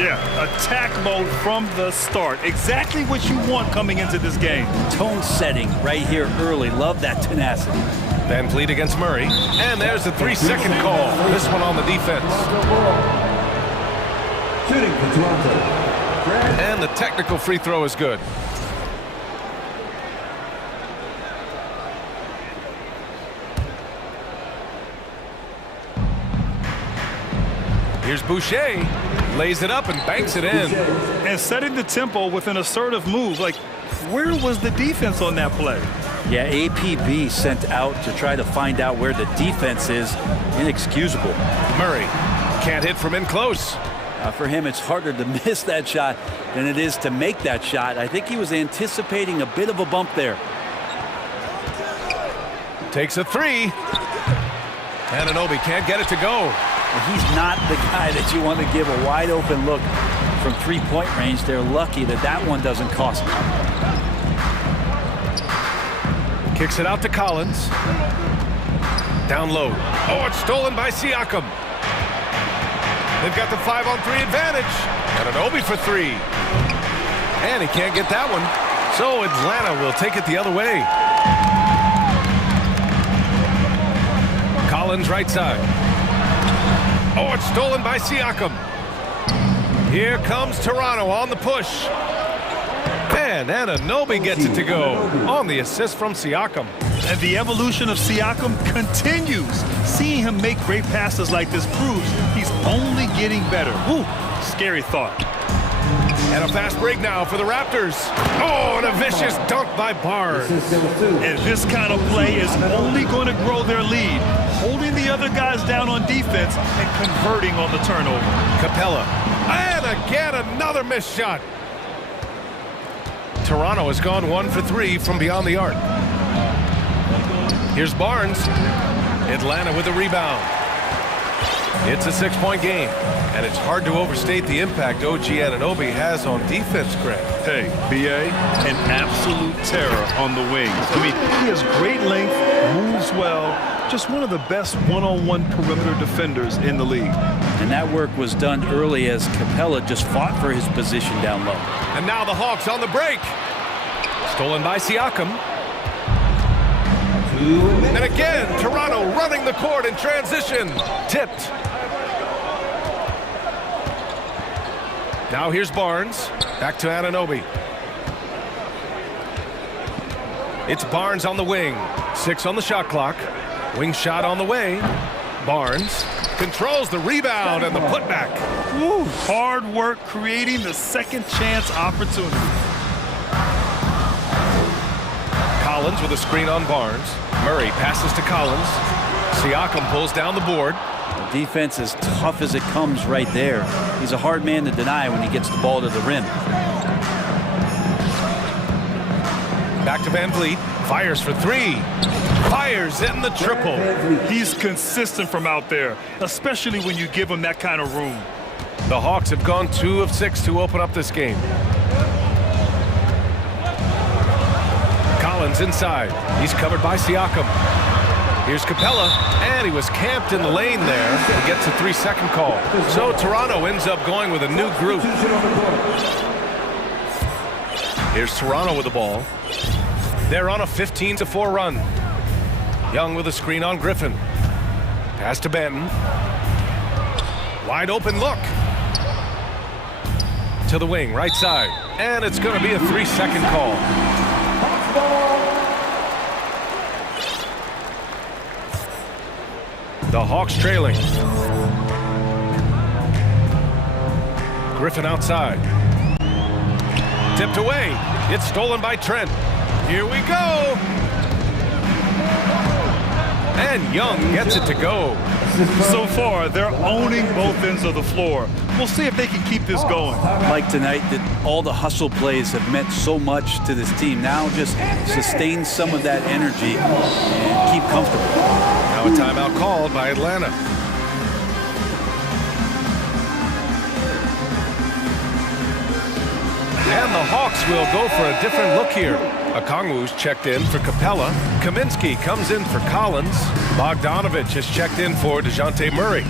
Yeah, attack mode from the start. Exactly what you want coming into this game. Tone setting right here early. Love that tenacity. Van Vliet against Murray. And there's the 3-second call. This one on the defense. Shooting for Toronto. And the technical free throw is good. Here's Boucher. Lays it up and banks it in. And setting the tempo with an assertive move. Like, where was the defense on that play? Yeah, APB sent out to try to find out where the defense is. Inexcusable. Murray can't hit from in close. For him, it's harder to miss that shot than it is to make that shot. I think he was anticipating a bit of a bump there. Takes a three. Anunoby can't get it to go. He's not the guy that you want to give a wide open look from three-point range. They're lucky that that one doesn't cost them. Kicks it out to Collins. Down low. Oh, it's stolen by Siakam. They've got the 5-on-3 advantage. Anunoby for three. And he can't get that one. So Atlanta will take it the other way. Collins right side. Oh, it's stolen by Siakam. Here comes Toronto on the push. And Anunoby gets it to go on the assist from Siakam. And the evolution of Siakam continues. Seeing him make great passes like this proves he's only getting better. Ooh, scary thought. And a fast break now for the Raptors. Oh, and a vicious dunk by Barnes. And this kind of play is only going to grow their lead, holding the other guys down on defense and converting on the turnover. Capella. And again, another missed shot. Toronto has gone 1 for 3 from beyond the arc. Here's Barnes. Atlanta with a rebound. It's a 6-point game, and it's hard to overstate the impact OG Anunoby has on defense, Greg. Hey, BA, an absolute terror on the wings. I mean, he has great length, moves well, just one of the best one-on-one perimeter defenders in the league. And that work was done early as Capella just fought for his position down low. And now the Hawks on the break. Stolen by Siakam. And again, Toronto running the court in transition. Tipped. Now here's Barnes. Back to Anunoby. It's Barnes on the wing. 6 on the shot clock. Wing shot on the way. Barnes controls the rebound and the putback. Woo, hard work creating the second chance opportunity. Collins with a screen on Barnes. Murray passes to Collins. Siakam pulls down the board. The defense is tough as it comes right there. He's a hard man to deny when he gets the ball to the rim. Back to Van Vliet. Fires for three. Fires in the triple. He's consistent from out there, especially when you give him that kind of room. The Hawks have gone 2 of 6 to open up this game. Collins inside. He's covered by Siakam. Here's Capella, and he was camped in the lane there. He gets a 3-second call. So Toronto ends up going with a new group. Here's Toronto with the ball. They're on a 15-4 run. Young with a screen on Griffin. Pass to Banton. Wide open look. To the wing, right side. And it's going to be a 3-second call. The Hawks trailing. Griffin outside. Tipped away. It's stolen by Trent. Here we go. And Young gets it to go. So far, they're owning both ends of the floor. We'll see if they can keep this going. Like tonight, that all the hustle plays have meant so much to this team. Now just sustain some of that energy and keep comfortable. Now a timeout called by Atlanta. And the Hawks will go for a different look here. Okongwu's checked in for Capella. Kaminsky comes in for Collins. Bogdanovich has checked in for DeJounte Murray.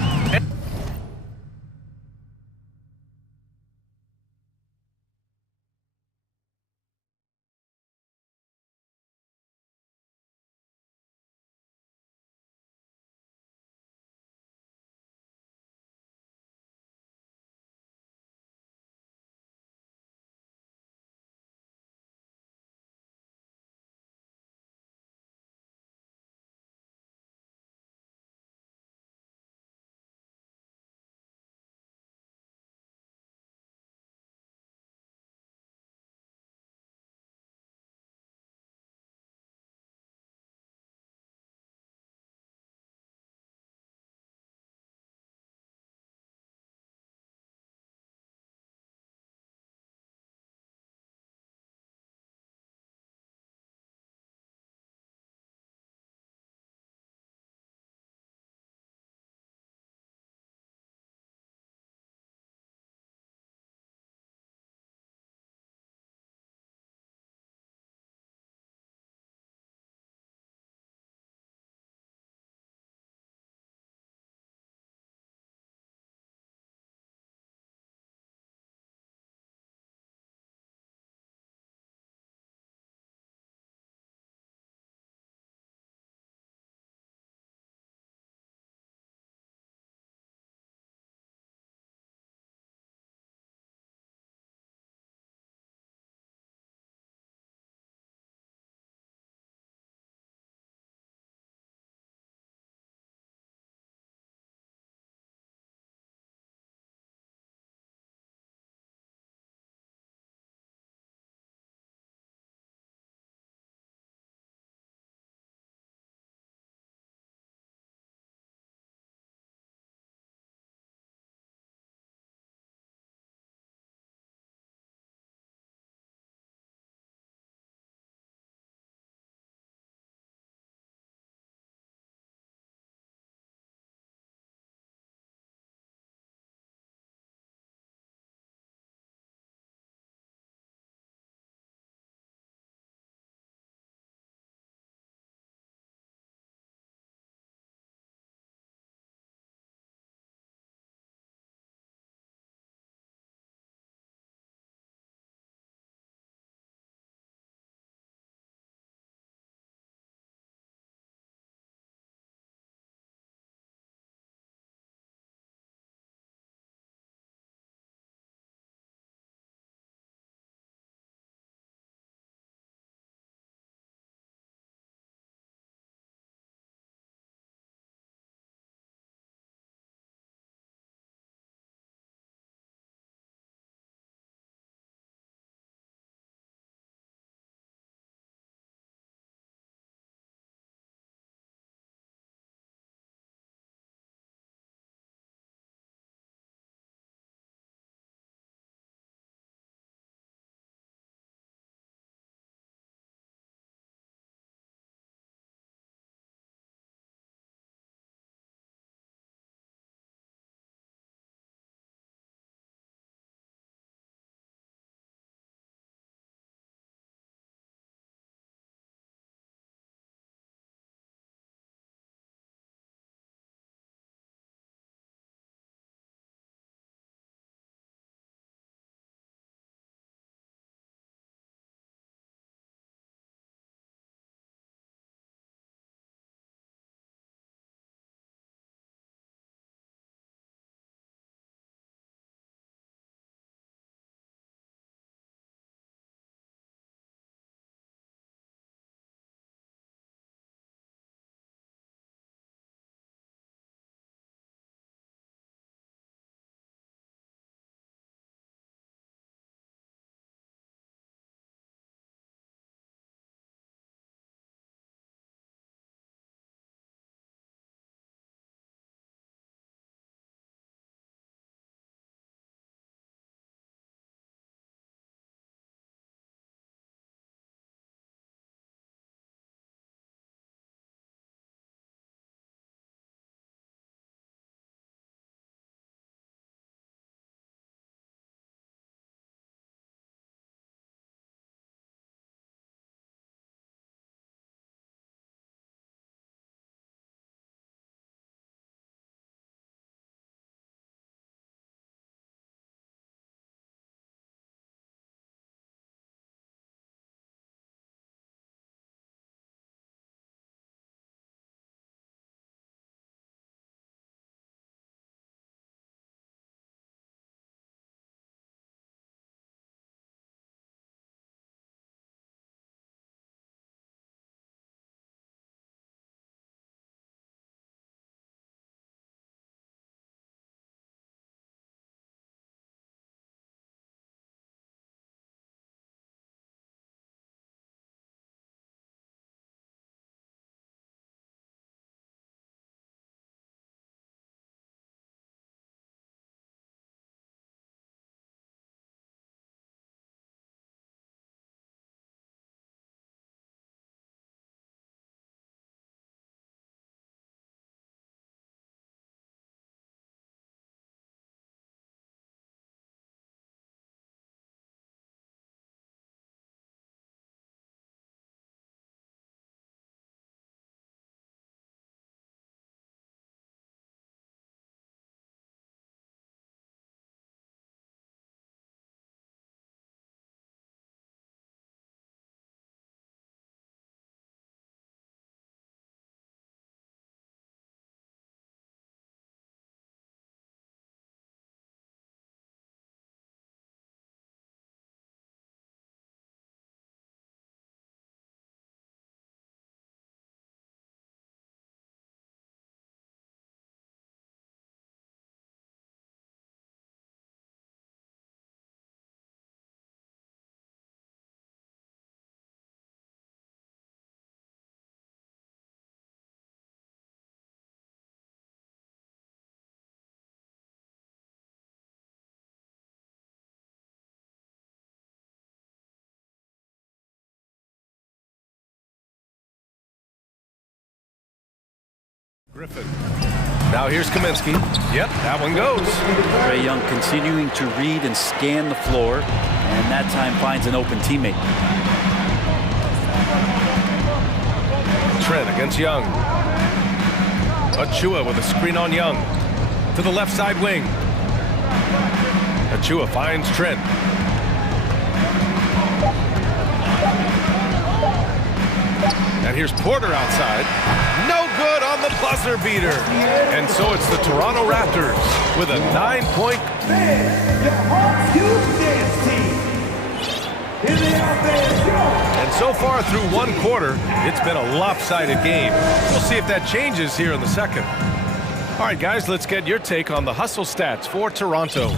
Griffin. Now here's Kaminsky. Yep, that one goes. Trae Young continuing to read and scan the floor, and that time finds an open teammate. Trent against Young. Achua with a screen on Young. To the left side wing. Achua finds Trent. And here's Porter outside. No good on the buzzer beater. And so it's the Toronto Raptors with a 9-point. The Hawks Youth Dance Team. Here they are, fans. And so far through one quarter, it's been a lopsided game. We'll see if that changes here in the second. All right, guys, let's get your take on the hustle stats for Toronto.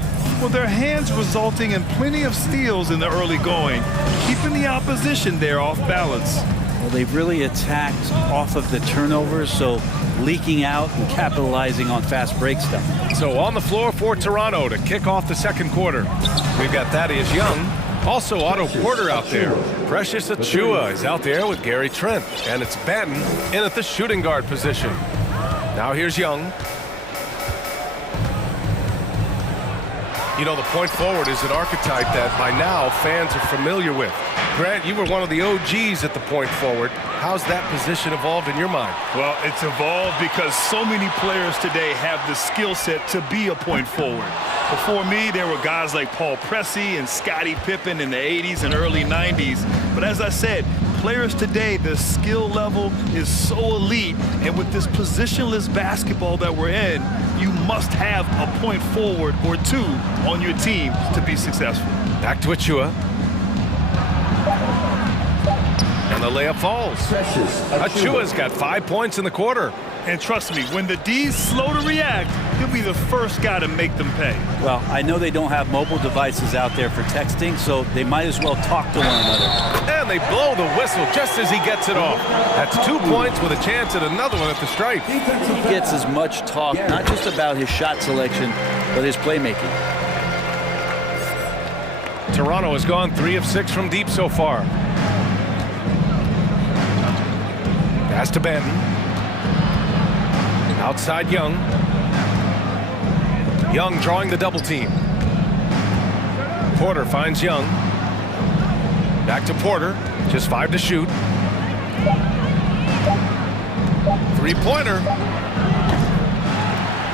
Well, their hands resulting in plenty of steals in the early going, keeping the opposition there off balance. Well, they've really attacked off of the turnovers, so leaking out and capitalizing on fast break stuff. So on the floor for Toronto to kick off the second quarter. We've got Thaddeus Young, also Otto Porter out there. Precious Achua is out there with Gary Trent, and it's Banton in at the shooting guard position. Now here's Young. You know, the point forward is an archetype that by now fans are familiar with. Grant, you were one of the OGs at the point forward. How's that position evolved in your mind? Well, it's evolved because so many players today have the skill set to be a point forward. Before me, there were guys like Paul Pressey and Scottie Pippen in the 80s and early 90s. But as I said, players today, the skill level is so elite, and with this positionless basketball that we're in, you must have a point forward or two on your team to be successful. Back to Achua. And the layup falls. Achua's got 5 points in the quarter. And trust me, when the D's slow to react, he'll be the first guy to make them pay. Well, I know they don't have mobile devices out there for texting, so they might as well talk to one another. And they blow the whistle just as he gets it off. That's 2 points with a chance at another one at the stripe. He gets as much talk, not just about his shot selection, but his playmaking. Toronto has gone 3 of 6 from deep so far. Pass to Banton. Outside Young. Young drawing the double team. Porter finds Young. Back to Porter. Just 5 to shoot. Three-pointer.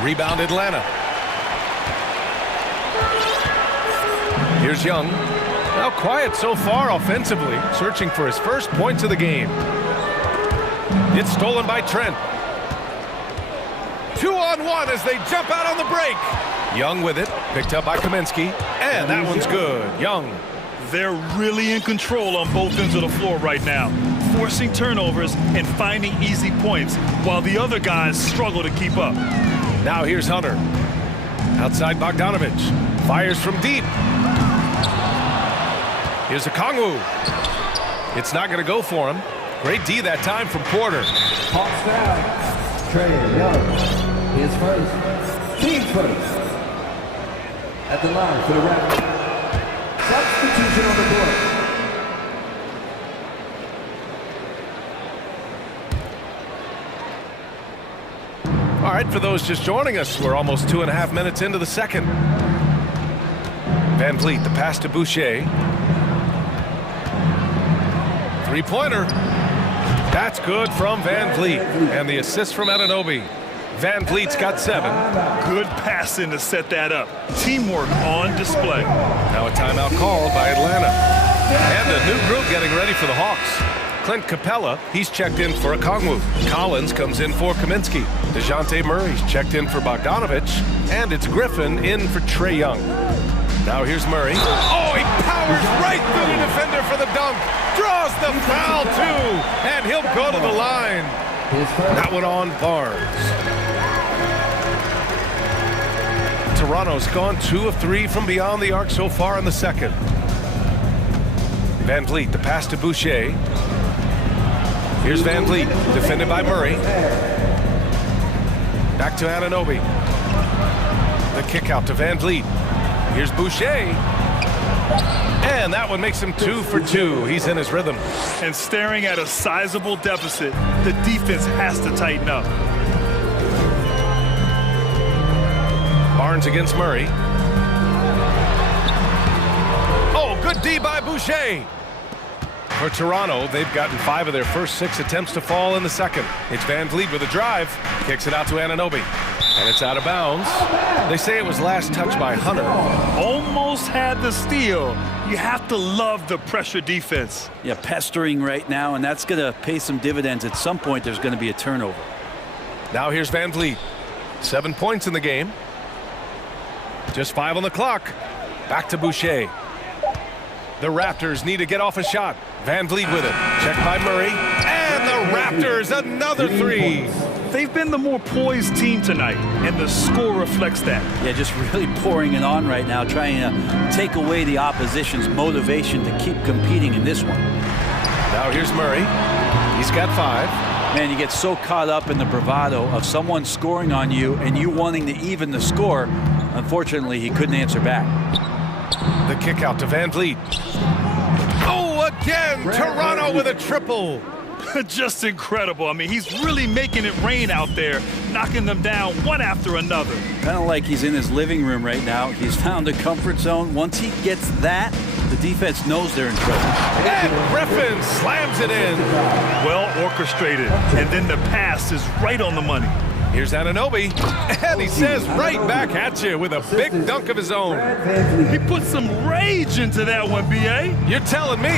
Rebound Atlanta. Here's Young. Now quiet so far offensively, searching for his first points of the game. It's stolen by Trent. 2-on-1 as they jump out on the break. Young with it, picked up by Kaminsky, and that one's good. Young. They're really in control on both ends of the floor right now, forcing turnovers and finding easy points while the other guys struggle to keep up. Now here's Hunter. Outside Bogdanovich. Fires from deep. Here's Okongwu. It's not going to go for him. Great D that time from Porter. Hawks down. Trae Young. His first. Team first. At the line for the Raptors. Substitution on the board. All right, for those just joining us, we're almost 2.5 minutes into the second. Van Vliet, the pass to Boucher. Three-pointer. That's good from Van Vliet. And the assist from Anunoby. Van Vliet's got 7. Good passing to set that up. Teamwork on display. Now a timeout called by Atlanta. And a new group getting ready for the Hawks. Clint Capella, he's checked in for Okongwu. Collins comes in for Kaminsky. DeJounte Murray's checked in for Bogdanovich. And it's Griffin in for Trae Young. Now here's Murray. Oh, he powers right through the defender for the dunk. Draws the foul, too. And he'll go to the line. That one on Barnes. Toronto's gone 2 of 3 from beyond the arc so far in the second. Van Vliet, the pass to Boucher. Here's Van Vliet, defended by Murray. Back to Anunoby. The kick out to Van Vliet. Here's Boucher. And that one makes him 2 for 2. He's in his rhythm. And staring at a sizable deficit, the defense has to tighten up. Barnes against Murray. Oh, good D by Boucher. For Toronto, they've gotten 5 of their first 6 attempts to fall in the second. It's Van Vliet with a drive. Kicks it out to Anunoby. And it's out of bounds. They say it was last touched by Hunter. Almost had the steal. You have to love the pressure defense. Yeah, pestering right now, and that's going to pay some dividends. At some point, there's going to be a turnover. Now here's Van Vliet. 7 points in the game. Just 5 on the clock. Back to Boucher. The Raptors need to get off a shot. Van Vliet with it. Checked by Murray. And the Raptors, another 3. They've been the more poised team tonight, and the score reflects that. Yeah, just really pouring it on right now, trying to take away the opposition's motivation to keep competing in this one. Now here's Murray. He's got 5. Man, you get so caught up in the bravado of someone scoring on you and you wanting to even the score. Unfortunately, he couldn't answer back. The kick out to Van Vliet. Oh, again, Toronto with a triple. Just incredible. I mean, he's really making it rain out there, knocking them down one after another. Kind of like he's in his living room right now. He's found a comfort zone. Once he gets that, the defense knows they're in trouble. And Griffin slams it in. Well orchestrated. And then the pass is right on the money. Here's Anunoby, and he says right back at you with a big dunk of his own. He put some rage into that one, B.A. You're telling me.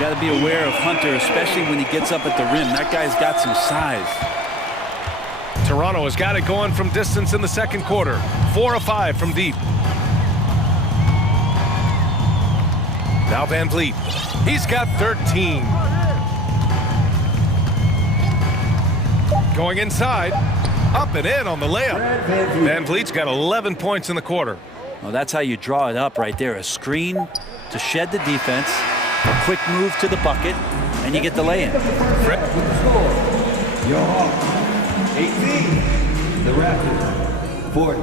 Got to be aware of Hunter, especially when he gets up at the rim. That guy's got some size. Toronto has got it going from distance in the second quarter. 4 of 5 from deep. Now Van Vliet. He's got 13. Going inside. Up and in on the layup. Van Vliet's got 11 points in the quarter. Well, that's how you draw it up right there. A screen to shed the defense, a quick move to the bucket, and you get the lay-in. Your Hawks, 18. The Raptors, 40.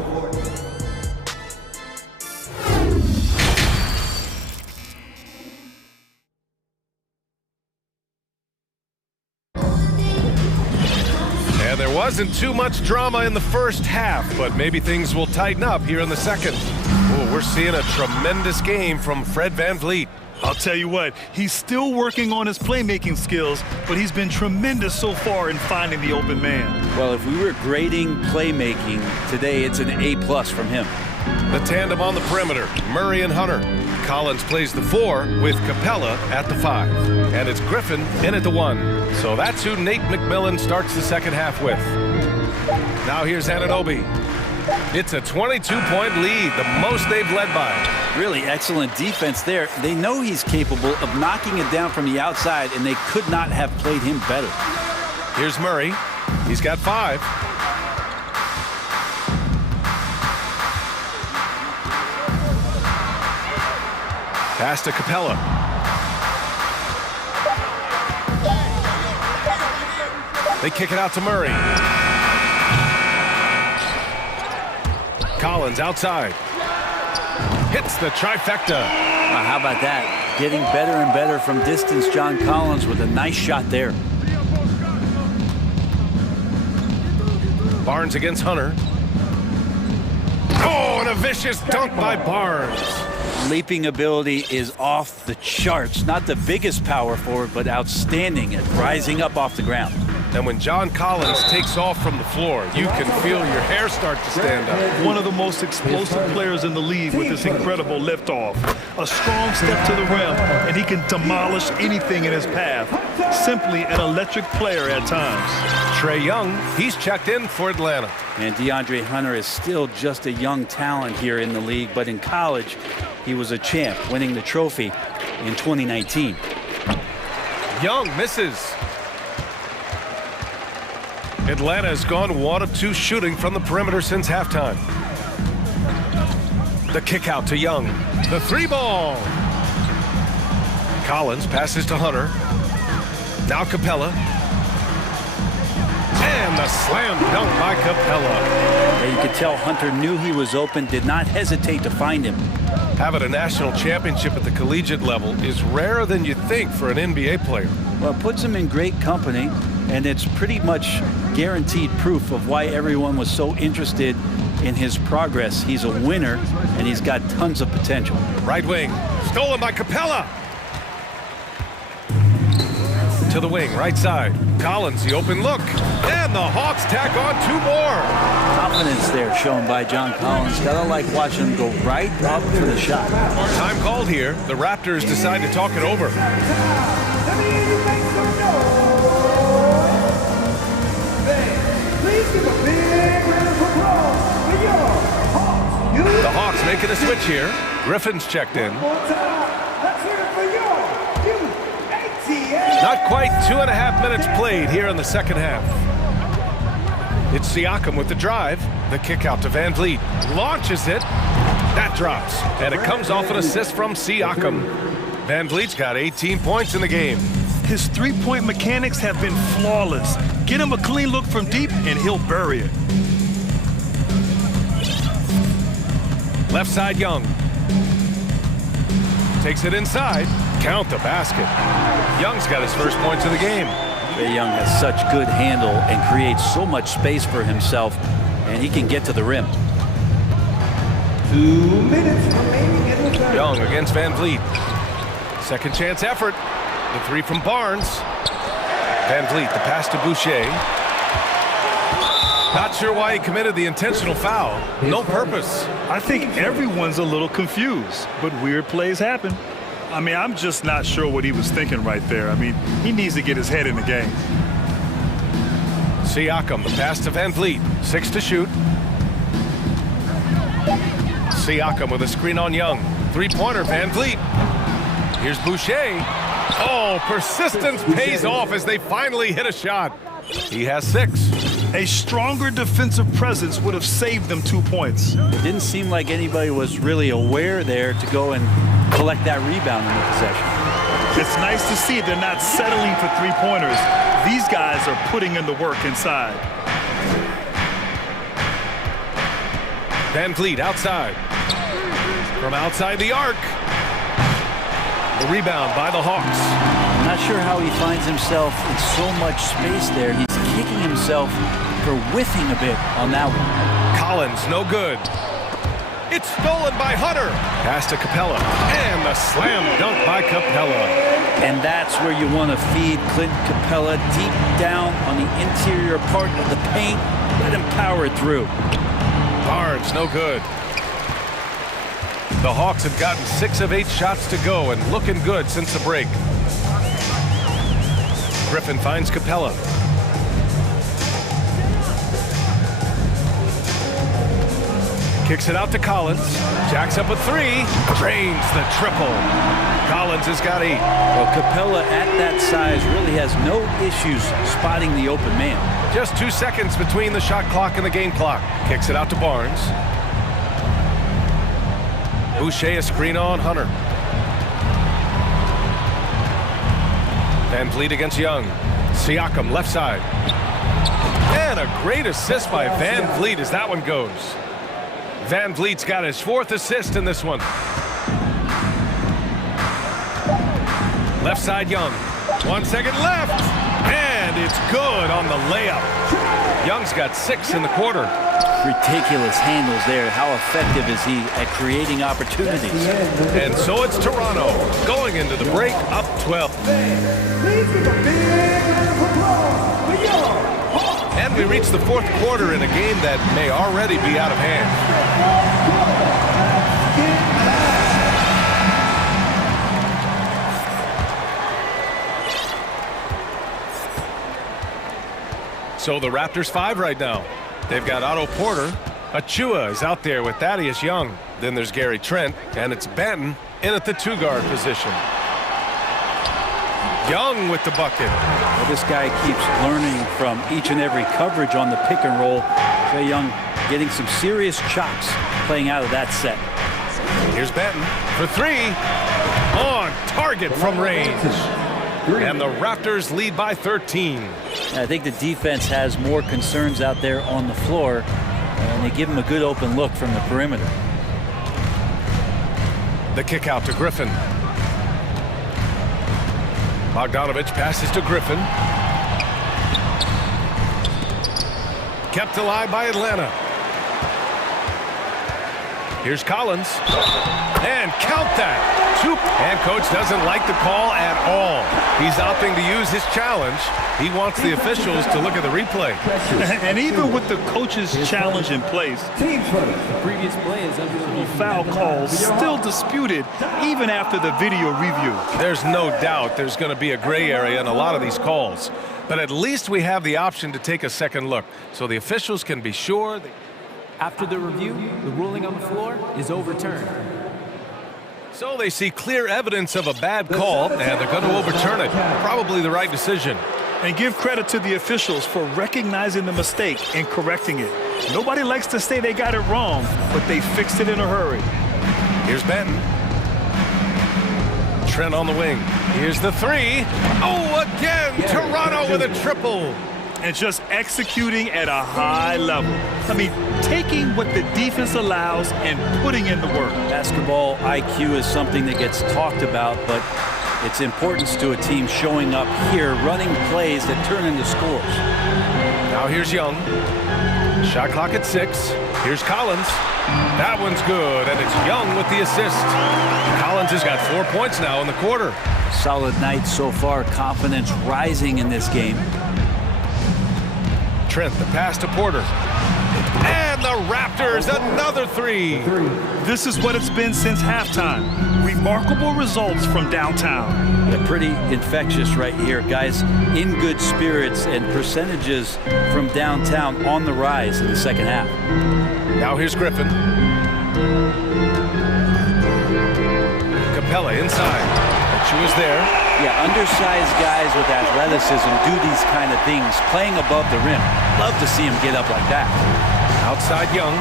And there wasn't too much drama in the first half, but maybe things will tighten up here in the second. Ooh, we're seeing a tremendous game from Fred Van Vliet. I'll tell you what, he's still working on his playmaking skills, but he's been tremendous so far in finding the open man. Well, if we were grading playmaking today, it's an A+ from him. The tandem on the perimeter, Murray and Hunter. Collins plays the 4 with Capella at the 5. And it's Griffin in at the 1. So that's who Nate McMillan starts the second half with. Now here's Anunoby. It's a 22-point lead, the most they've led by. Really excellent defense there. They know he's capable of knocking it down from the outside, and they could not have played him better. Here's Murray. He's got 5. Pass to Capella. They kick it out to Murray. Collins outside. Hits the trifecta. How about that? Getting better and better from distance, John Collins with a nice shot there. Barnes against Hunter. Oh, and a vicious dunk by Barnes. Leaping ability is off the charts. Not the biggest power forward, but outstanding at rising up off the ground. And when John Collins takes off from the floor, you can feel your hair start to stand up. One of the most explosive players in the league with this incredible liftoff. A strong step to the rim, and he can demolish anything in his path. Simply an electric player at times. Trae Young, he's checked in for Atlanta. And DeAndre Hunter is still just a young talent here in the league, but in college, he was a champ, winning the trophy in 2019. Young misses. Atlanta has gone 1 of 2 shooting from the perimeter since halftime. The kick out to Young. The 3-ball. Collins passes to Hunter. Now Capella. And the slam dunk by Capella. Yeah, you could tell Hunter knew he was open, did not hesitate to find him. Having a national championship at the collegiate level is rarer than you think for an NBA player. Well, it puts him in great company, and it's pretty much guaranteed proof of why everyone was so interested in his progress. He's a winner, and he's got tons of potential. Right wing, stolen by Capella. To the wing, right side. Collins, the open look. And the Hawks tack on 2 more. Confidence there shown by John Collins. Gotta like watching him go right up for the shot. Time called here. The Raptors decide to talk it over. Let me hear you make some noise. Please give a big round of applause for your Hawks. The Hawks making a switch here. Griffin's checked in. One more time. Let's hear it for your Not quite 2.5 minutes played here in the second half. It's Siakam with the drive. The kick out to Van Vliet. Launches it. That drops. And it comes off an assist from Siakam. Van Vliet's got 18 points in the game. His three-point mechanics have been flawless. Get him a clean look from deep, and he'll bury it. Left side, Young. Takes it inside. Count the basket. Young's got his first points of the game. Trae Young has such good handle and creates so much space for himself, and he can get to the rim. 2 minutes remaining in the third. Young against Van Vliet. Second chance effort. The 3 from Barnes. Van Vliet, the pass to Boucher. Not sure why he committed the intentional foul. No purpose. I think everyone's a little confused, but weird plays happen. I mean, I'm just not sure what he was thinking right there. I mean, he needs to get his head in the game. Siakam, the pass to Van Vliet. 6 to shoot. Siakam with a screen on Young. 3-pointer, Van Vliet. Here's Boucher. Oh, persistence pays off as they finally hit a shot. He has 6. A stronger defensive presence would have saved them 2 points. It didn't seem like anybody was really aware there to go and collect that rebound in the possession. It's nice to see they're not settling for 3-pointers. These guys are putting in the work inside. Van Vliet outside. From outside the arc. The rebound by the Hawks. I'm not sure how he finds himself in so much space there. He's kicking himself for whiffing a bit on that one. Collins, no good. It's stolen by Hunter. Pass to Capella. And the slam dunk by Capella. And that's where you want to feed Clint Capella, deep down on the interior part of the paint. Let him power it through. Barnes, no good. The Hawks have gotten 6 of 8 shots to go and looking good since the break. Griffin finds Capella. Kicks it out to Collins. Jacks up a 3. Drains the triple. Collins has got 8. Well, Capella at that size really has no issues spotting the open man. Just 2 seconds between the shot clock and the game clock. Kicks it out to Barnes. Boucher a screen on Hunter. Van Vliet against Young. Siakam left side. And a great assist by Van Vliet as that one goes. Van Vliet's got his 4th assist in this one. Left side Young. 1 second left. And it's good on the layup. Young's got 6 in the quarter. Ridiculous handles there. How effective is he at creating opportunities? And so it's Toronto going into the break up 12. Please give a big round of applause for your Hawks. And we reach the 4th quarter in a game that may already be out of hand. So the Raptors 5 right now. They've got Otto Porter. Achua is out there with Thaddeus Young. Then there's Gary Trent, and it's Benton in at the 2-guard position. Young with the bucket. Well, this guy keeps learning from each and every coverage on the pick and roll. Trae Young getting some serious chops playing out of that set. Here's Benton for 3. On target from range. And the Raptors lead by 13. I think the defense has more concerns out there on the floor, and they give him a good open look from the perimeter. The kick out to Griffin. Bogdanovich passes to Griffin. Kept alive by Atlanta. Here's Collins. And count that. And coach doesn't like the call at all. He's opting to use his challenge. He wants the officials to look at the replay. And even with the coach's challenge in place, The previous play is under review. foul calls still disputed even after the video review. There's no doubt there's going to be a gray area in a lot of these calls. But at least we have the option to take a second look, so the officials can be sure. After the review, the ruling on the floor is overturned. So they see clear evidence of a bad call, and they're going to overturn it. Probably the right decision. And give credit to the officials for recognizing the mistake and correcting it. Nobody likes to say they got it wrong, but they fixed it in a hurry. Here's Benton. Trent on the wing. Here's the three. Oh, again, Toronto with a triple. And just executing at a high level. I mean, taking what the defense allows and putting in the work. Basketball IQ is something that gets talked about, but its importance to a team showing up here, running plays that turn into scores. Now here's Young. Shot clock at 6. Here's Collins. That one's good, and it's Young with the assist. Collins has got 4 points now in the quarter. Solid night so far, confidence rising in this game. Trent, the pass to Porter. And the Raptors, another three. This is what it's been since halftime. Remarkable results from downtown. Yeah, pretty infectious right here, guys. In good spirits and percentages from downtown on the rise in the second half. Now here's Griffin. Capella inside. She was there. Yeah, undersized guys with athleticism do these kind of things, playing above the rim. Love to see him get up like that. Outside Young.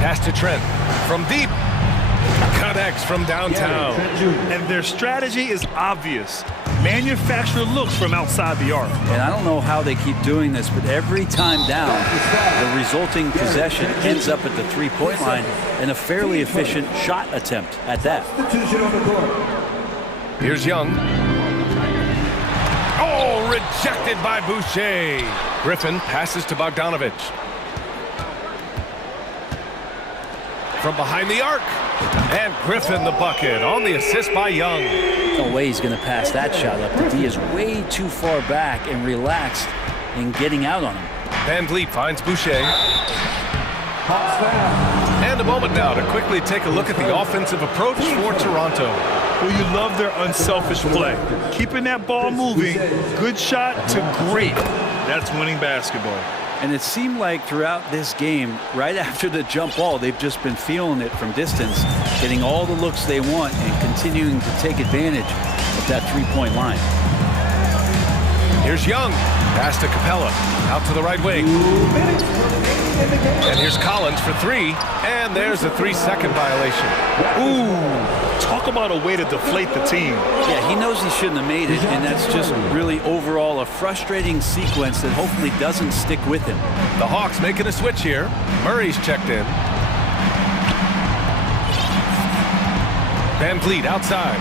Pass to Trent. From deep. Connects from downtown. And their strategy is obvious. Manufacture looks from outside the arc. And I don't know how they keep doing this, but every time down, the resulting possession ends up at the three-point line and a fairly efficient shot attempt at that. Here's Young. Oh, rejected by Boucher. Griffin passes to Bogdanovich. From behind the arc. And Griffin the bucket on the assist by Young. No way he's going to pass that shot up. The D is way too far back and relaxed in getting out on him. Van Vliet finds Boucher. And a moment now to quickly take a look at the offensive approach for Toronto. Well, you love their unselfish play. Keeping that ball moving, good shot to great. That's winning basketball. And it seemed like throughout this game, right after the jump ball, they've just been feeling it from distance, getting all the looks they want and continuing to take advantage of that three-point line. Here's Young. Pass to Capella. Out to the right wing. And here's Collins for three. And there's a 3-second violation. Ooh, talk about a way to deflate the team. Yeah, he knows he shouldn't have made it, and that's just really overall a frustrating sequence that hopefully doesn't stick with him. The Hawks making a switch here. Murray's checked in. Van Vliet outside.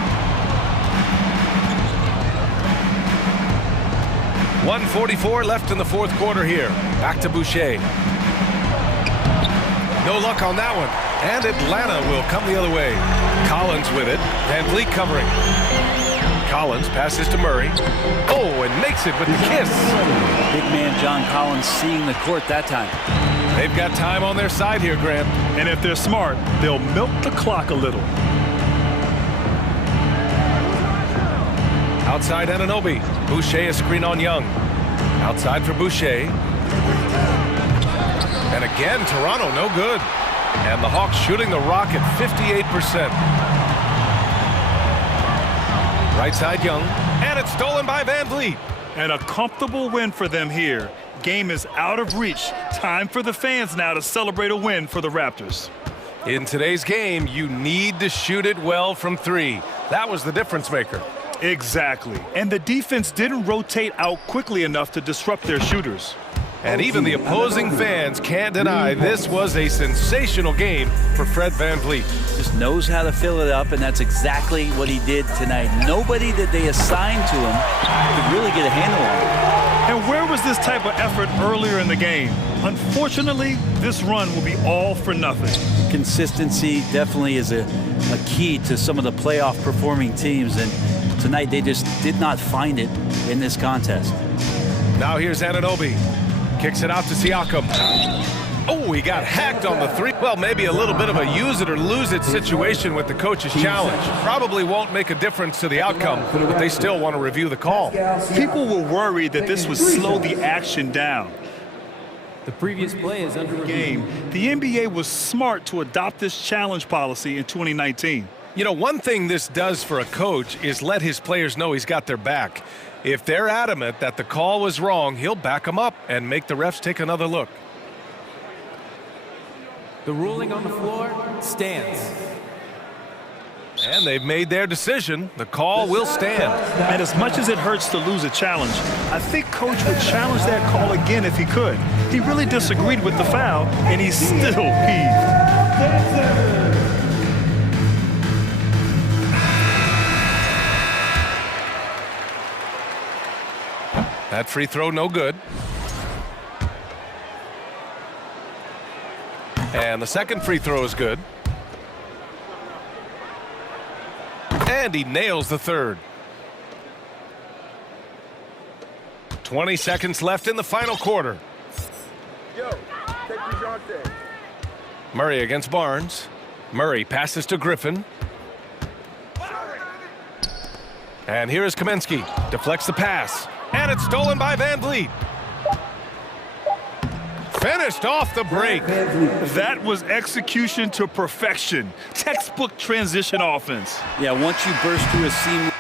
1:44 left in the fourth quarter here. Back to Boucher. No luck on that one. And Atlanta will come the other way. Collins with it. Van Vliet covering. Collins passes to Murray. Oh, and makes it with the kiss. Big man John Collins seeing the court that time. They've got time on their side here, Grant. And if they're smart, they'll milk the clock a little. Outside Anunoby. Boucher a screen on Young. Outside for Boucher. And again, Toronto no good. And the Hawks shooting the rock at 58%. Right side Young. And it's stolen by Van Vliet. And a comfortable win for them here. Game is out of reach. Time for the fans now to celebrate a win for the Raptors. In today's game, you need to shoot it well from three. That was the difference maker. Exactly. And the defense didn't rotate out quickly enough to disrupt their shooters. And even the opposing fans can't deny this was a sensational game for Fred VanVleet. Just knows how to fill it up, and that's exactly what he did tonight. Nobody that they assigned to him could really get a handle on it. And where was this type of effort earlier in the game? Unfortunately, this run will be all for nothing. Consistency definitely is a key to some of the playoff performing teams, and tonight they just did not find it in this contest. Now here's Anunoby. Kicks it out to Siakam. Oh, he got hacked on the three. Well, maybe a little bit of a use it or lose it situation with the coach's challenge. Probably won't make a difference to the outcome, but they still want to review the call. People were worried that this would slow the action down. The previous play is under review. The NBA was smart to adopt this challenge policy in 2019. You know, one thing this does for a coach is let his players know he's got their back. If they're adamant that the call was wrong, he'll back them up and make the refs take another look. The ruling on the floor stands. And they've made their decision. The call will stand. And as much as it hurts to lose a challenge, I think Coach would challenge that call again if he could. He really disagreed with the foul, and he's still peeved. That free throw, no good. And the second free throw is good. And he nails the third. 20 seconds left in the final quarter. Murray against Barnes. Murray passes to Griffin. And here is Kaminsky. Deflects the pass. And it's stolen by VanVleet. Finished off the break. That was execution to perfection. Textbook transition offense. Yeah, once you burst through a seam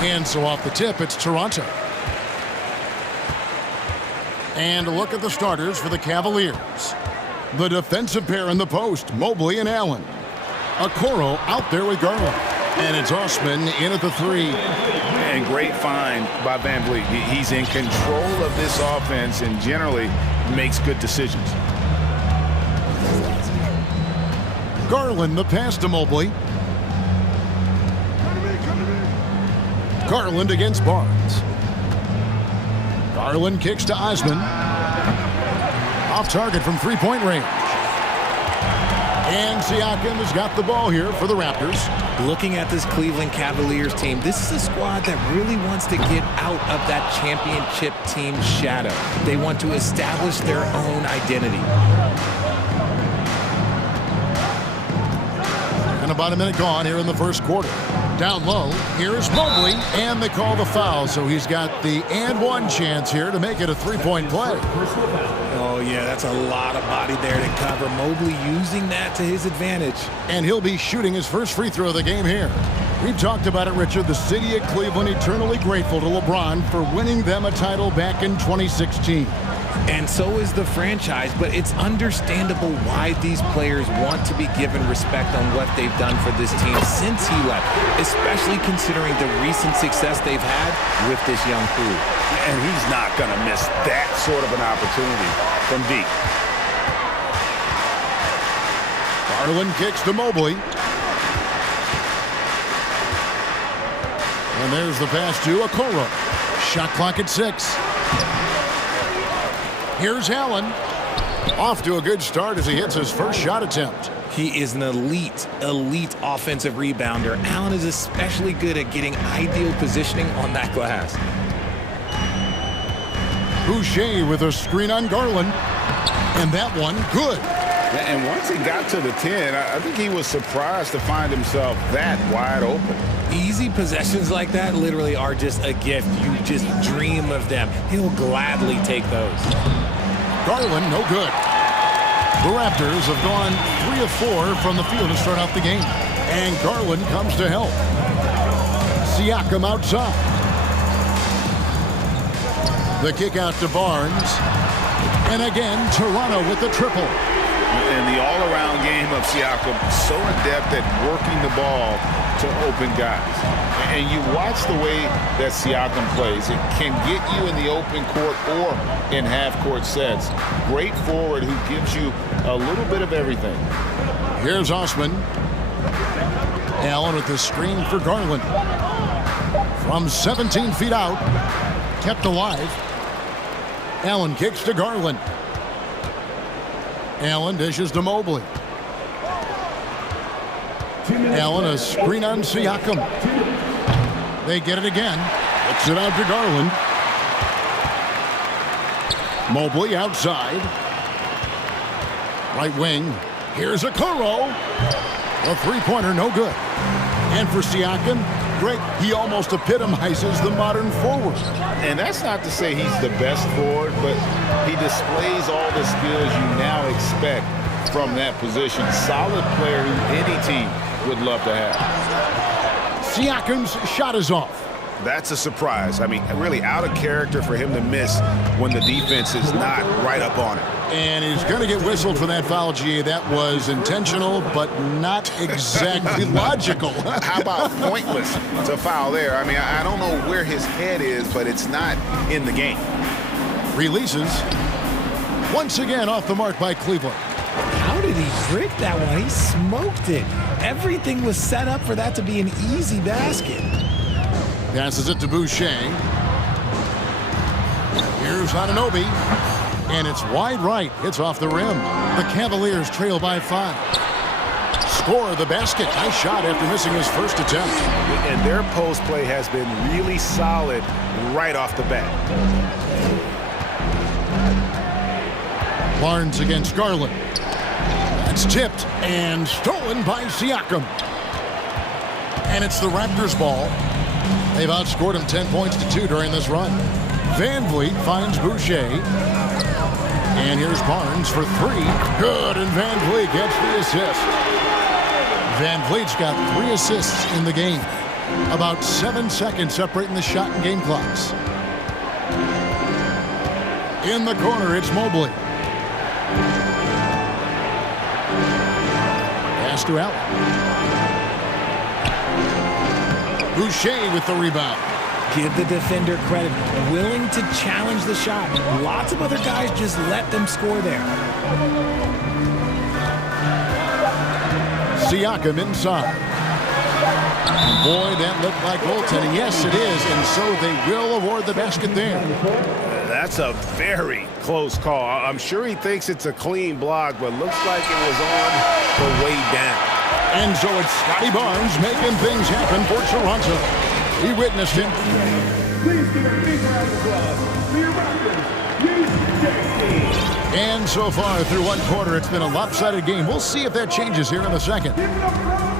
And so off the tip, it's Toronto. And a look at the starters for the Cavaliers. The defensive pair in the post, Mobley and Allen. Okoro out there with Garland. And it's Osman in at the 3. And great find by Van Vliet. He's in control of this offense and generally makes good decisions. Garland, the pass to Mobley. Garland against Barnes. Garland kicks to Osman. Off target from three-point range. And Siakam has got the ball here for the Raptors. Looking at this Cleveland Cavaliers team, this is a squad that really wants to get out of that championship team shadow. They want to establish their own identity. And about a minute gone here in the first quarter. Down low, here's Mobley, and they call the foul, so he's got the and one chance here to make it a three-point play. Oh, yeah, that's a lot of body there to cover. Mobley using that to his advantage. And he'll be shooting his first free throw of the game here. We've talked about it, Richard. The city of Cleveland eternally grateful to LeBron for winning them a title back in 2016. And so is the franchise, but it's understandable why these players want to be given respect on what they've done for this team since he left, especially considering the recent success they've had with this young crew. And he's not going to miss that sort of an opportunity from deep. Garland kicks to Mobley. And there's the pass to Okoro. Shot clock at 6. Here's Allen. Off to a good start as he hits his first shot attempt. He is an elite offensive rebounder. Allen is especially good at getting ideal positioning on that glass. Boucher with a screen on Garland. And that one, good. And once he got to the 10, I think he was surprised to find himself that wide open. Easy possessions like that literally are just a gift. You just dream of them. He'll gladly take those. Garland, no good. The Raptors have gone 3 of 4 from the field to start out the game. And Garland comes to help. Siakam outside. The kick out to Barnes. And again, Toronto with the triple. And the all-around game of Siakam, so adept at working the ball to open guys. And you watch the way that Siakam plays. It can get you in the open court or in half-court sets. Great forward who gives you a little bit of everything. Here's Osman. Allen with the screen for Garland. From 17 feet out. Kept alive. Allen kicks to Garland. Allen dishes to Mobley. Allen a screen on Siakam. They get it again. Hooks it out to Garland. Mobley outside. Right wing. Here's Okoro. A three-pointer, no good. And for Siakam, great. He almost epitomizes the modern forward. And that's not to say he's the best forward, but he displays all the skills you now expect from that position. Solid player who any team would love to have. Siakam's shot is off. That's a surprise. I mean, really out of character for him to miss when the defense is not right up on it. And he's going to get whistled for that foul, G. That was intentional, but not exactly logical. How about pointless to foul there? I mean, I don't know where his head is, but it's not in the game. Releases. Once again off the mark by Cleveland. How did he break that one? He smoked it. Everything was set up for that to be an easy basket. Passes it to Boucher. Here's Anunoby. And it's wide right. It's off the rim. The Cavaliers trail by 5. Score the basket. Nice shot after missing his first attempt. And their post play has been really solid right off the bat. Barnes against Garland. That's tipped and stolen by Siakam. And it's the Raptors' ball. They've outscored him 10 points to 2 during this run. Van Vliet finds Boucher. And here's Barnes for 3. Good, and Van Vliet gets the assist. Van Vliet's got 3 assists in the game. About 7 seconds separating the shot and game clocks. In the corner, it's Mobley. Pass to Allen. Boucher with the rebound. Give the defender credit. Willing to challenge the shot. Lots of other guys just let them score there. Siakam inside. And boy, that looked like goaltending. Yes, it is, and so they will award the basket there. That's a very close call. I'm sure he thinks it's a clean block, but looks like it was on the way down. And so it's Scotty Barnes making things happen for Toronto. He witnessed it. Please give a big round of applause for your Raptors, team. And so far through one quarter, it's been a lopsided game. We'll see if that changes here in the second.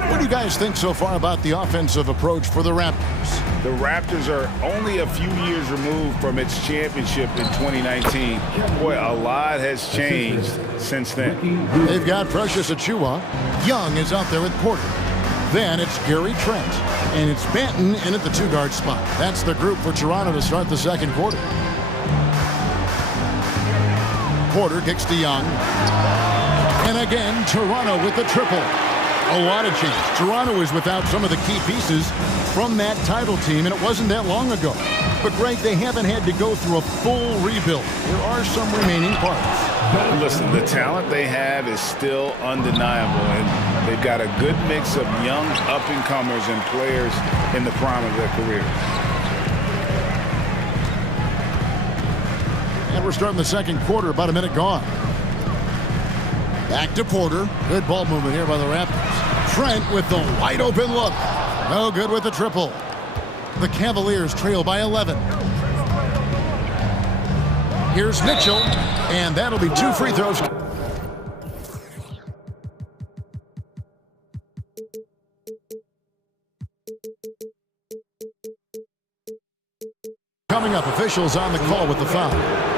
What do you guys think so far about the offensive approach for the Raptors? The Raptors are only a few years removed from its championship in 2019. Boy, a lot has changed since then. They've got Precious Achiuwa. Young is out there with Porter. Then it's Gary Trent. And it's Banton in at the two-guard spot. That's the group for Toronto to start the second quarter. Porter kicks to Young. And again, Toronto with the triple. A lot of change. Toronto is without some of the key pieces from that title team, and it wasn't that long ago. But, Greg, they haven't had to go through a full rebuild. There are some remaining parts. Listen, the talent they have is still undeniable, and they've got a good mix of young up-and-comers and players in the prime of their careers. And we're starting the second quarter, about a minute gone. Back to Porter. Good ball movement here by the Raptors. Trent with the wide open look. No good with the triple. The Cavaliers trail by 11. Here's Mitchell, and that'll be 2 free throws. Coming up, officials on the call with the foul.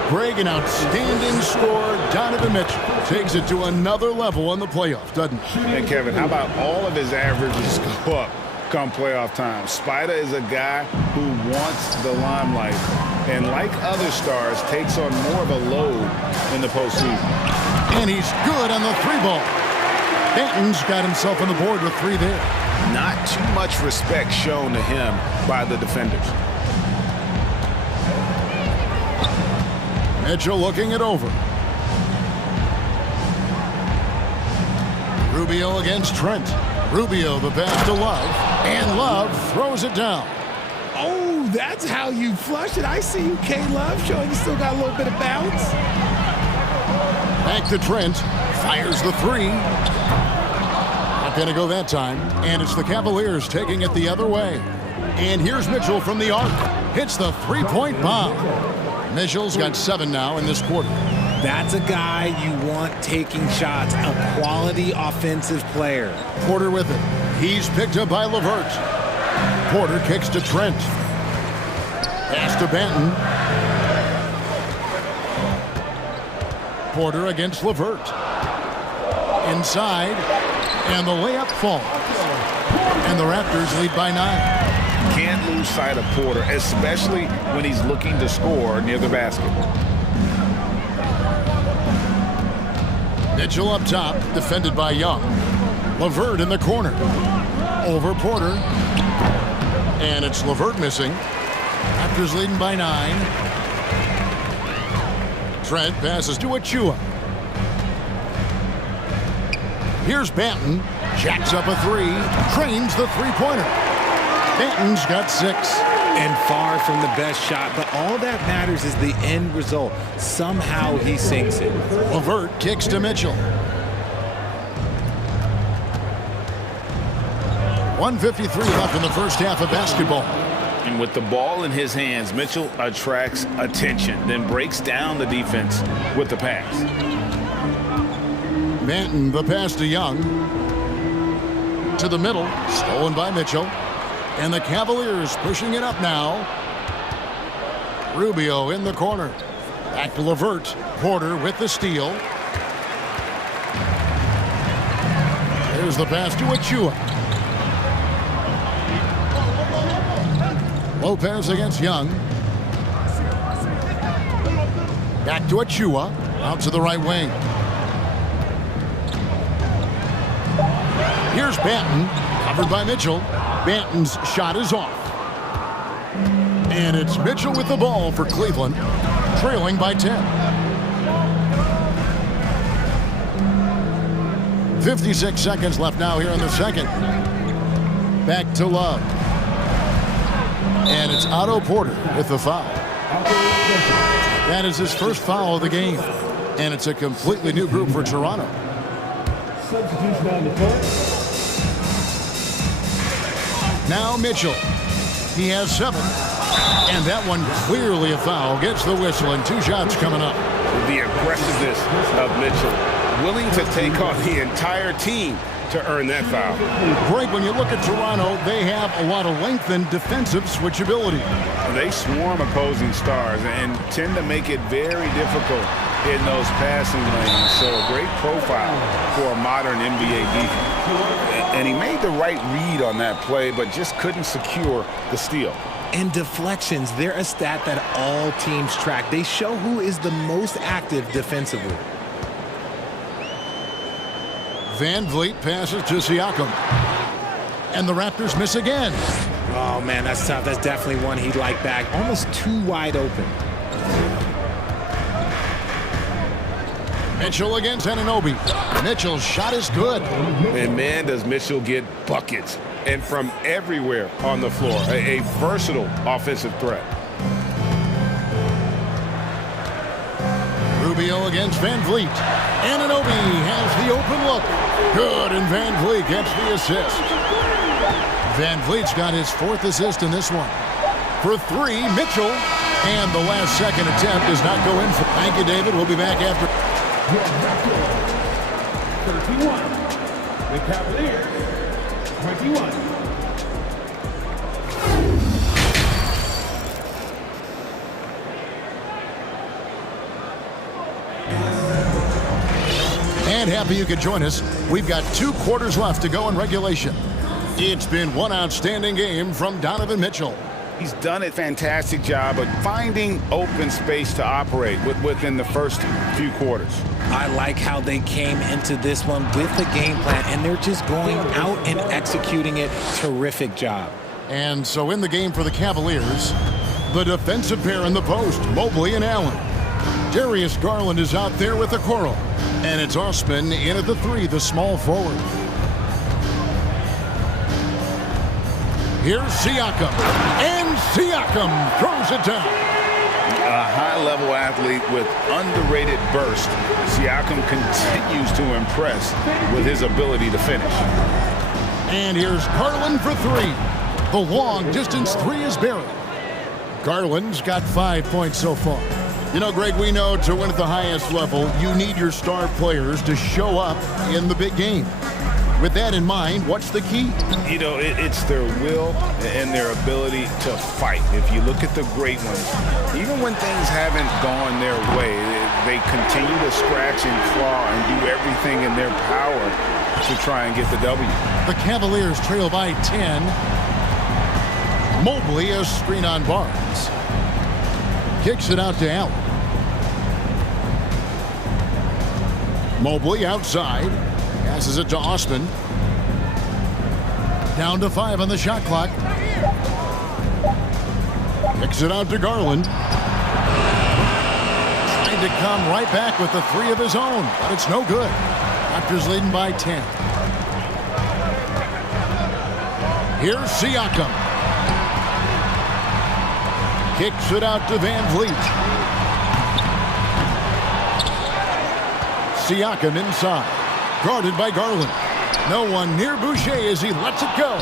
Greg, an outstanding scorer. Donovan Mitchell takes it to another level in the playoffs, doesn't he? And Kevin, how about all of his averages go up come playoff time? Spider is a guy who wants the limelight, and like other stars, takes on more of a load in the postseason. And he's good on the 3-ball. Banton's got himself on the board with 3 there. Not too much respect shown to him by the defenders. Mitchell looking it over. Rubio against Trent. Rubio the pass to Love. And Love throws it down. Oh, that's how you flush it. I see you, K-Love, showing you still got a little bit of bounce. Back to Trent. Fires the 3. Not going to go that time. And it's the Cavaliers taking it the other way. And here's Mitchell from the arc. Hits the 3-point bomb. Mitchell's got 7 now in this quarter. That's a guy you want taking shots, a quality offensive player. Porter with it. He's picked up by LeVert. Porter kicks to Trent. Pass to Banton. Porter against LeVert. Inside. And the layup falls. And the Raptors lead by 9. Can't lose sight of Porter, especially when he's looking to score near the basket. Mitchell up top, defended by Young. LeVert in the corner. Over Porter. And it's LeVert missing. Raptors leading by 9. Trent passes to Achiuwa. Here's Banton. Jacks up a 3. Trains the 3-pointer. Banton's got 6. And far from the best shot, but all that matters is the end result. Somehow he sinks it. LeVert kicks to Mitchell. 1:53 left in the first half of basketball. And with the ball in his hands, Mitchell attracts attention, then breaks down the defense with the pass. Banton, the pass to Young. To the middle, stolen by Mitchell. And the Cavaliers pushing it up now. Rubio in the corner. Back to LeVert. Porter with the steal. There's the pass to Achiuwa. Lopez against Young. Back to Achua. Out to the right wing. Here's Banton. Covered by Mitchell. Banton's shot is off. And it's Mitchell with the ball for Cleveland, trailing by 10. 56 seconds left now here in the second. Back to Love. And it's Otto Porter with the foul. That is his first foul of the game. And it's a completely new group for Toronto. Substitution on the court. Now Mitchell. He has 7. And that one clearly a foul. Gets the whistle and 2 shots coming up. The aggressiveness of Mitchell, willing to take on the entire team to earn that foul. Greg, when you look at Toronto, they have a lot of length and defensive switchability. They swarm opposing stars and tend to make it very difficult in those passing lanes. So a great profile for a modern NBA defense. And he made the right read on that play, but just couldn't secure the steal. And deflections, they're a stat that all teams track. They show who is the most active defensively. Van Vliet passes to Siakam. And the Raptors miss again. Oh, man, that's tough. That's definitely one he'd like back. Almost too wide open. Mitchell against Anunoby. Mitchell's shot is good. And man, does Mitchell get buckets. And from everywhere on the floor. A versatile offensive threat. Rubio against Van Vliet. Anunoby has the open look. Good, and Van Vliet gets the assist. Van Vliet's got his 4th assist in this one. For 3, Mitchell. And the last second attempt does not go in. Thank you, David. We'll be back after. 31. The Cavaliers, 21. And happy you could join us. We've got 2 quarters left to go in regulation. It's been one outstanding game from Donovan Mitchell. He's done a fantastic job of finding open space to operate within the first few quarters. I like how they came into this one with the game plan, and they're just going out and executing it. Terrific job. And so in the game for the Cavaliers, the defensive pair in the post, Mobley and Allen. Darius Garland is out there with the Okoro. And it's Osman in at the 3, the small forward. Here's Siakam. And Siakam throws it down. A high-level athlete with underrated burst. Siakam continues to impress with his ability to finish. And here's Garland for 3. The long-distance 3 is buried. Garland's got 5 points so far. You know, Greg, we know to win at the highest level, you need your star players to show up in the big game. With that in mind, what's the key? You know, it's their will and their ability to fight. If you look at the great ones, even when things haven't gone their way, they continue to scratch and claw and do everything in their power to try and get the W. The Cavaliers trail by 10. Mobley a screen on Barnes. Kicks it out to Allen. Mobley outside. Passes it to Osman. Down to 5 on the shot clock. Kicks it out to Garland. Trying to come right back with the 3 of his own, but it's no good. Raptors leading by 10. Here's Siakam. Kicks it out to Van Vliet. Siakam inside. Guarded by Garland. No one near Boucher as he lets it go.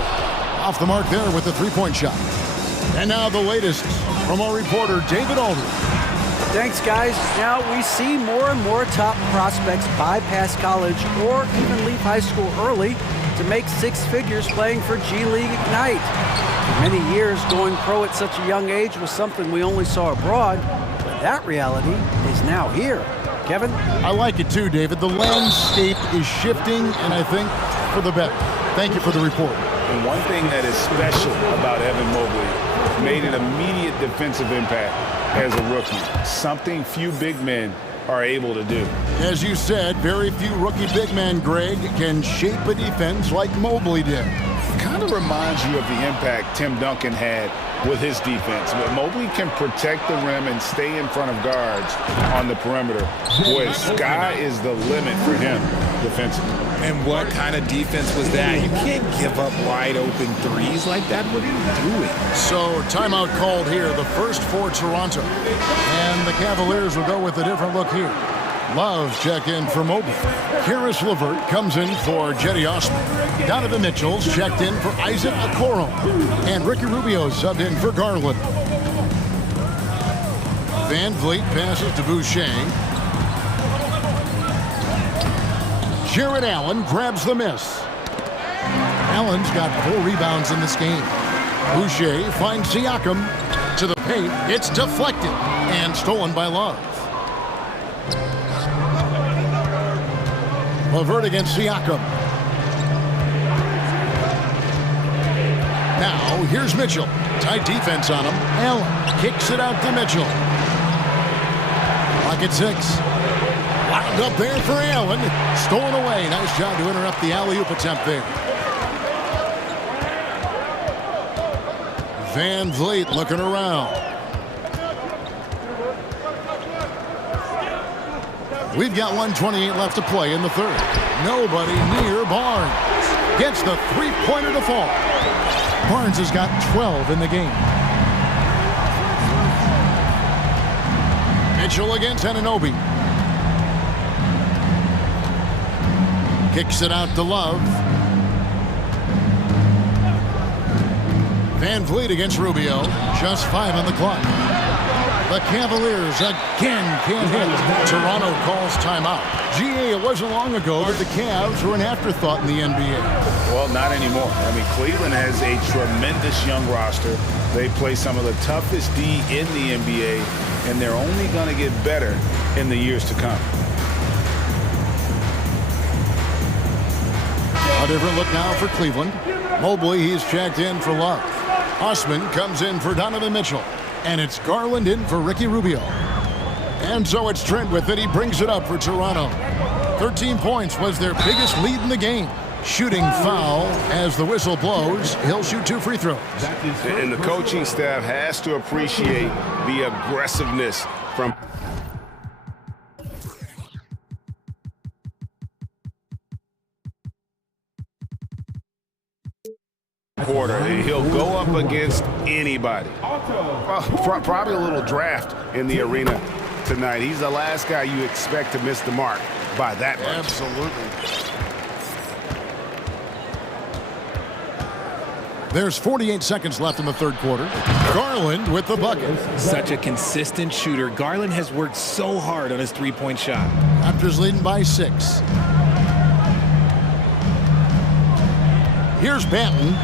Off the mark there with the 3-point shot. And now the latest from our reporter, David Aldridge. Thanks, guys. Now we see more and more top prospects bypass college or even leave high school early to make 6 figures playing for G League Ignite. For many years, going pro at such a young age was something we only saw abroad, but that reality is now here. Kevin? I like it too, David. The landscape is shifting, and I think for the better. Thank you for the report. And one thing that is special about Evan Mobley, made an immediate defensive impact as a rookie, something few big men are able to do. As you said, very few rookie big men, Greg, can shape a defense like Mobley did. Kind of reminds you of the impact Tim Duncan had with his defense. But Mobley can protect the rim and stay in front of guards on the perimeter. Boy, sky is the limit for him defensively. And what kind of defense was that? You can't give up wide open threes like that. What are you doing? So timeout called here, the first for Toronto. And the Cavaliers will go with a different look here. Love checked in for Mobley. Karis LeVert comes in for Jetty Osman. Donovan Mitchell's checked in for Isaac Okoro. And Ricky Rubio subbed in for Garland. Van Vliet passes to Boucher. Jared Allen grabs the miss. Allen's got 4 rebounds in this game. Boucher finds Siakam to the paint. It's deflected and stolen by Love. LeVert against Siakam. Now, here's Mitchell. Tight defense on him. Allen kicks it out to Mitchell. Clock at 6. Wound up there for Allen. Stolen away. Nice job to interrupt the alley-oop attempt there. Van Vliet looking around. We've got 1:28 left to play in the third. Nobody near Barnes. Gets the three-pointer to fall. Barnes has got 12 in the game. Mitchell against Anunoby. Kicks it out to Love. Van Vliet against Rubio. Just 5 on the clock. The Cavaliers again can't hit. Toronto calls timeout. GA, it wasn't long ago that the Cavs were an afterthought in the NBA. Well, not anymore. I mean, Cleveland has a tremendous young roster. They play some of the toughest D in the NBA, and they're only going to get better in the years to come. A different look now for Cleveland. Mobley, he's checked in for Love. Osman comes in for Donovan Mitchell. And it's Garland in for Ricky Rubio. And so it's Trent with it. He brings it up for Toronto. 13 points was their biggest lead in the game. Shooting foul as the whistle blows. He'll shoot 2 free throws. And the coaching staff has to appreciate the aggressiveness from quarter. He'll go up against anybody. Probably a little draft in the arena tonight. He's the last guy you expect to miss the mark by that much. Absolutely. There's 48 seconds left in the third quarter. Garland with the bucket. Such a consistent shooter. Garland has worked so hard on his three-point shot. Raptors leading by 6. Here's Banton.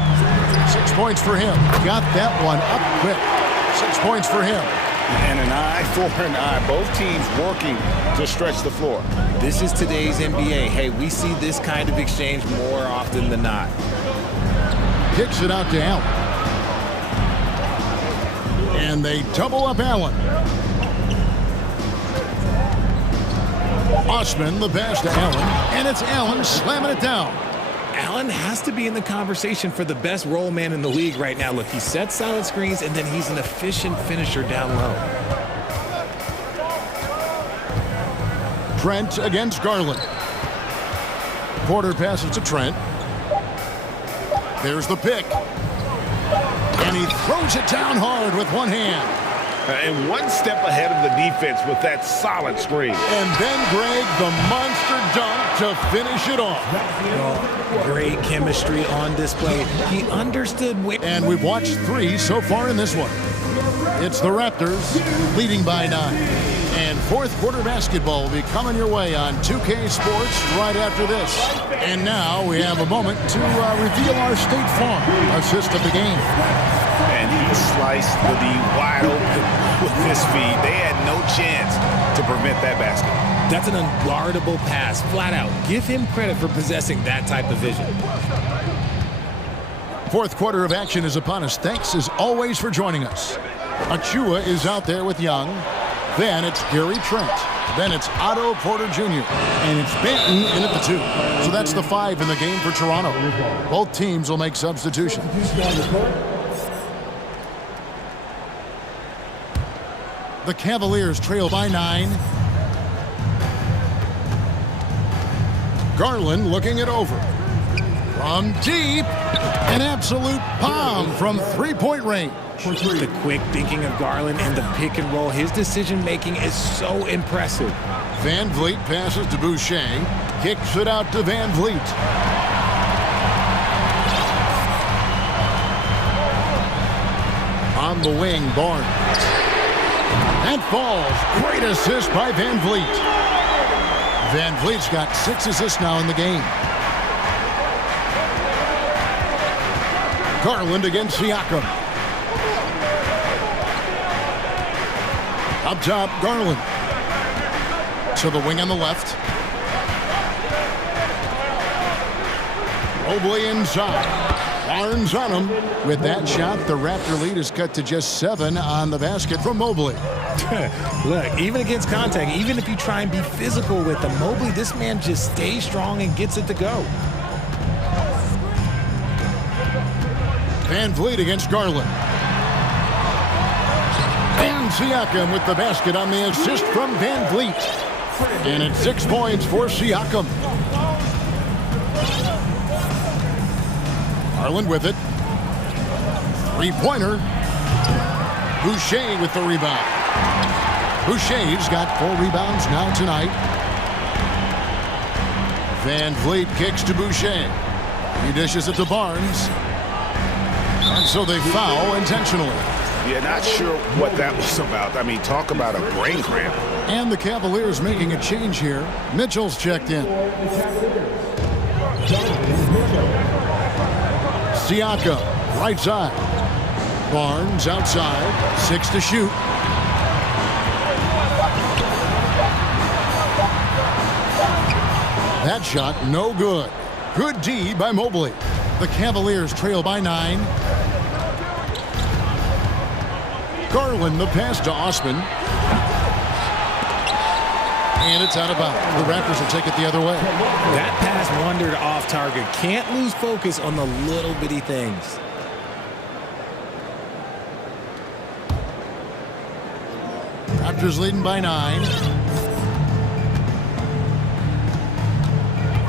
6 points for him. Got that one up quick. 6 points for him. And an eye for an eye. Both teams working to stretch the floor. This is today's NBA. Hey, we see this kind of exchange more often than not. Kicks it out to Allen. And they double up Allen. Osman, the pass to Allen. And it's Allen slamming it down. Allen has to be in the conversation for the best roll man in the league right now. Look, he sets solid screens, and then he's an efficient finisher down low. Trent against Garland. Porter passes to Trent. There's the pick. And he throws it down hard with one hand. And one step ahead of the defense with that solid screen. And then, Greg, the monster dunk to finish it off. Well, great chemistry on display. He understood where... And we've watched 3 so far in this one. It's the Raptors leading by 9. And fourth quarter basketball will be coming your way on 2K Sports right after this. And now we have a moment to reveal our State Farm assist of the game. And he sliced the D wide open with his feed. They had no chance to prevent that basket. That's an unguardable pass, flat out. Give him credit for possessing that type of vision. Fourth quarter of action is upon us. Thanks as always for joining us. Achua is out there with Young. Then it's Gary Trent. Then it's Otto Porter Jr. And it's Benton in at the 2. So that's the 5 in the game for Toronto. Both teams will make substitutions. The Cavaliers trail by 9. Garland looking it over. From deep, an absolute bomb from three-point range. The quick thinking of Garland and the pick and roll, his decision-making is so impressive. Van Vliet passes to Boucher, kicks it out to Van Vliet. On the wing, Barnes. That falls. Great assist by Van Vliet. Van Vliet's got 6 assists now in the game. Garland against Siakam. Up top, Garland. To the wing on the left. Mobley inside. Barnes on him. With that shot, the Raptor lead is cut to just 7 on the basket from Mobley. Look, even against contact, even if you try and be physical with him, Mobley, this man just stays strong and gets it to go. Van Vliet against Garland. And Siakam with the basket on the assist from Van Vliet. And it's 6 points for Siakam. Garland with it. Three-pointer. Boucher with the rebound. Boucher's got 4 rebounds now tonight. Van Vliet kicks to Boucher. He dishes it to Barnes. And so they foul intentionally. Yeah, not sure what that was about. I mean, talk about a brain cramp. And the Cavaliers making a change here. Mitchell's checked in. Siakam, right side. Barnes outside. 6 to shoot. That shot no good. Good D by Mobley. The Cavaliers trail by 9. Garland the pass to Osman. And it's out of bounds. The Raptors will take it the other way. That pass wandered off target. Can't lose focus on the little bitty things. Raptors leading by 9.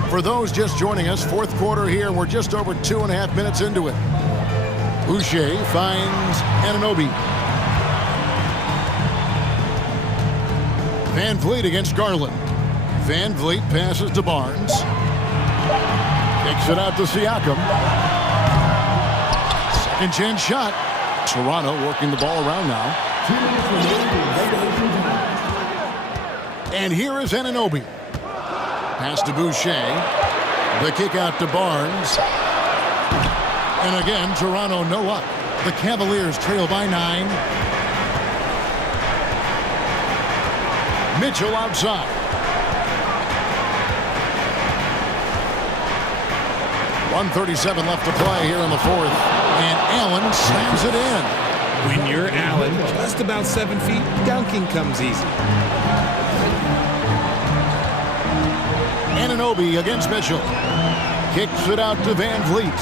For those just joining us, fourth quarter here, and we're just over 2.5 minutes into it. Boucher finds Anunoby. Van Vliet against Garland. Van Vliet passes to Barnes. Kicks it out to Siakam. Second chance shot. Toronto working the ball around now. And here is Anunoby. Pass to Boucher. The kick out to Barnes. And again, Toronto no luck. The Cavaliers trail by 9. Mitchell outside. .137 left to play here in the fourth. And Allen slams it in. When you're Allen, just about 7 feet, dunking comes easy. Anunoby against Mitchell. Kicks it out to Van Vliet.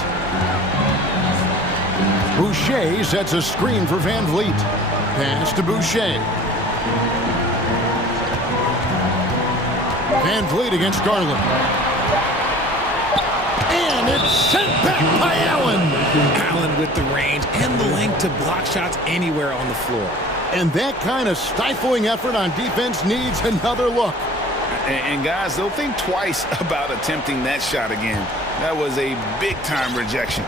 Boucher sets a screen for Van Vliet. Pass to Boucher. Van Vliet against Garland. And it's sent back by Allen. Allen with the range and the length to block shots anywhere on the floor. And that kind of stifling effort on defense needs another look. And guys, they'll think twice about attempting that shot again. That was a big-time rejection.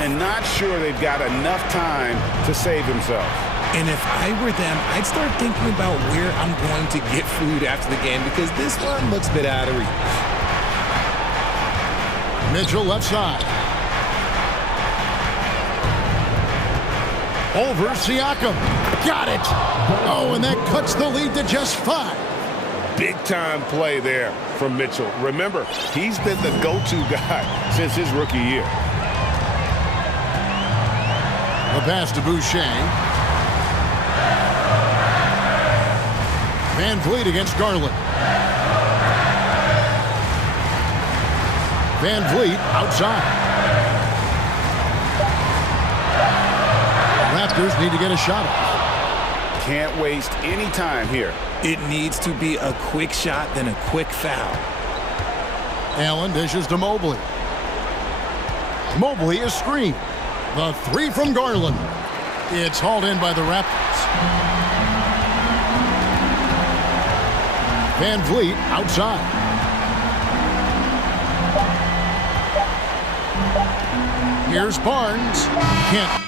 And not sure they've got enough time to save himself. And if I were them, I'd start thinking about where I'm going to get food after the game because this one looks a bit out of reach. Mitchell left side. Over Siakam. Got it. Oh, and that cuts the lead to just 5. Big-time play there from Mitchell. Remember, he's been the go-to guy since his rookie year. The pass to Boucher. Van Vliet against Garland. Van Vliet outside. Raptors need to get a shot off. Can't waste any time here. It needs to be a quick shot, then a quick foul. Allen dishes to Mobley. Mobley is screened. The three from Garland. It's hauled in by the Raptors. Van Vliet outside. Here's Barnes. Can't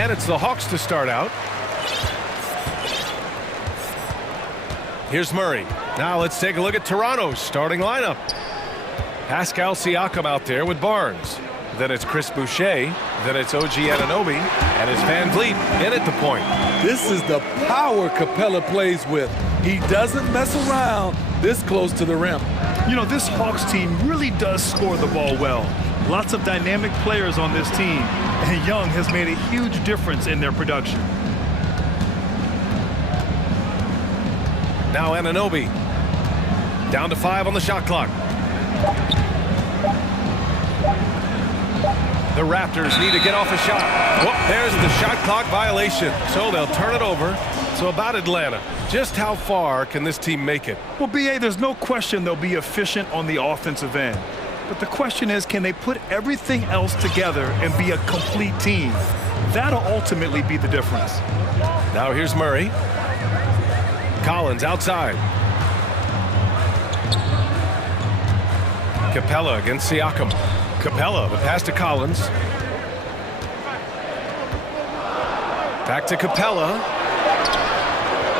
And it's the Hawks to start out. Here's Murray. Now let's take a look at Toronto's starting lineup. Pascal Siakam out there with Barnes. Then it's Chris Boucher. Then it's OG Anunoby. And it's Van Vliet in at the point. This is the power Capella plays with. He doesn't mess around this close to the rim. You know, this Hawks team really does score the ball well. Lots of dynamic players on this team, and Young has made a huge difference in their production. Now Anunoby. Down to 5 on the shot clock. The Raptors need to get off a shot. Whoop, there's the shot clock violation. So they'll turn it over. So about Atlanta, just how far can this team make it? Well, B.A., there's no question they'll be efficient on the offensive end. But the question is, can they put everything else together and be a complete team? That'll ultimately be the difference. Now here's Murray. Collins outside. Capella against Siakam. Capella, the pass to Collins. Back to Capella.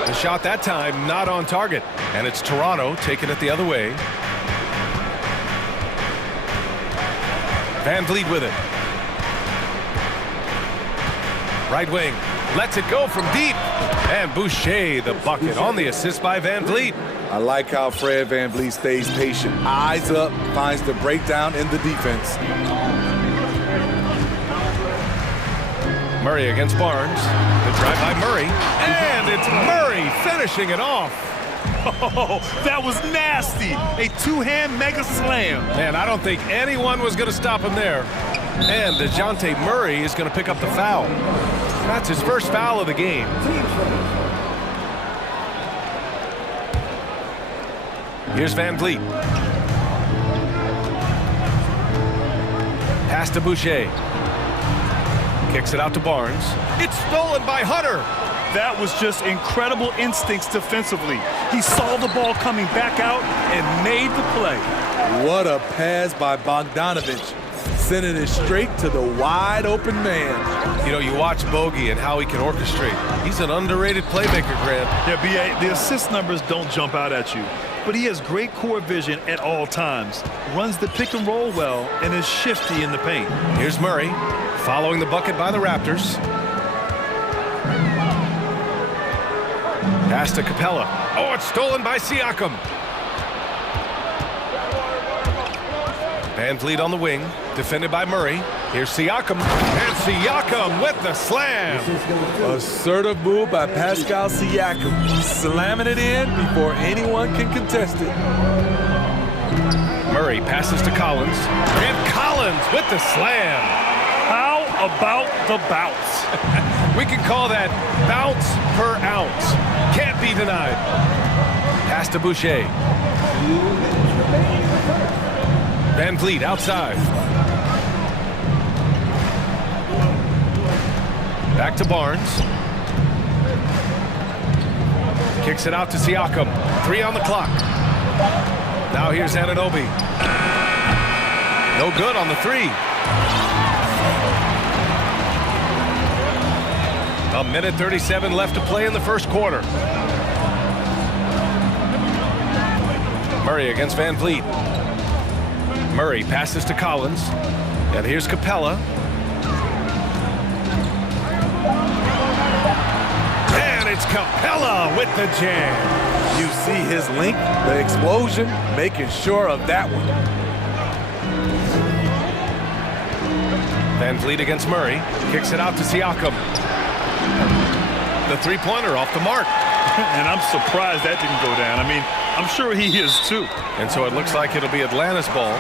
The shot that time not on target. And it's Toronto taking it the other way. Van Vliet with it. Right wing. Lets it go from deep. And Boucher, the bucket on the assist by Van Vliet. I like how Fred Van Vliet stays patient. Eyes up, finds the breakdown in the defense. Murray against Barnes. The drive by Murray. And it's Murray finishing it off. Oh, that was nasty. A two-hand mega slam. Man, I don't think anyone was going to stop him there. And DeJounte Murray is going to pick up the foul. That's his first foul of the game. Here's Van Vliet. Pass to Boucher. Kicks it out to Barnes. It's stolen by Hunter. That was just incredible instincts defensively. He saw the ball coming back out and made the play. What a pass by Bogdanovich. Sending it straight to the wide open man. You know, you watch Bogey and how he can orchestrate. He's an underrated playmaker, Grant. Yeah, B.A., the assist numbers don't jump out at you, but he has great core vision at all times, runs the pick and roll well, and is shifty in the paint. Here's Murray, following the bucket by the Raptors. Pass to Capella. Oh, it's stolen by Siakam. Van Vliet on the wing, defended by Murray. Here's Siakam, and Siakam with the slam. Assertive move by Pascal Siakam, slamming it in before anyone can contest it. Murray passes to Collins, and Collins with the slam. How about the bounce? We can call that bounce per ounce. Can't be denied. Pass to Boucher. Van Vliet outside. Back to Barnes. Kicks it out to Siakam. 3 on the clock. Now here's Anunoby. No good on the 3. A minute 37 left to play in the first quarter. Murray against Van Vliet. Murray passes to Collins. And here's Capella. And it's Capella with the jam. You see his length, the explosion, making sure of that one. Van Vliet against Murray. Kicks it out to Siakam. The three-pointer off the mark. And I'm surprised that didn't go down. I mean, I'm sure he is too. And so it looks like it'll be Atlanta's ball.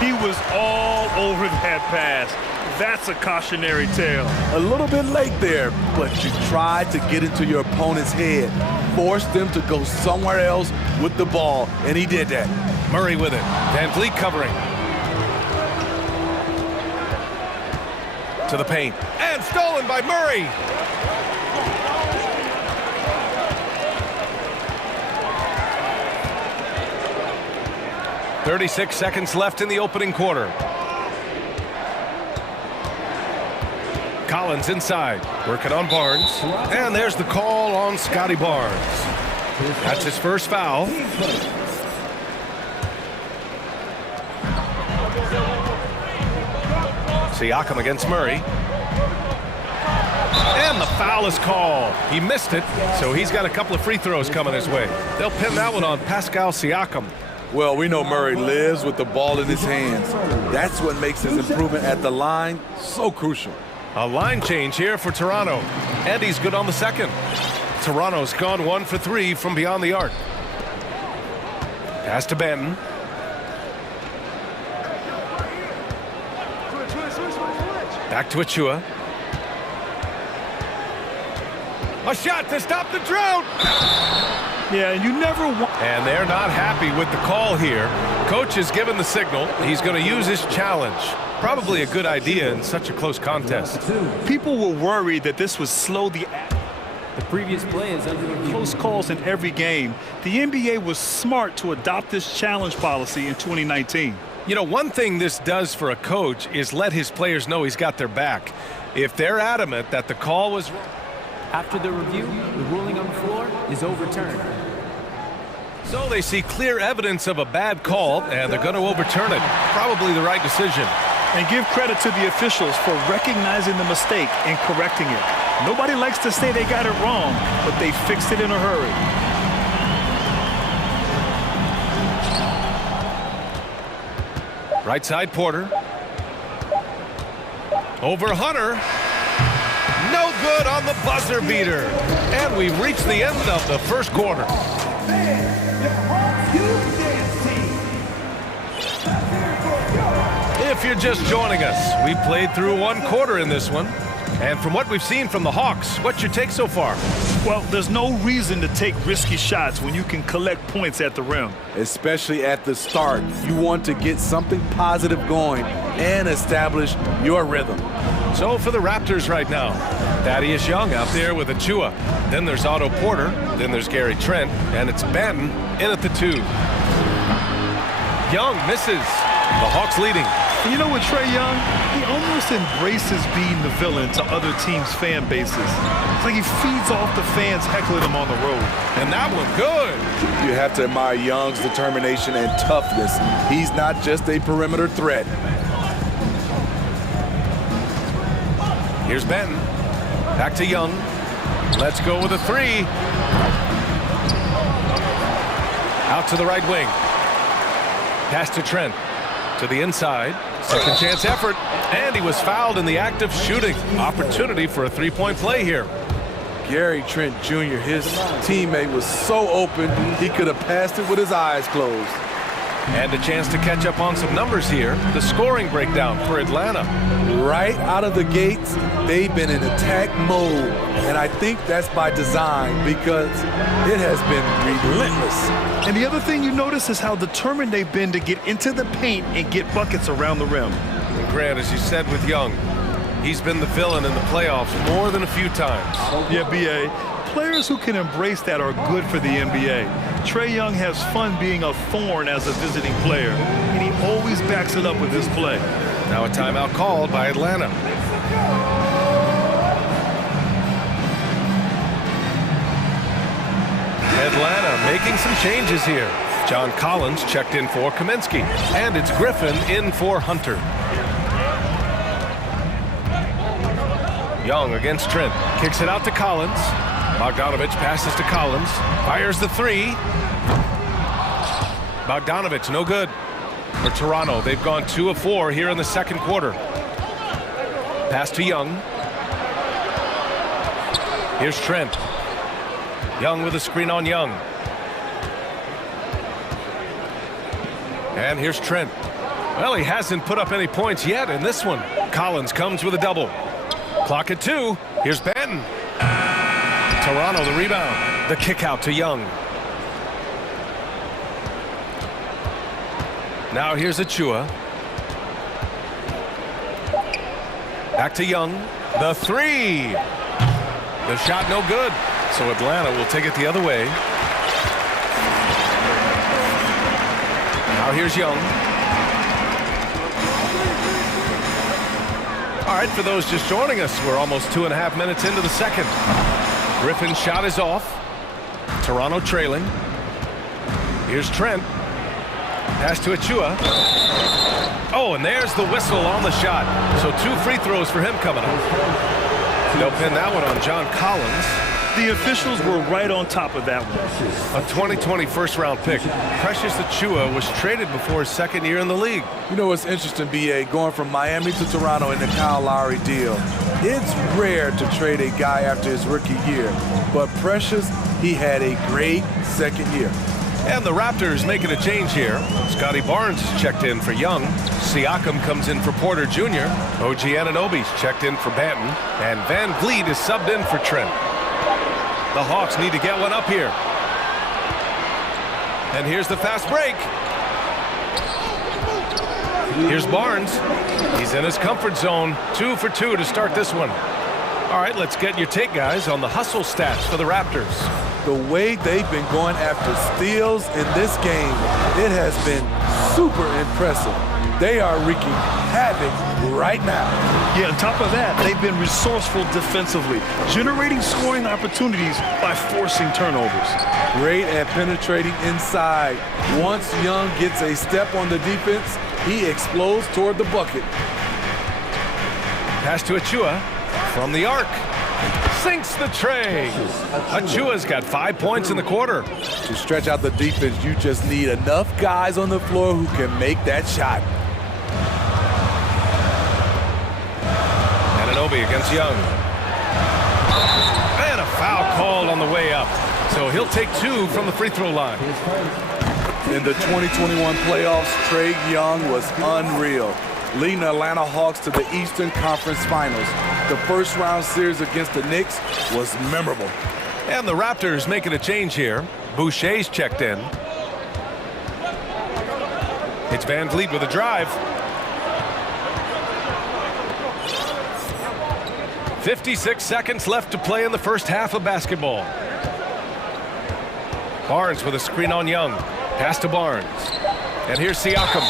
He was all over that pass. That's a cautionary tale. A little bit late there, but you tried to get into your opponent's head. Forced them to go somewhere else with the ball, and he did that. Murray with it. Van Vliet covering. To the paint. And stolen by Murray. .36 seconds left in the opening quarter. Collins inside, working on Barnes. And there's the call on Scotty Barnes. That's his first foul. Siakam against Murray. And the foul is called. He missed it, so he's got a couple of free throws coming his way. They'll pin that one on Pascal Siakam. Well, we know Murray lives with the ball in his hands. That's what makes his improvement at the line so crucial. A line change here for Toronto. And he's good on the second. Toronto's gone 1 for 3 from beyond the arc. Pass to Benton. Back to Achua. A shot to stop the drought. Yeah, and you never want... And they're not happy with the call here. Coach has given the signal. He's going to use his challenge. Probably a good idea in such a close contest. People were worried that this would slow the previous play is under review. Close calls in every game. The NBA was smart to adopt this challenge policy in 2019. You know, one thing this does for a coach is let his players know he's got their back. If they're adamant that the call was wrong. After the review, the ruling on the floor is overturned. So they see clear evidence of a bad call, and they're going to overturn it. Probably the right decision. And give credit to the officials for recognizing the mistake and correcting it. Nobody likes to say they got it wrong, but they fixed it in a hurry. Right side, Porter. Over Hunter. No good on the buzzer beater. And we've reached the end of the first quarter. If you're just joining us, we played through one quarter in this one. And from what we've seen from the Hawks, what's your take so far? Well, there's no reason to take risky shots when you can collect points at the rim. Especially at the start. You want to get something positive going and establish your rhythm. So for the Raptors right now, Thaddeus Young out there with Achua. Then there's Otto Porter. Then there's Gary Trent. And it's Banton in at the 2. Young misses. The Hawks leading. You know what, Trae Young? He almost embraces being the villain to other teams' fan bases. It's like he feeds off the fans heckling him on the road. And that one good. You have to admire Young's determination and toughness. He's not just a perimeter threat. Here's Benton. Back to Young. Let's go with a 3. Out to the right wing. Pass to Trent. To the inside. Second chance effort. And he was fouled in the act of shooting. Opportunity for a three-point play here. Gary Trent Jr., his teammate, was so open, he could have passed it with his eyes closed. And a chance to catch up on some numbers here. The scoring breakdown for Atlanta. Right out of the gates, they've been in attack mode. And I think that's by design because it has been relentless. And the other thing you notice is how determined they've been to get into the paint and get buckets around the rim. And Grant, as you said with Young, he's been the villain in the playoffs more than a few times. Yeah, B.A. Players who can embrace that are good for the NBA. Trae Young has fun being a thorn as a visiting player, and he always backs it up with his play. Now a timeout called by Atlanta. Atlanta making some changes here. John Collins checked in for Kaminsky, and it's Griffin in for Hunter. Young against Trent, kicks it out to Collins. Bogdanovich passes to Collins, fires the 3. Bogdanovich, no good. For Toronto, they've gone 2 of 4 here in the second quarter. Pass to Young. Here's Trent. Young with a screen on Young. And here's Trent. Well, he hasn't put up any points yet in this one. Collins comes with a double. Clock at 2. Here's Banton. Toronto, the rebound. The kick out to Young. Now here's Achua. Back to Young. The 3. The shot no good. So Atlanta will take it the other way. Now here's Young. All right, for those just joining us, we're almost 2.5 minutes into the second. Griffin's shot is off. Toronto trailing. Here's Trent. Pass to Achua. Oh, and there's the whistle on the shot. So 2 free throws for him coming up. They'll pin that one on John Collins. The officials were right on top of that one. A 2020 first-round pick. Precious Achua was traded before his second year in the league. You know what's interesting, B.A., going from Miami to Toronto in the Kyle Lowry deal. It's rare to trade a guy after his rookie year, but Precious, he had a great second year. And the Raptors making a change here. Scotty Barnes is checked in for Young. Siakam comes in for Porter Jr. OG Anunoby's checked in for Banton. And Van Vliet is subbed in for Trent. The Hawks need to get one up here. And here's the fast break. Here's Barnes. He's in his comfort zone. 2 for 2 to start this one. All right, let's get your take, guys, on the hustle stats for the Raptors. The way they've been going after steals in this game, it has been super impressive. They are wreaking havoc right now. Yeah, on top of that, they've been resourceful defensively, generating scoring opportunities by forcing turnovers. Great at penetrating inside. Once Young gets a step on the defense, he explodes toward the bucket. Pass to Achua from the arc. Sinks the tray. Achua's got 5 points in the quarter. To stretch out the defense, you just need enough guys on the floor who can make that shot. Anunoby against Young. And a foul called on the way up. So he'll take 2 from the free throw line. In the 2021 playoffs, Trae Young was unreal, leading the Atlanta Hawks to the Eastern Conference Finals. The first-round series against the Knicks was memorable. And the Raptors making a change here. Boucher's checked in. It's Van Vliet with a drive. 56 seconds left to play in the first half of basketball. Barnes with a screen on Young. Pass to Barnes. And here's Siakam.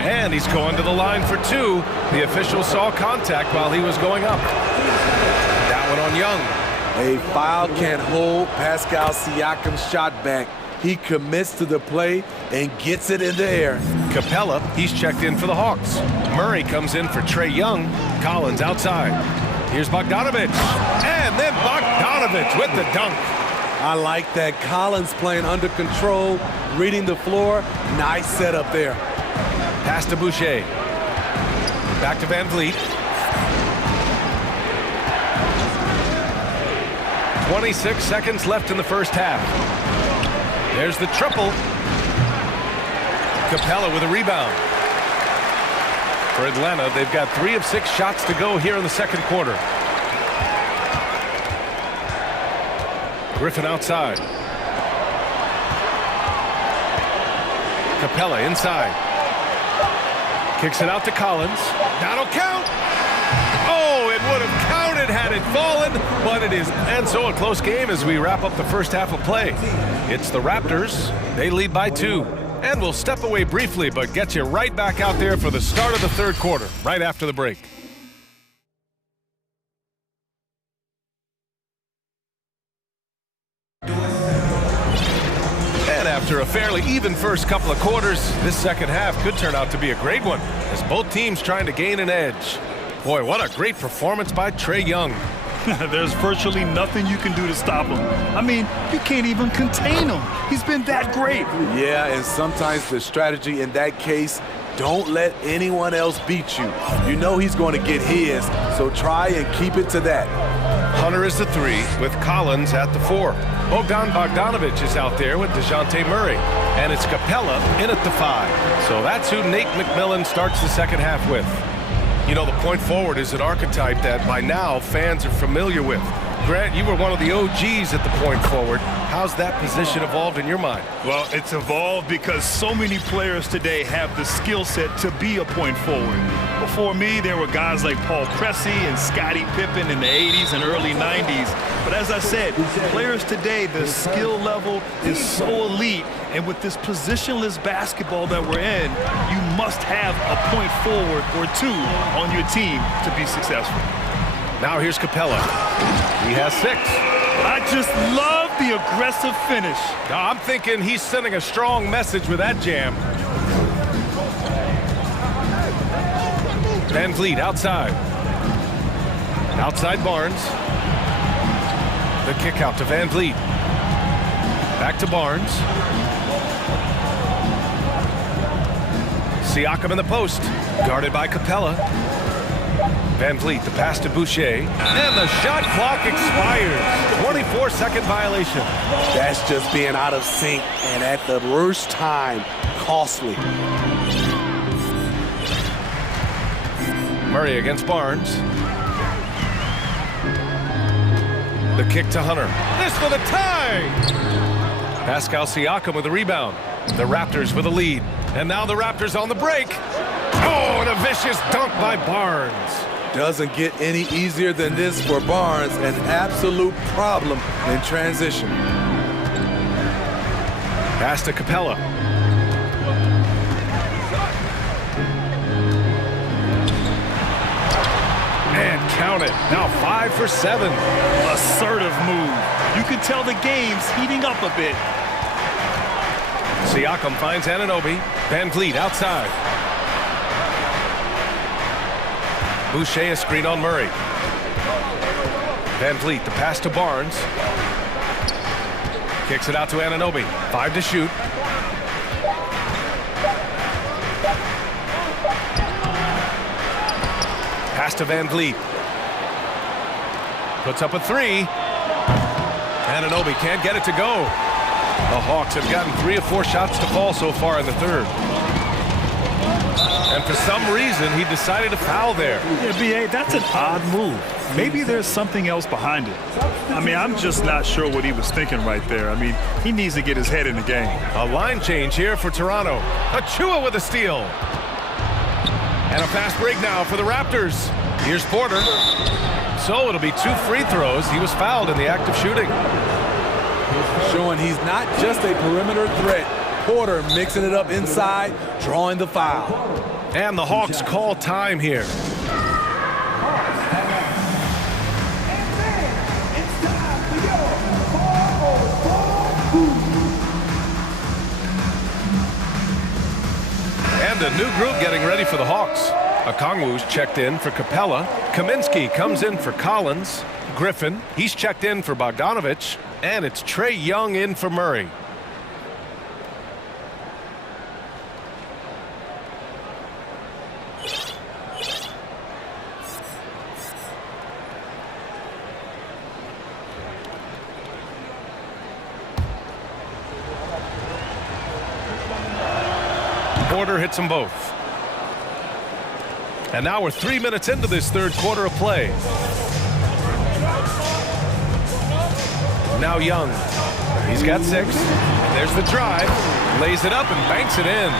And he's going to the line for 2. The official saw contact while he was going up. That one on Young. A foul can't hold Pascal Siakam's shot back. He commits to the play and gets it in the air. Capella, he's checked in for the Hawks. Murray comes in for Trae Young. Collins outside. Here's Bogdanovich. And then Bogdanovich with the dunk. I like that. Collins playing under control, reading the floor. Nice setup there. Pass to Boucher. Back to Van Vliet. 26 seconds left in the first half. There's the triple. Capella with a rebound. For Atlanta, they've got 3 of 6 shots to go here in the second quarter. Griffin outside. Capella inside. Kicks it out to Collins. That'll count. Oh, it would have counted had it fallen, but it is. And so a close game as we wrap up the first half of play. It's the Raptors. They lead by 2. And we'll step away briefly, but get you right back out there for the start of the third quarter, right after the break. After a fairly even first couple of quarters, this second half could turn out to be a great one as both teams trying to gain an edge. Boy, what a great performance by Trae Young. There's virtually nothing you can do to stop him. I mean, you can't even contain him. He's been that great. Yeah, and sometimes the strategy in that case, don't let anyone else beat you. You know he's going to get his, so try and keep it to that. Hunter is the 3 with Collins at the 4. Bogdan Bogdanovich is out there with DeJounte Murray. And it's Capella in at the 5. So that's who Nate McMillan starts the second half with. You know, the point forward is an archetype that by now fans are familiar with. Grant, you were one of the OGs at the point forward. How's that position evolved in your mind? Well, it's evolved because so many players today have the skill set to be a point forward. before me, there were guys like Paul Pressey and Scottie Pippen in the 80s and early 90s. But as I said, players today, the skill level is so elite. And with this positionless basketball that we're in, you must have a point forward or two on your team to be successful. Now here's Capella. He has 6. I just love the aggressive finish. Now, I'm thinking he's sending a strong message with that jam. Van Vliet outside. Outside Barnes. The kick out to Van Vliet. Back to Barnes. Siakam in the post. Guarded by Capella. Van Vliet, the pass to Boucher. And the shot clock expires. 24-second violation. That's just being out of sync, and at the worst time, costly. Murray against Barnes. The kick to Hunter. This for the tie! Pascal Siakam with the rebound. The Raptors with a lead. And now the Raptors on the break. Oh, and a vicious dunk by Barnes. Doesn't get any easier than this for Barnes. An absolute problem in transition. Pass to Capella. And count it. Now 5 for 7. Assertive move. You can tell the game's heating up a bit. Siakam finds Anunoby. Van Vliet outside. Boucher a screen on Murray. Van Vliet, the pass to Barnes. Kicks it out to Anunoby. 5 to shoot. Pass to Van Vliet. Puts up a 3. Anunoby can't get it to go. The Hawks have gotten 3 or 4 shots to fall so far in the third. And for some reason, he decided to foul there. Yeah, B.A., that's an odd move. Maybe there's something else behind it. I mean, I'm just not sure what he was thinking right there. I mean, he needs to get his head in the game. A line change here for Toronto. Achua with a steal. And a fast break now for the Raptors. Here's Porter. So it'll be 2 free throws. He was fouled in the act of shooting. Showing he's not just a perimeter threat. Porter mixing it up inside, drawing the foul. And the Hawks call time here. And a new group getting ready for the Hawks. Okongwu's checked in for Capella. Kaminsky comes in for Collins. Griffin, he's checked in for Bogdanovich. And it's Trae Young in for Murray. Porter hits them both. And now we're 3 minutes into this third quarter of play. Now Young. He's got 6. There's the drive. Lays it up and banks it in.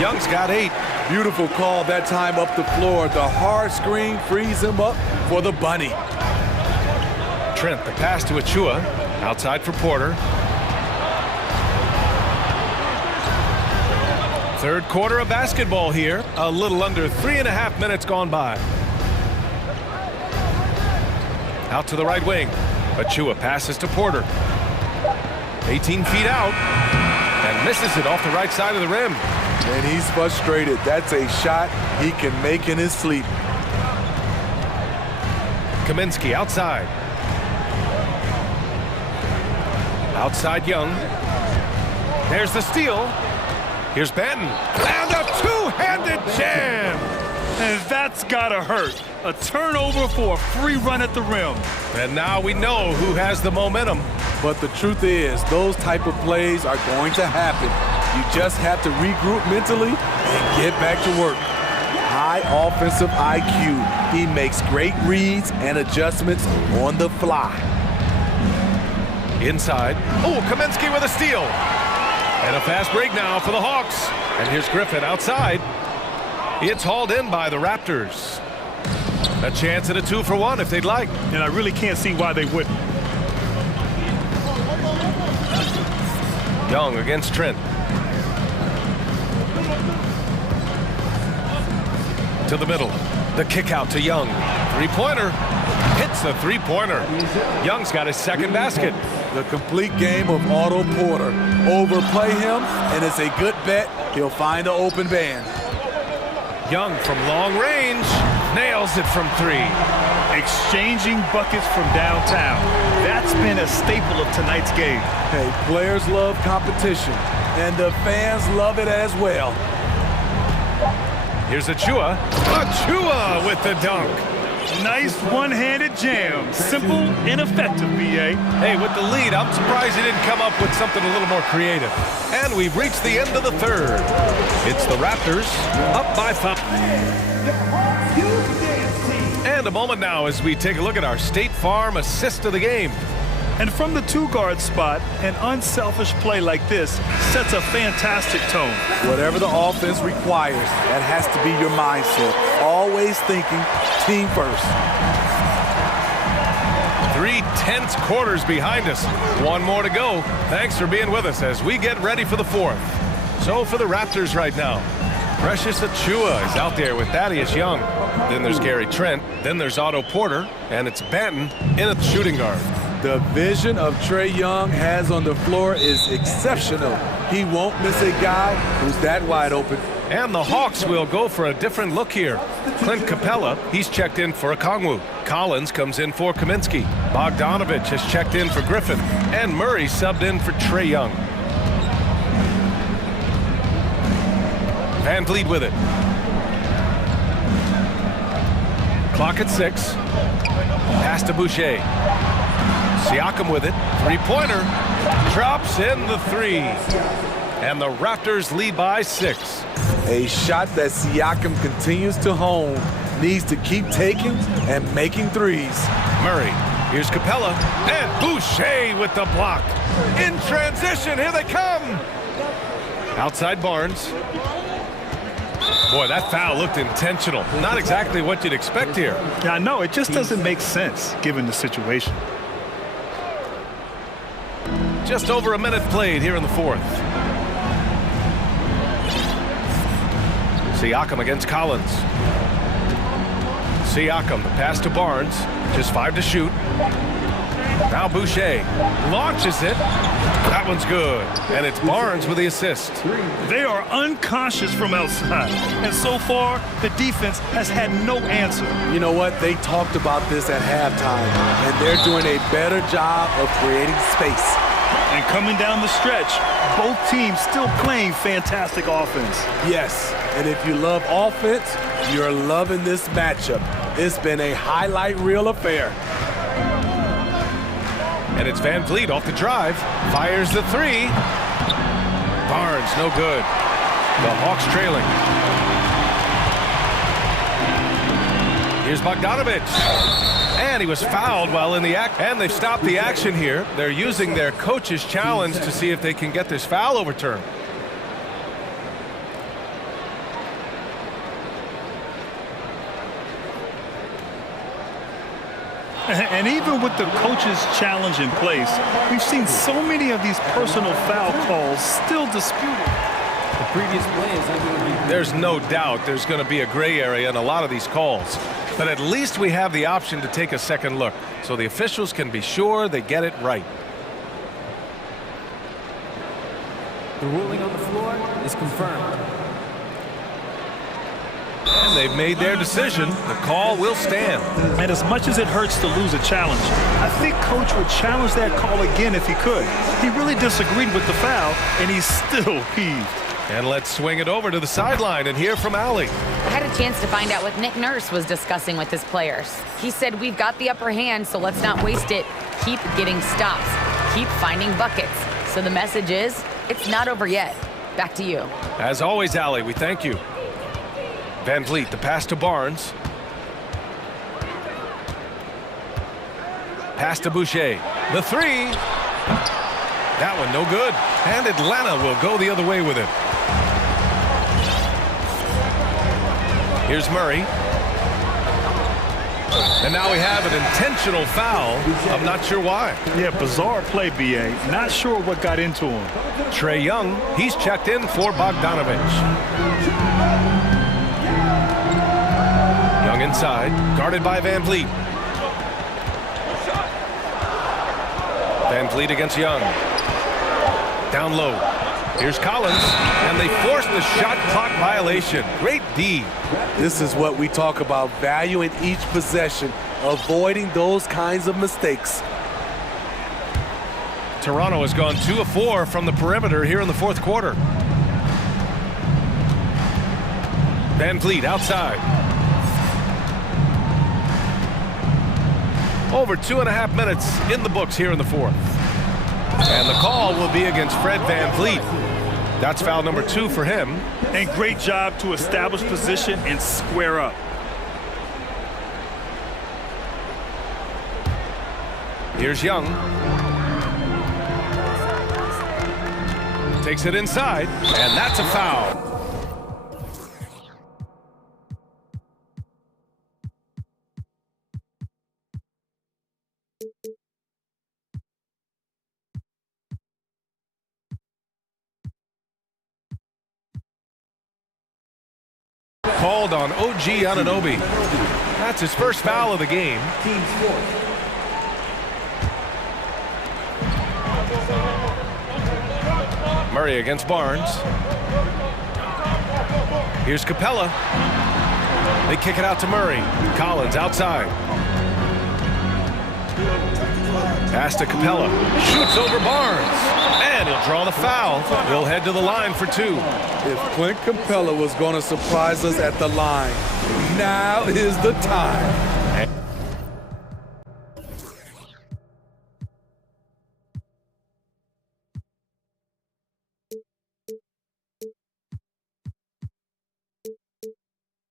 Young's got 8. Beautiful call that time up the floor. The hard screen frees him up for the bunny. Trent, the pass to Achua. Outside for Porter. Third quarter of basketball here. A little under 3.5 minutes gone by. Out to the right wing. Achua passes to Porter. 18 feet out. And misses it off the right side of the rim. And he's frustrated. That's a shot he can make in his sleep. Kaminsky outside. Outside Young. There's the steal. Here's Banton. And a two-handed jam. And that's gotta hurt. A turnover for a free run at the rim. And now we know who has the momentum. But the truth is, those type of plays are going to happen. You just have to regroup mentally and get back to work. High offensive IQ. He makes great reads and adjustments on the fly. Inside. Oh, Kaminsky with a steal. And a fast break now for the Hawks. And here's Griffin outside. It's hauled in by the Raptors. A chance at a 2-for-1 if they'd like. And I really can't see why they wouldn't. Young against Trent. To the middle. The kick out to Young. Three-pointer. Hits the three-pointer. Young's got his second basket. The complete game of Otto Porter. Overplay him, and it's a good bet. He'll find an open man. Young from long range. Nails it from three. Exchanging buckets from downtown. That's been a staple of tonight's game. Hey, players love competition, and the fans love it as well. Here's Achua. Achua with the dunk. Nice one-handed jam. Simple and effective, B.A. Hey, with the lead, I'm surprised he didn't come up with something a little more creative. And we've reached the end of the third. It's the Raptors up by 5. And a moment now as we take a look at our State Farm assist of the game. And from the two-guard spot, an unselfish play like this sets a fantastic tone. Whatever the offense requires, that has to be your mindset. Always thinking team first. 3 tense quarters behind us. One more to go. Thanks for being with us as we get ready for the fourth. So for the Raptors right now, Precious Achua is out there with Thaddeus Young. Then there's Gary Trent. Then there's Otto Porter. And it's Banton in at the shooting guard. The vision of Trae Young has on the floor is exceptional. He won't miss a guy who's that wide open. And the Hawks will go for a different look here. Clint Capella, he's checked in for Okongwu. Collins comes in for Kaminsky. Bogdanovich has checked in for Griffin. And Murray subbed in for Trae Young. Van Vliet with it. Clock at 6. Pass to Boucher. Siakam with it. Three-pointer. Drops in the three. And the Raptors lead by 6. A shot that Siakam continues to hone. Needs to keep taking and making threes. Murray. Here's Capella. And Boucher with the block. In transition. Here they come. Outside Barnes. Boy, that foul looked intentional. Not exactly what you'd expect here. Yeah, I know. It just doesn't make sense given the situation. Just over a minute played here in the fourth. Siakam against Collins. Siakam, the pass to Barnes. Just 5 to shoot. Now Boucher launches it. That one's good. And it's Barnes with the assist. They are unconscious from outside. And so far, the defense has had no answer. You know what? They talked about this at halftime, and they're doing a better job of creating space. And coming down the stretch, both teams still playing fantastic offense. Yes, and if you love offense, you're loving this matchup. It's been a highlight reel affair. And it's Van Vliet off the drive. Fires the three. Barnes, no good. The Hawks trailing. Here's Bogdanovich. And he was fouled while in the act. And they've stopped the action here. They're using their coach's challenge to see if they can get this foul overturned. And even with the coach's challenge in place, we've seen so many of these personal foul calls still disputed. The previous play is under. There's no doubt there's going to be a gray area in a lot of these calls. But at least we have the option to take a second look, so the officials can be sure they get it right. The ruling on the floor is confirmed. And they've made their decision. The call will stand. And as much as it hurts to lose a challenge, I think Coach would challenge that call again if he could. He really disagreed with the foul, and he's still peeved. And let's swing it over to the sideline and hear from Allie. I had a chance to find out what Nick Nurse was discussing with his players. He said, we've got the upper hand, so let's not waste it. Keep getting stops. Keep finding buckets. So the message is, it's not over yet. Back to you. As always, Allie, we thank you. Van Vliet, the pass to Barnes. Pass to Boucher. The three. That one no good. And Atlanta will go the other way with it. Here's Murray. And now we have an intentional foul. I'm not sure why. Yeah, bizarre play, B.A. Not sure what got into him. Trae Young, he's checked in for Bogdanovich. Young inside, guarded by Van Vliet. Van Vliet against Young. Down low. Here's Collins, and they force the shot clock violation. Great D. This is what we talk about, valuing each possession, avoiding those kinds of mistakes. Toronto has gone 2 of 4 from the perimeter here in the fourth quarter. Van Vliet outside. Over 2.5 minutes in the books here in the fourth. And the call will be against Fred Van Vliet. That's foul number 2 for him. And great job to establish position and square up. Here's Young. Takes it inside, and that's a foul. Called on OG Anunoby. That's his first foul of the game. Murray against Barnes. Here's Capella. They kick it out to Murray. Collins outside. Pass to Capella. Shoots over Barnes. And he'll draw the foul. He'll head to the line for 2. If Clint Capella was going to surprise us at the line, now is the time.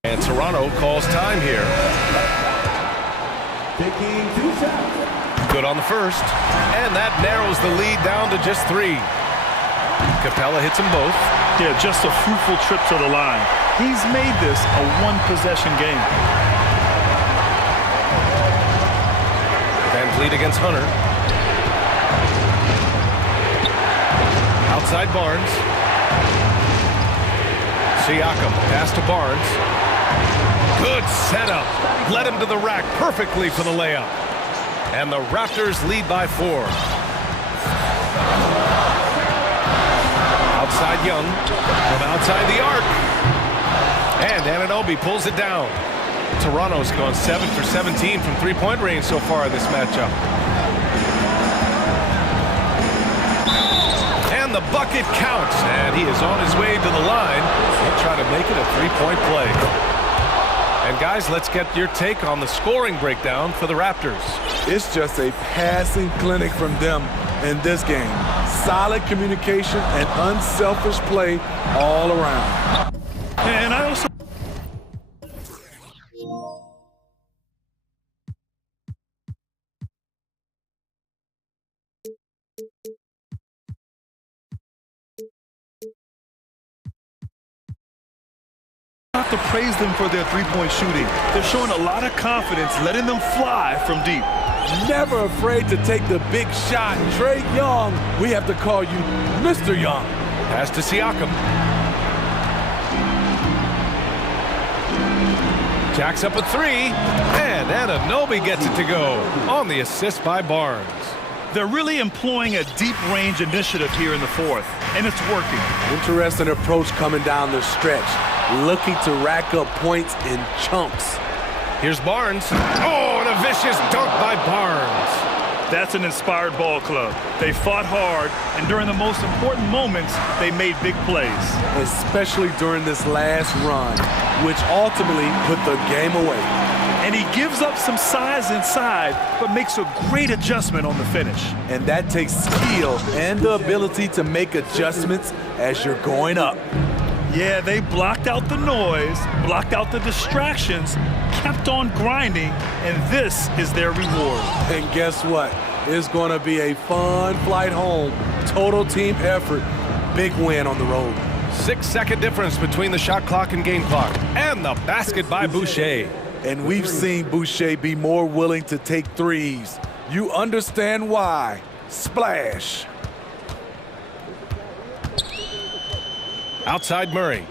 And Toronto calls time here. Taking 2 shots. Good on the first. And that narrows the lead down to just 3. Capella hits them both. Yeah, just a fruitful trip to the line. He's made this a one-possession game. Van Vliet against Hunter. Outside Barnes. Siakam, pass to Barnes. Good setup. Led him to the rack perfectly for the layup. And the Raptors lead by 4. Outside Young, from outside the arc. And Anunoby pulls it down. Toronto's gone 7 for 17 from three-point range so far in this matchup. And the bucket counts, and he is on his way to the line. He'll try to make it a three-point play. And guys, let's get your take on the scoring breakdown for the Raptors. It's just a passing clinic from them in this game. Solid communication and unselfish play all around. And I also have to praise them for their three-point shooting. They're showing a lot of confidence, letting them fly from deep. Never afraid to take the big shot. Trae Young, we have to call you Mr. Young. Pass to Siakam. Jacks up a 3, and Anunoby gets it to go on the assist by Barnes. They're really employing a deep-range initiative here in the fourth, and it's working. Interesting approach coming down the stretch, looking to rack up points in chunks. Here's Barnes. Oh, and a vicious dunk by Barnes. That's an inspired ball club. They fought hard, and during the most important moments, they made big plays. Especially during this last run, which ultimately put the game away. And he gives up some size inside, but makes a great adjustment on the finish. And that takes skill and the ability to make adjustments as you're going up. Yeah, they blocked out the noise, blocked out the distractions, kept on grinding, and this is their reward. And guess what? It's going to be a fun flight home. Total team effort. Big win on the road. 6-second difference between the shot clock and game clock. And the basket by Boucher. And we've seen Boucher be more willing to take threes. You understand why. Splash. Outside Murray.